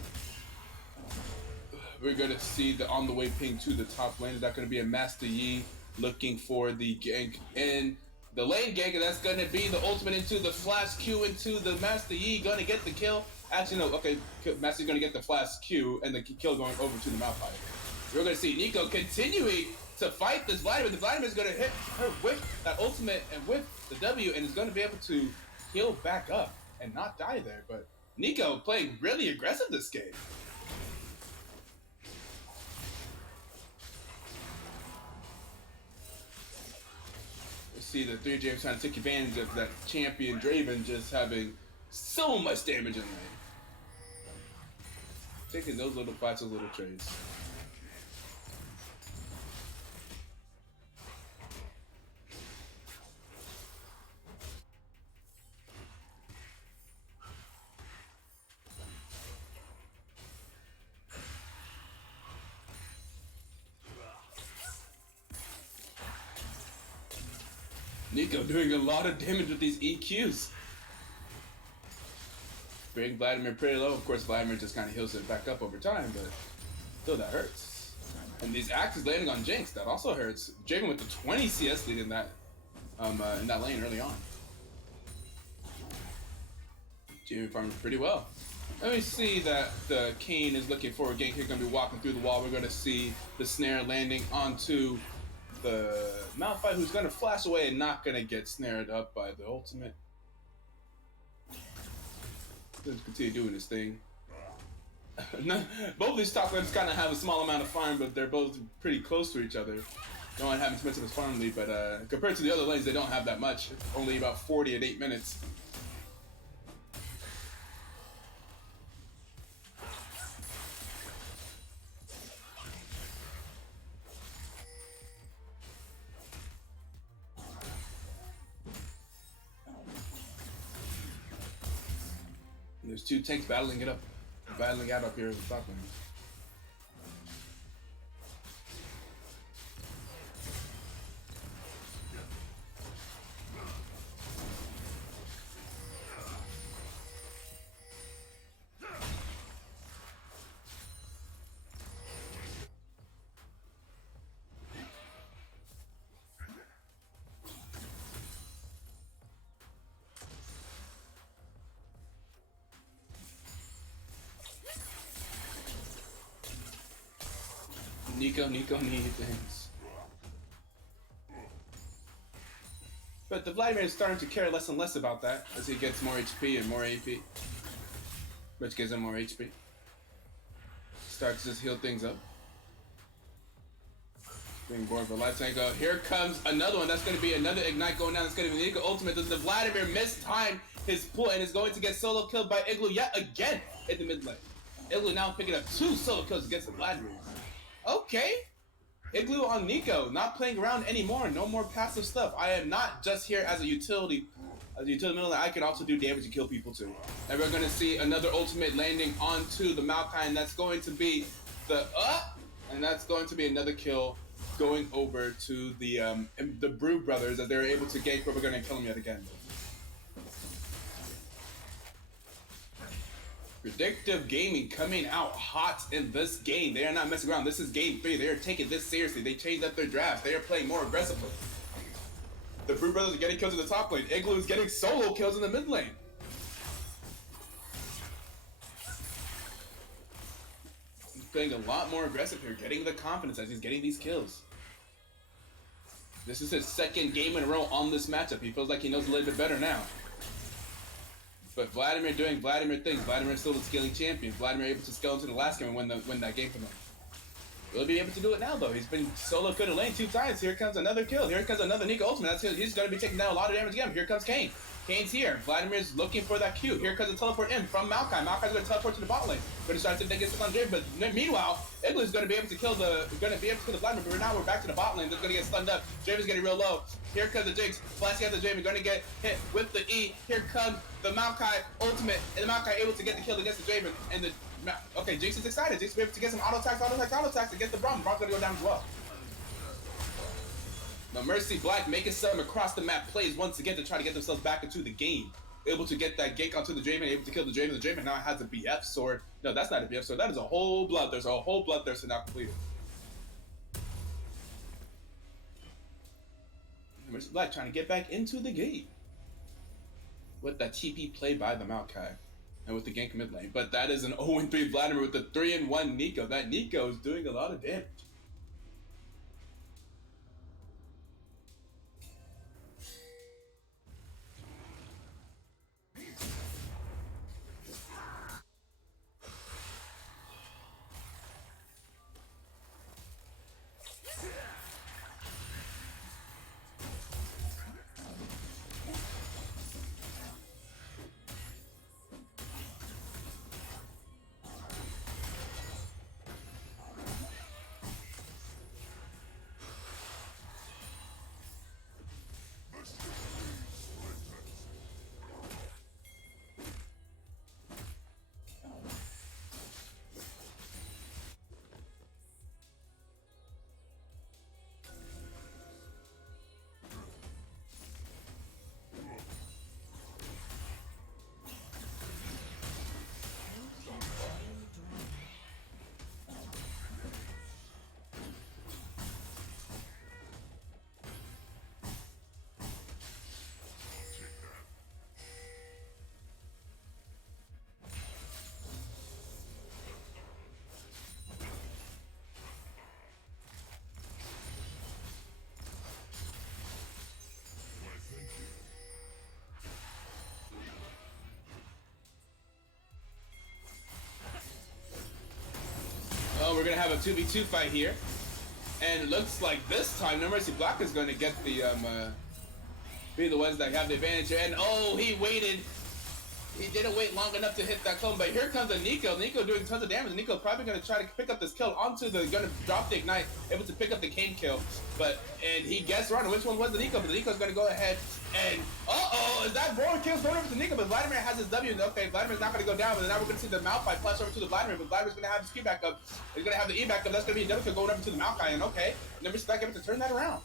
We're going to see the on the way ping to the top lane. Is that going to be a Master Yi looking for the gank in the lane gank? And that's going to be the ultimate into the flash Q into the Master Yi. Going to get the kill. Actually, no, okay, Master's going to get the flash Q and the kill going over to the Malphite. We're going to see Nico continuing to fight this Vladimir. The Vladimir is going to hit her with that ultimate and with the W, and is going to be able to heal back up and not die there. But Nico playing really aggressive this game. We see the 3 James trying to take advantage of that champion Draven just having so much damage in lane. Taking those little fights, those little trades. Nico doing a lot of damage with these EQs. bring Vladimir pretty low. Of course, Vladimir just kind of heals it back up over time, but still that hurts. And these axes landing on Jinx, that also hurts. Draven with the 20 CS lead in that lane early on. Jamie farmed pretty well. Let me see that the Kayn is looking for a gank. He's going to be walking through the wall. We're going to see the snare landing onto the Malphite, who's going to flash away and not going to get snared up by the ultimate. Let's continue doing this thing. Both of these top lanes kind of have a small amount of farm, but they're both pretty close to each other. No one having too much of a farm lead, but compared to the other lanes, they don't have that much. Only about 40 at 8 minutes. There's two tanks battling out up here in the top lane. Nico need things. But the Vladimir is starting to care less and less about that as he gets more HP and more AP. Which gives him more HP. Starts to just heal things up. Being born for life tank. Here comes another one. That's going to be another Ignite going down. It's going to be Nico ultimate. Does the Vladimir mistime his pull and is going to get solo killed by Igloo yet again in the mid lane. Igloo now picking up 2 solo kills against the Vladimir. Okay. Igloo on Nico, not playing around anymore. No more passive stuff. I am not just here as a utility. As a utility middle, I can also do damage and kill people too. And we're going to see another ultimate landing onto the Maokai, and that's going to be the and that's going to be another kill going over to the Brew brothers as they're able to gank, but we're going to kill them yet again. Predictive Gaming coming out hot in this game. They are not messing around. This is game 3. They are taking this seriously. They changed up their drafts. They are playing more aggressively. The Brew brothers are getting kills in the top lane. Igloo is getting solo kills in the mid lane. He's playing a lot more aggressive here, getting the confidence as he's getting these kills. This is his second game in a row on this matchup. He feels like he knows a little bit better now. But Vladimir doing Vladimir things. Vladimir is still the scaling champion. Vladimir able to scale into the last game and win that game for them. Will be able to do it now though. He's been solo good in lane 2 times. Here comes another kill. Here comes another Nico ultimate. He's going to be taking down a lot of damage again. Here comes Kayn. Kayn's here. Vladimir's looking for that Q. Here comes a teleport in from Maokai. Maokai's going to teleport to the bot lane. Going to start to get stuck on Jib, but meanwhile, Igloo's going to be able to kill the Vladimir. But now we're back to the bot lane. They're going to get stunned up. Draven's getting real low. Here comes the Jinx. Flashing out the Draven. Going to get hit with the E. Here comes the Maokai ultimate, and the Maokai able to get the kill against the Draven. And okay, Jinx is excited. Jinx will be able to get some auto attacks against the Braum. Braum's going to go down as well. Now Mercy Black making some across the map plays once again to try to get themselves back into the game. Able to get that gank onto the Draven, able to kill the Draven. The Draven now has a BF sword. No, that's not a BF sword. That is a whole bloodthirst. A whole bloodthirst now completed. Mercy Black trying to get back into the game with that TP play by the Maokai and with the gank mid lane. But that is an 0-3 Vladimir with the 3-1 Nico. That Nico is doing a lot of damage. gonna have a 2v2 fight here. And it looks like this time, No Mercy Black is gonna get the, be the ones that have the advantage here. And oh, he waited. He didn't wait long enough to hit that clone, but here comes the Nico. Nico doing tons of damage. Nico probably gonna try to pick up this kill onto the, gonna drop the ignite, able to pick up the cane kill. And he guessed wrong which one was the Nico, but the Nico's gonna go ahead and, is that Boron kills going over to Nico, but Vladimir has his W. Okay, Vladimir's not gonna go down, but now we're gonna see the Malphite flash over to the Vladimir, but Vladimir's gonna have his Q back up. He's gonna have the E back up. That's gonna be a double kill going over to the Maokai, and okay, never expect him to turn that around.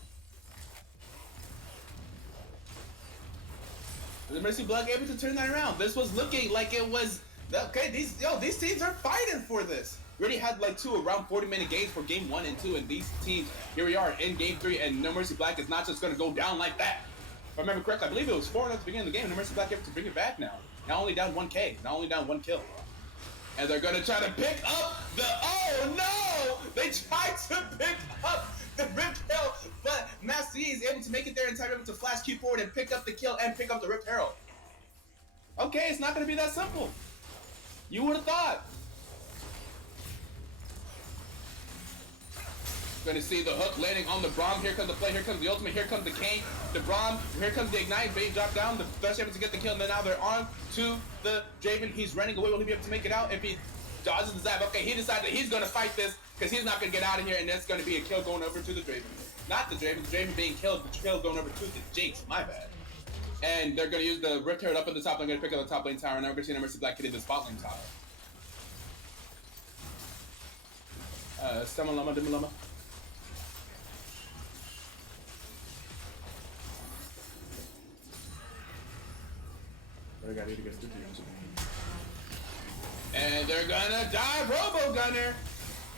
The Mercy Blood able to turn that around. This was looking like it was okay. These teams are fighting for this. We already had like two around 40-minute games for game 1 and 2, and these teams here we are in game 3, and No Mercy Black is not just going to go down like that. If I remember correctly, I believe it was 4-0 at the beginning of the game. No Mercy Black able to bring it back now. Not only down 1K, not only down 1 kill, and they're going to try to pick up the. Oh no! They tried to pick up the Ripped Herald, but Master Yi is able to make it there in time, able to flash Q forward and pick up the kill and pick up the Ripped Herald. Okay, it's not going to be that simple. You would have thought. Going to see the hook landing on the Braum. Here comes the play. Here comes the ultimate. Here comes the cane. The Braum. Here comes the ignite. Bait drop down. The Thresh able to get the kill. And then now they're on to the Draven. He's running away. Will he be able to make it out? If he dodges the zap. Okay, he decided that he's going to fight this because he's not going to get out of here. And that's going to be a kill going over to the Draven. Not the Draven. The Draven being killed. The kill going over to the Jinx. My bad. And they're going to use the Rift Herald up at the top. They're going to pick up the top lane tower. And now we're going to see No Mercy Black hitting the spot lane tower. Stamalama Dimalama. And they're gonna die, Robo Gunner.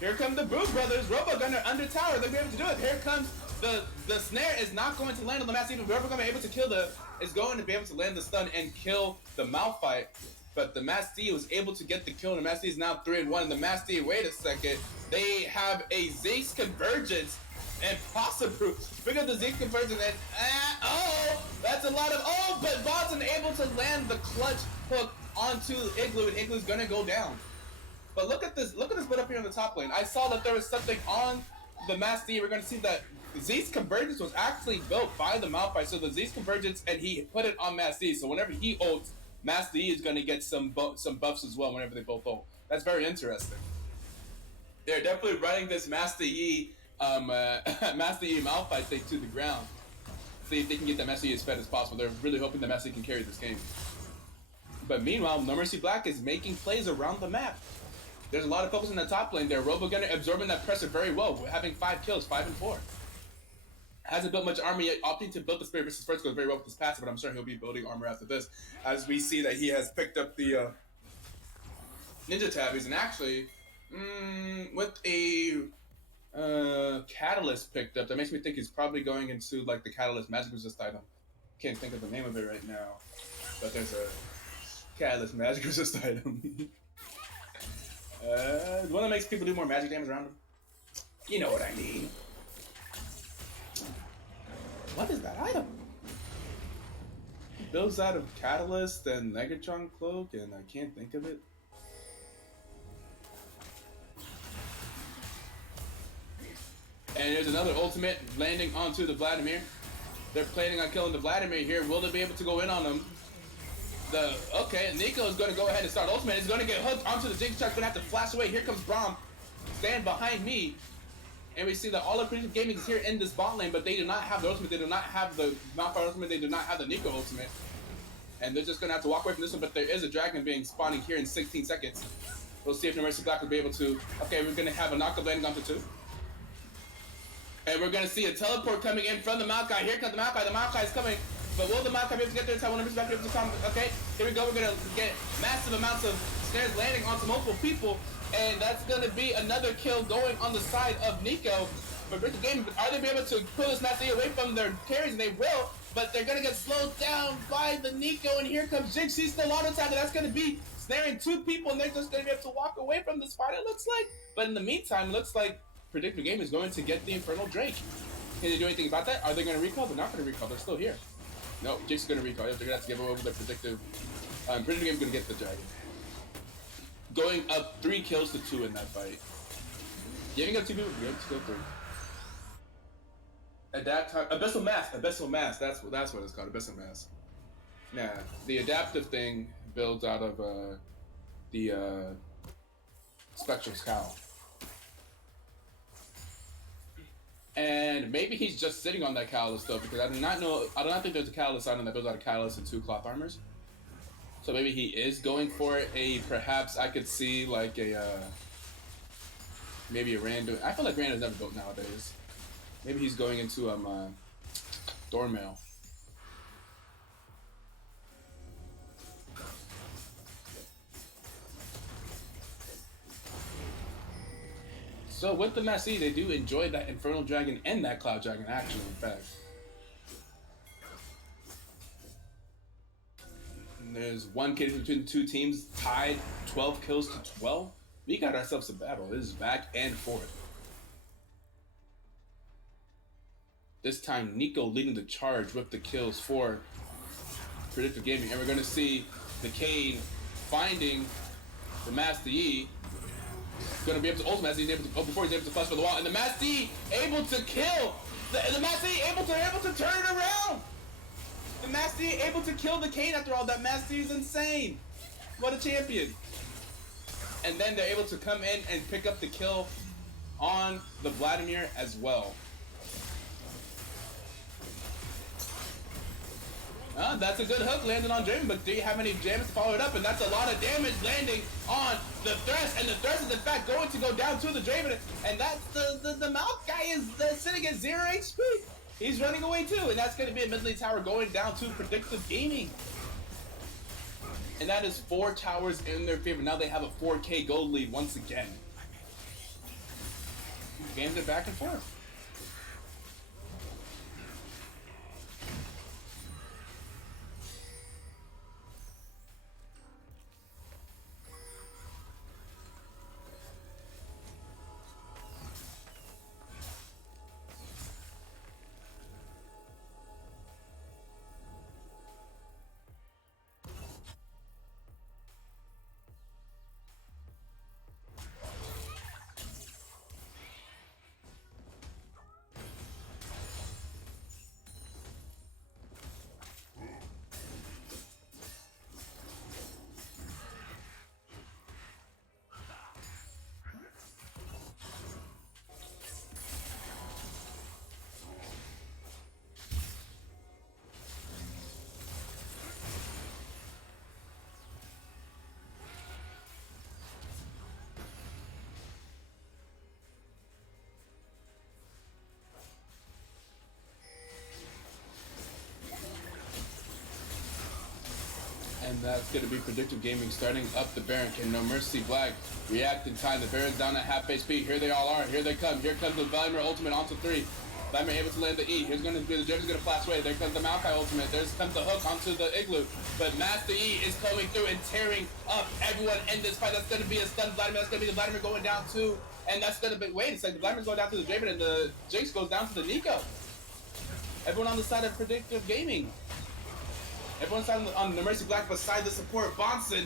Here come the Brood Brothers, Robo Gunner under tower. They'll be able to do it. Here comes the snare is not going to land on the Master Yi. Whoever going to be able to kill is going to be able to land the stun and kill the Malphite. But the Master Yi was able to get the kill, and the Master Yi is now 3-1. And the Master Yi, wait a second, they have a Ziggs convergence. And possibly pick up the Zeke conversion and that's a lot of but Boston able to land the clutch hook onto Igloo, and Igloo's gonna go down. But look at this bit up here on the top lane. I saw that there was something on the Master Yi. We're gonna see that Zeke's convergence was actually built by the Malphite. So the Zeke's convergence, and he put it on Master Yi. So whenever he ults, Master Yi is gonna get some buffs as well whenever they both ult. That's very interesting. They're definitely running this Master Yi Master Yi Malphite thing to the ground. See if they can get that Master Yi as fed as possible. They're really hoping that Master Yi can carry this game. But meanwhile, No Mercy Black is making plays around the map. There's a lot of focus in the top lane there. Robo Gunner absorbing that pressure very well, having 5 kills, 5 and 4. Hasn't built much armor yet, opting to build the Spirit versus first goes very well with his passive, but I'm sure he'll be building armor after this. As we see that he has picked up the Ninja Tabbies, and actually, with a Catalyst picked up. That makes me think he's probably going into like the Catalyst Magic Resist item. Can't think of the name of it right now, but there's a Catalyst Magic Resist item. The one that makes people do more magic damage around him. You know what I mean. What is that item? It builds out of Catalyst and Negatron Cloak, and I can't think of it. And there's another ultimate landing onto the Vladimir. They're planning on killing the Vladimir here. Will they be able to go in on him? Okay, Nico is going to go ahead and start ultimate. He's going to get hooked onto the Jinx Chuck's going to have to flash away. Here comes Braum. Stand behind me. And we see that all of Predictive Gaming is here in this bot lane, but they do not have the ultimate. They do not have the Malphite ultimate. They do not have the Nico ultimate. And they're just going to have to walk away from this one, but there is a dragon being spawning here in 16 seconds. We'll see if No Mercy Black will be able to. Okay, we're going to have a knockup landing onto 2. And we're going to see a teleport coming in from the Maokai. Here comes the Maokai. The Maokai is coming. But will the Maokai be able to get there in time? Will No Mercy Black be able to come? Okay, here we go. We're going to get massive amounts of snares landing onto multiple people. And that's going to be another kill going on the side of Nico. But Predictive Gaming, are they be able to pull this Master Yi away from their carries? And they will. But they're going to get slowed down by the Nico. And here comes Jinx. She's still auto attack. That's going to be snaring 2 people. And they're just going to be able to walk away from this fight, it looks like. But in the meantime, it looks like Predictive Game is going to get the Infernal Drake. Can they do anything about that? Are they going to recall? They're not going to recall. They're still here. No, Jinx is going to recall. They're going to have to give over the Predictive. Predictive Game is going to get the dragon. Going up 3 kills to 2 in that fight. Giving up 2 people, we have to go 3. At that time, Abyssal Mass. That's what it's called, Abyssal Mass. Yeah, the adaptive thing builds out of the Spectrum's Cowl. And maybe he's just sitting on that Catalyst though, because I do not think there's a Catalyst item that builds out a Catalyst and 2 cloth armors. So maybe he is going for a, perhaps I could see like a, maybe a random, I feel like random's never built nowadays. Maybe he's going into Thornmail. So with the Massey, they do enjoy that Infernal Dragon and that Cloud Dragon actually, in fact. And there's 1 kill between the 2 teams, tied 12 kills to 12. We got ourselves a battle. This is back and forth. This time, Nico leading the charge with the kills for Predictive Gaming. And we're going to see the Kane finding the Master Yi. Going to be able to ultimate as he's able to, before he's able to flush for the wall. And the Master Yi able to kill. The Master Yi able to turn it around. The Master Yi able to kill the Kane after all. That Master Yi is insane. What a champion. And then they're able to come in and pick up the kill on the Vladimir as well. That's a good hook landed on Draven, but do you have any damage to follow it up? And that's a lot of damage landing on the Thresh, and the Thresh is in fact going to go down to the Draven, and that's the Mouth guy is sitting at 0 HP. He's running away too, and that's going to be a mid-lane tower going down to Predictive Gaming. And that is 4 towers in their favor. Now they have a 4K gold lead once again. Games are back and forth. And that's going to be Predictive Gaming starting up the Baron. Can No Mercy Black react in time. The Baron's down at half HP. Here they all are. Here they come. Here comes the Vladimir ultimate onto 3. Vladimir able to land the E. Here's going to be the Dragon's going to flash away. There comes the Maokai ultimate. There's comes the hook onto the Igloo. But Master E is coming through and tearing up everyone in this fight. That's going to be a stun Vladimir. That's going to be the Vladimir going down too. And that's going to be, wait a second. The Vladimir's going down to the Draven and the Jinx goes down to the Nico. Everyone on the side of Predictive Gaming. Everyone's on the Mercy Black beside the support. Bonson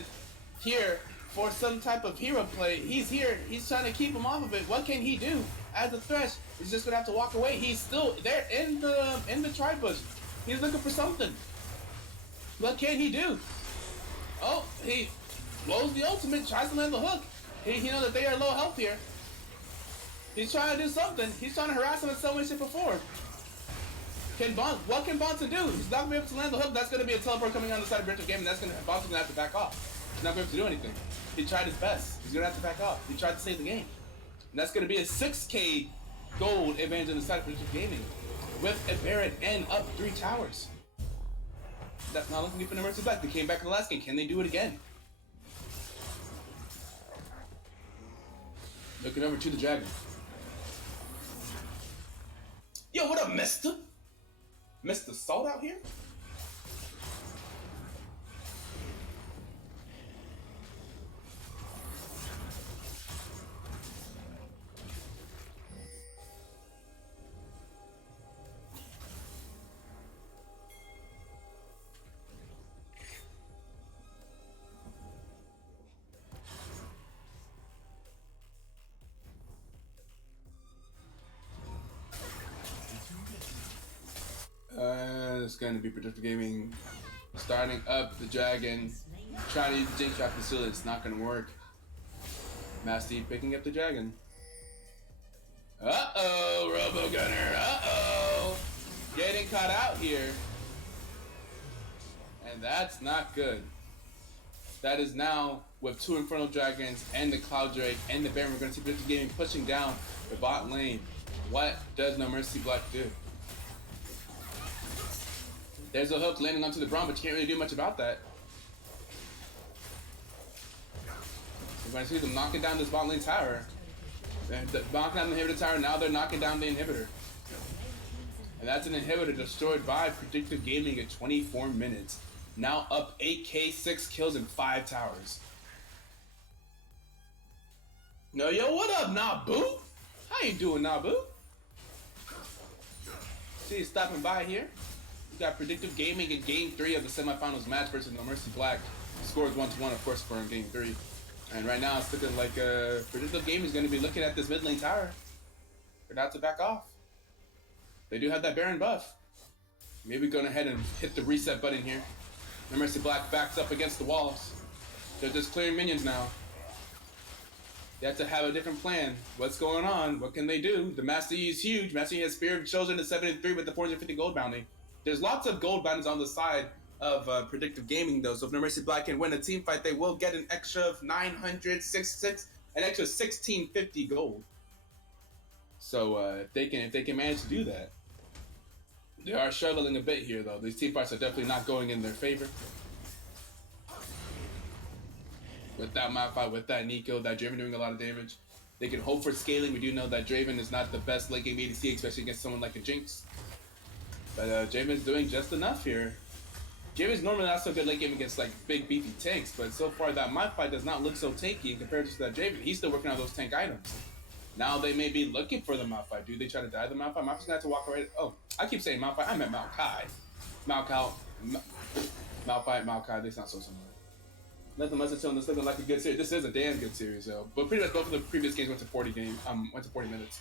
here for some type of hero play. He's here. He's trying to keep him off of it. What can he do? As a Thresh, he's just gonna have to walk away. He's still there in the tri-bush. He's looking for something. What can he do? Oh, he blows the ultimate, tries to land the hook. He knows that they are low health here. He's trying to do something. He's trying to harass him in some way, shape, or form. What can Bonson do? He's not going to be able to land the hook. That's going to be a teleport coming on the side of Predictive Gaming. Bonson's going to have to back off. He's not going to be able to do anything. He tried his best. He's going to have to back off. He tried to save the game. And that's going to be a 6K gold advantage on the side of Predictive Gaming with a Baron and up 3 towers. That's not looking good for the Mercy Black. They came back in the last game. Can they do it again? Looking over to the Dragon. Yo, what up, mister? Mr. Salt out here? going to be Predictive Gaming starting up the dragon, trying to use the Jinx Trap to seal it. It's not going to work. Master Yi picking up the dragon. Uh-oh, Robo Gunner. Uh-oh. Getting caught out here. And that's not good. That is now with 2 Infernal Dragons and the Cloud Drake and the Baron. We're going to see Predictive Gaming pushing down the bot lane. What does No Mercy Black do? There's a hook landing onto the Braum, but you can't really do much about that. We're going to see them knocking down this bot lane tower. Knocking down the inhibitor tower, now they're knocking down the inhibitor. And that's an inhibitor destroyed by Predictive Gaming at 24 minutes. Now up 8k, 6 kills, and 5 towers. No, yo, what up, Nabu? How you doing, Nabu? See you stopping by here. We got Predictive Gaming in Game 3 of the semifinals match versus No Mercy Black. Scores 1-1, of course, for Game 3. And right now, it's looking like Predictive Gaming is going to be looking at this mid lane tower. They're not to back off. They do have that Baron buff. Maybe going ahead and hit the reset button here. No Mercy Black backs up against the walls. They're just clearing minions now. They have to have a different plan. What's going on? What can they do? The Master Yi is huge. Master Yi has Spear of Chosen to 7-3 with the 450 gold bounty. There's lots of gold bounties on the side of Predictive Gaming though, so if No Mercy Black can win a team fight, they will get an extra of 966, an extra 1650 gold. So if they can manage to do that. They are struggling a bit here though. These team fights are definitely not going in their favor. With that Malphite, with that Nico, that Draven doing a lot of damage. They can hope for scaling. We do know that Draven is not the best late game ADC, especially against someone like a Jinx. But Draven is doing just enough here. Draven's normally not so good late game against like big beefy tanks, but so far that Malphite does not look so tanky in comparison to that Draven. He's still working on those tank items. Now they may be looking for the Malphite. Do they try to die the Malphite? Malphite's gonna have to walk away. Oh, I keep saying Malphite. I meant Maokai. Maokai. They sound so similar. Nothing much to tell. This looking like a good series. This is a damn good series, though. But pretty much both of the previous games went to 40 minutes.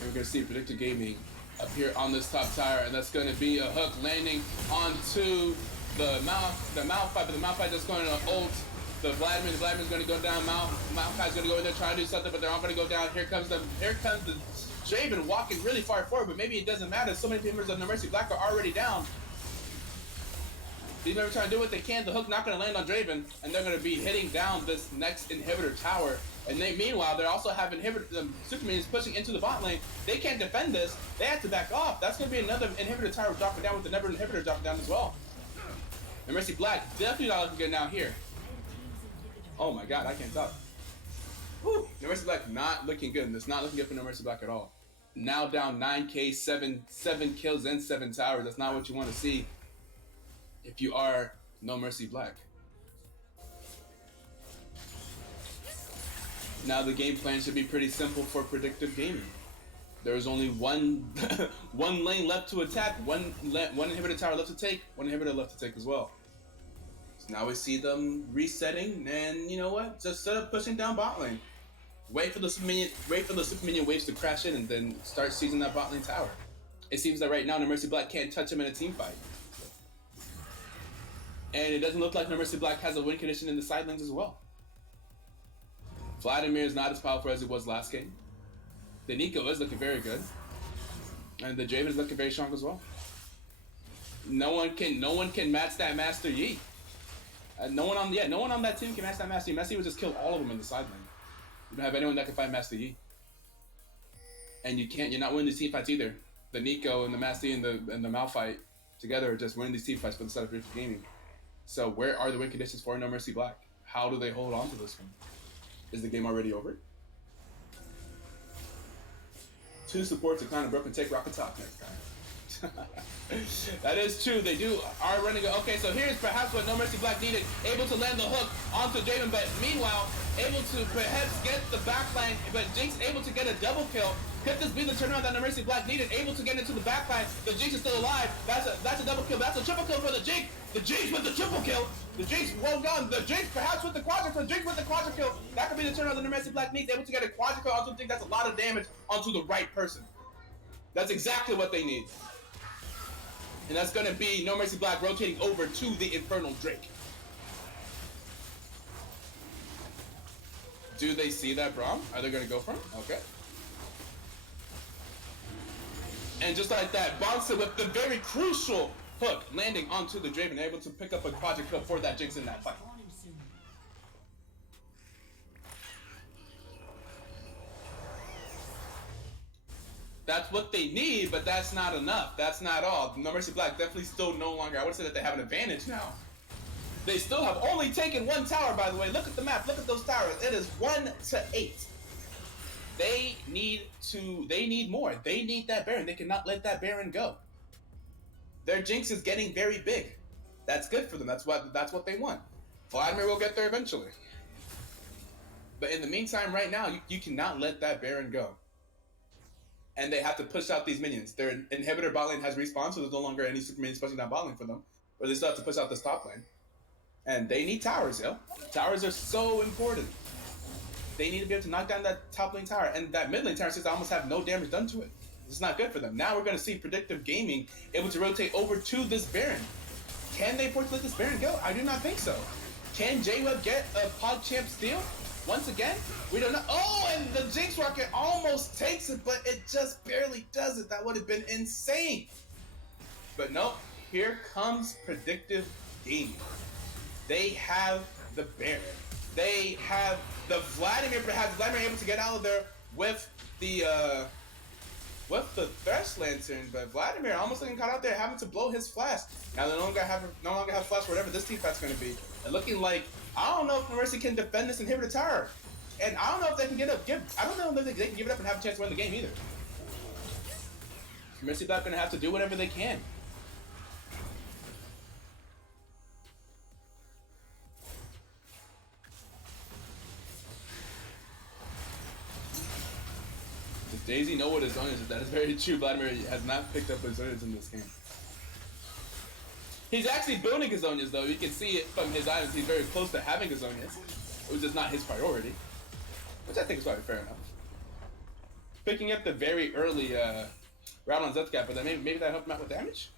And we're gonna see Predictive Gaming up here on this top tower, and that's going to be a hook landing onto the Malphite, but the Malphite just going to ult the Vladimir. The Vladimir's going to go down. Malphite's going to go in there trying to do something, but they're all going to go down. Here comes the Draven walking really far forward, but maybe it doesn't matter. So many members of No Mercy Black are already down. These members trying to do what they can. The hook not going to land on Draven, and they're going to be hitting down this next inhibitor tower. And meanwhile, they're also having Superman is pushing into the bot lane. They can't defend this. They have to back off. That's going to be another inhibitor tower dropping down with another inhibitor dropping down as well. And Mercy Black definitely not looking good now here. Oh my god, I can't talk. Woo! No Mercy Black not looking good. It's not looking good for No Mercy Black at all. Now down 9k, 7 kills and 7 towers. That's not what you want to see if you are No Mercy Black. Now the game plan should be pretty simple for Predictive Gaming. There's only one lane left to attack, one inhibitor tower left to take, one inhibitor left to take as well. So now we see them resetting, and you know what? Just start pushing down bot lane. Wait for the super minion waves to crash in, and then start seizing that bot lane tower. It seems that right now No Mercy Black can't touch him in a team fight. And it doesn't look like No Mercy Black has a win condition in the side lanes as well. Vladimir is not as powerful as he was last game. The Nico is looking very good. And the Draven is looking very strong as well. No one can match that Master Yi. No one on that team can match that Master Yi. Master Yi would just kill all of them in the side lane. You don't have anyone that can fight Master Yi. And you're not winning these team fights either. The Nico and the Master Yi and the Malphite together are just winning these team fights for the side of Predictive Gaming. So where are the win conditions for No Mercy Black? How do they hold on to this one? Is the game already over? 2 supports are kind of broken. Take Rocket Top next time. That is true. They are running. Okay, so here's perhaps what No Mercy Black needed. Able to land the hook onto Draven, but meanwhile, able to perhaps get the backline, but Jinx able to get a double kill. Could this be the turnaround that No Mercy Black needed? Able to get into the backline. The Jinx is still alive. That's a double kill. That's a triple kill for the Jinx. The Jinx with the triple kill. The Jinx well done. The Jinx perhaps with the quadra kill. Jinx with the quadra kill. That could be the turnaround that No Mercy Black needs. Able to get a quadra kill. I also think that's a lot of damage onto the right person. That's exactly what they need. And that's going to be No Mercy Black rotating over to the Infernal Drake. Do they see that Braum? Are they going to go for him? Okay. And just like that, Bonsa with the very crucial hook landing onto the Draven, able to pick up a quadra kill for that Jinx in that fight. That's what they need, but that's not enough. That's not all. No Mercy Black definitely still no longer, I would say that they have an advantage now. They still have only taken one tower, by the way. Look at the map. Look at those towers. It is 1-8. They need more. They need that Baron. They cannot let that Baron go. Their Jinx is getting very big. That's good for them. That's what they want. Vladimir will get there eventually. But in the meantime, right now, you cannot let that Baron go. And they have to push out these minions. Their inhibitor bot lane has respawned, so there's no longer any super minions pushing down bot lane for them. But they still have to push out this top lane. And they need towers, yo. Towers are so important. They need to be able to knock down that top lane tower. And that mid lane tower seems to almost have no damage done to it. It's not good for them. Now we're going to see Predictive Gaming able to rotate over to this Baron. Can they afford to let this Baron go? I do not think so. Can J-Web get a PogChamp steal? Once again, we don't know. Oh, and the Jinx Rocket almost takes it, but it just barely does it. That would have been insane. But nope, here comes Predictive Gaming. They have the Baron. They have the Vladimir, perhaps Vladimir able to get out of there with the Thresh Lantern, but Vladimir almost looking caught out there having to blow his flash. Now they no longer have flash for whatever this team fight's going to be. And looking like, I don't know if Mercy can defend this inhibitor tower. And I don't know if they can I don't know if they can give it up and have a chance to win the game either. Mercy Black going to have to do whatever they can. Does Daisy know what his zone is? That is very true. Vladimir has not picked up his zones in this game. He's actually building his Zonias though. You can see it from his items. He's very close to having his Zonias. It was just not his priority. Which I think is probably fair enough. Picking up the very early round on Zetscat, but then maybe that helped him out with damage?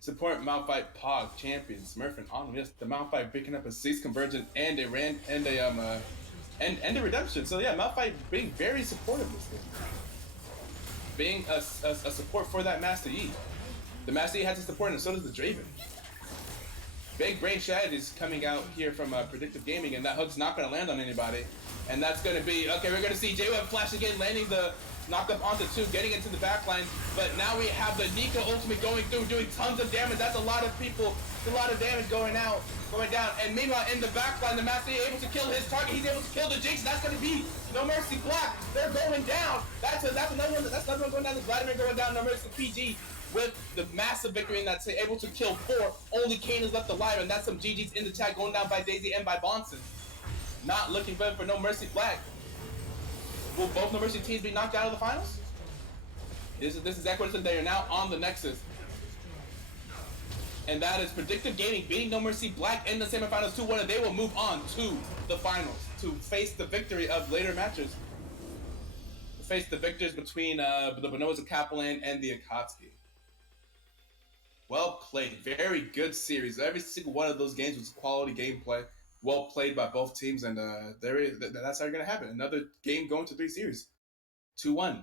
Support Malphite Pog champion Smurf and Autumn. Yes, the Malphite picking up a 6 convergence and a redemption. So yeah, Malphite being very supportive this game. Being a support for that Master Yi. The Master Yi has to support him, and so does the Draven. Big brain strategies coming out here from Predictive Gaming, and that hook's not going to land on anybody. And that's going to be, okay, we're going to see J-Web flash again, landing the knockup onto 2, getting into the backline. But now we have the Nika ultimate going through, doing tons of damage. That's a lot of people, a lot of damage going down. And meanwhile, in the backline, the Master Yi able to kill his target. He's able to kill the Jinx. That's going to be No Mercy Black. They're going down. That's another one. That's another one going down. The Vladimir going down. No Mercy PG. With the massive victory, and that's able to kill 4. Only Kane is left alive, and that's some GG's in the chat going down by Daisy and by Bonson. Not looking good for No Mercy Black. Will both No Mercy teams be knocked out of the finals? This is exactly what it's. They are now on the Nexus. And that is Predictive Gaming beating No Mercy Black in the semifinals 2-1, and they will move on to the finals to face the victory of later matches. Face the victors between the Bonoza Kaplan and the Akatsuki. Well played. Very good series. Every single one of those games was quality gameplay. Well played by both teams, and that's how you're going to have it. Another game going to 3 series. 2-1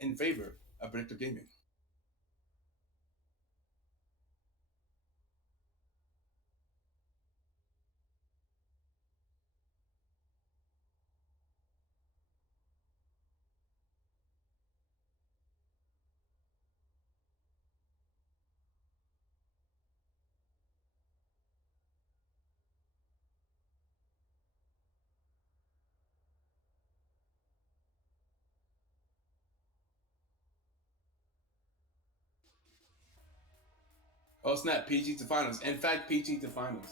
in favor of Predictive Gaming. Oh snap, PG to finals. In fact, PG to finals.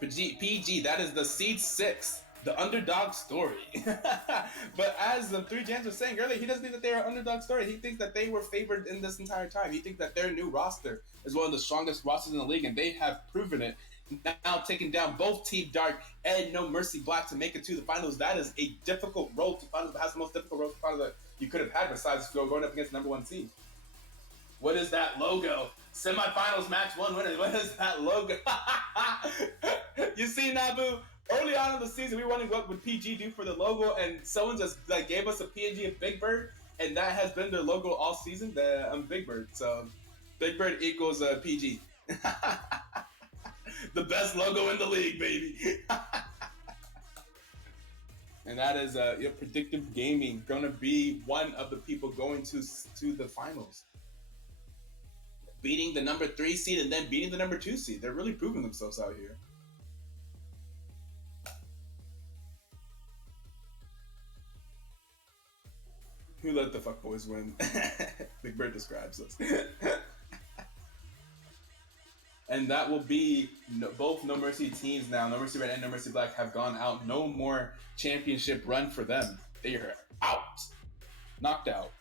PG, that is the seed 6, the underdog story. But as the 3 Jams was saying earlier, he doesn't think that they are underdog story. He thinks that they were favored in this entire time. He thinks that their new roster is one of the strongest rosters in the league, and they have proven it. Now taking down both Team Dark and No Mercy Black to make it to the finals. That is a difficult road to finals. That's the most difficult road to finals that you could have had besides going up against the #1 seed. What is that logo? Semifinals match 1 winner. What is that logo? You see, Nabu, early on in the season, we were wondering what would PG do for the logo, and someone just like gave us a PNG of Big Bird, and that has been their logo all season, the Big Bird. So Big Bird equals PG. The best logo in the league, baby. And that is Predictive Gaming gonna be one of the people going to the finals, beating the #3 seed and then beating the #2 seed. They're really proving themselves out here. Who let the fuckboys win? Big Bird describes us. And that will be both No Mercy teams now. No Mercy Red and No Mercy Black have gone out. No more championship run for them. They are out. Knocked out.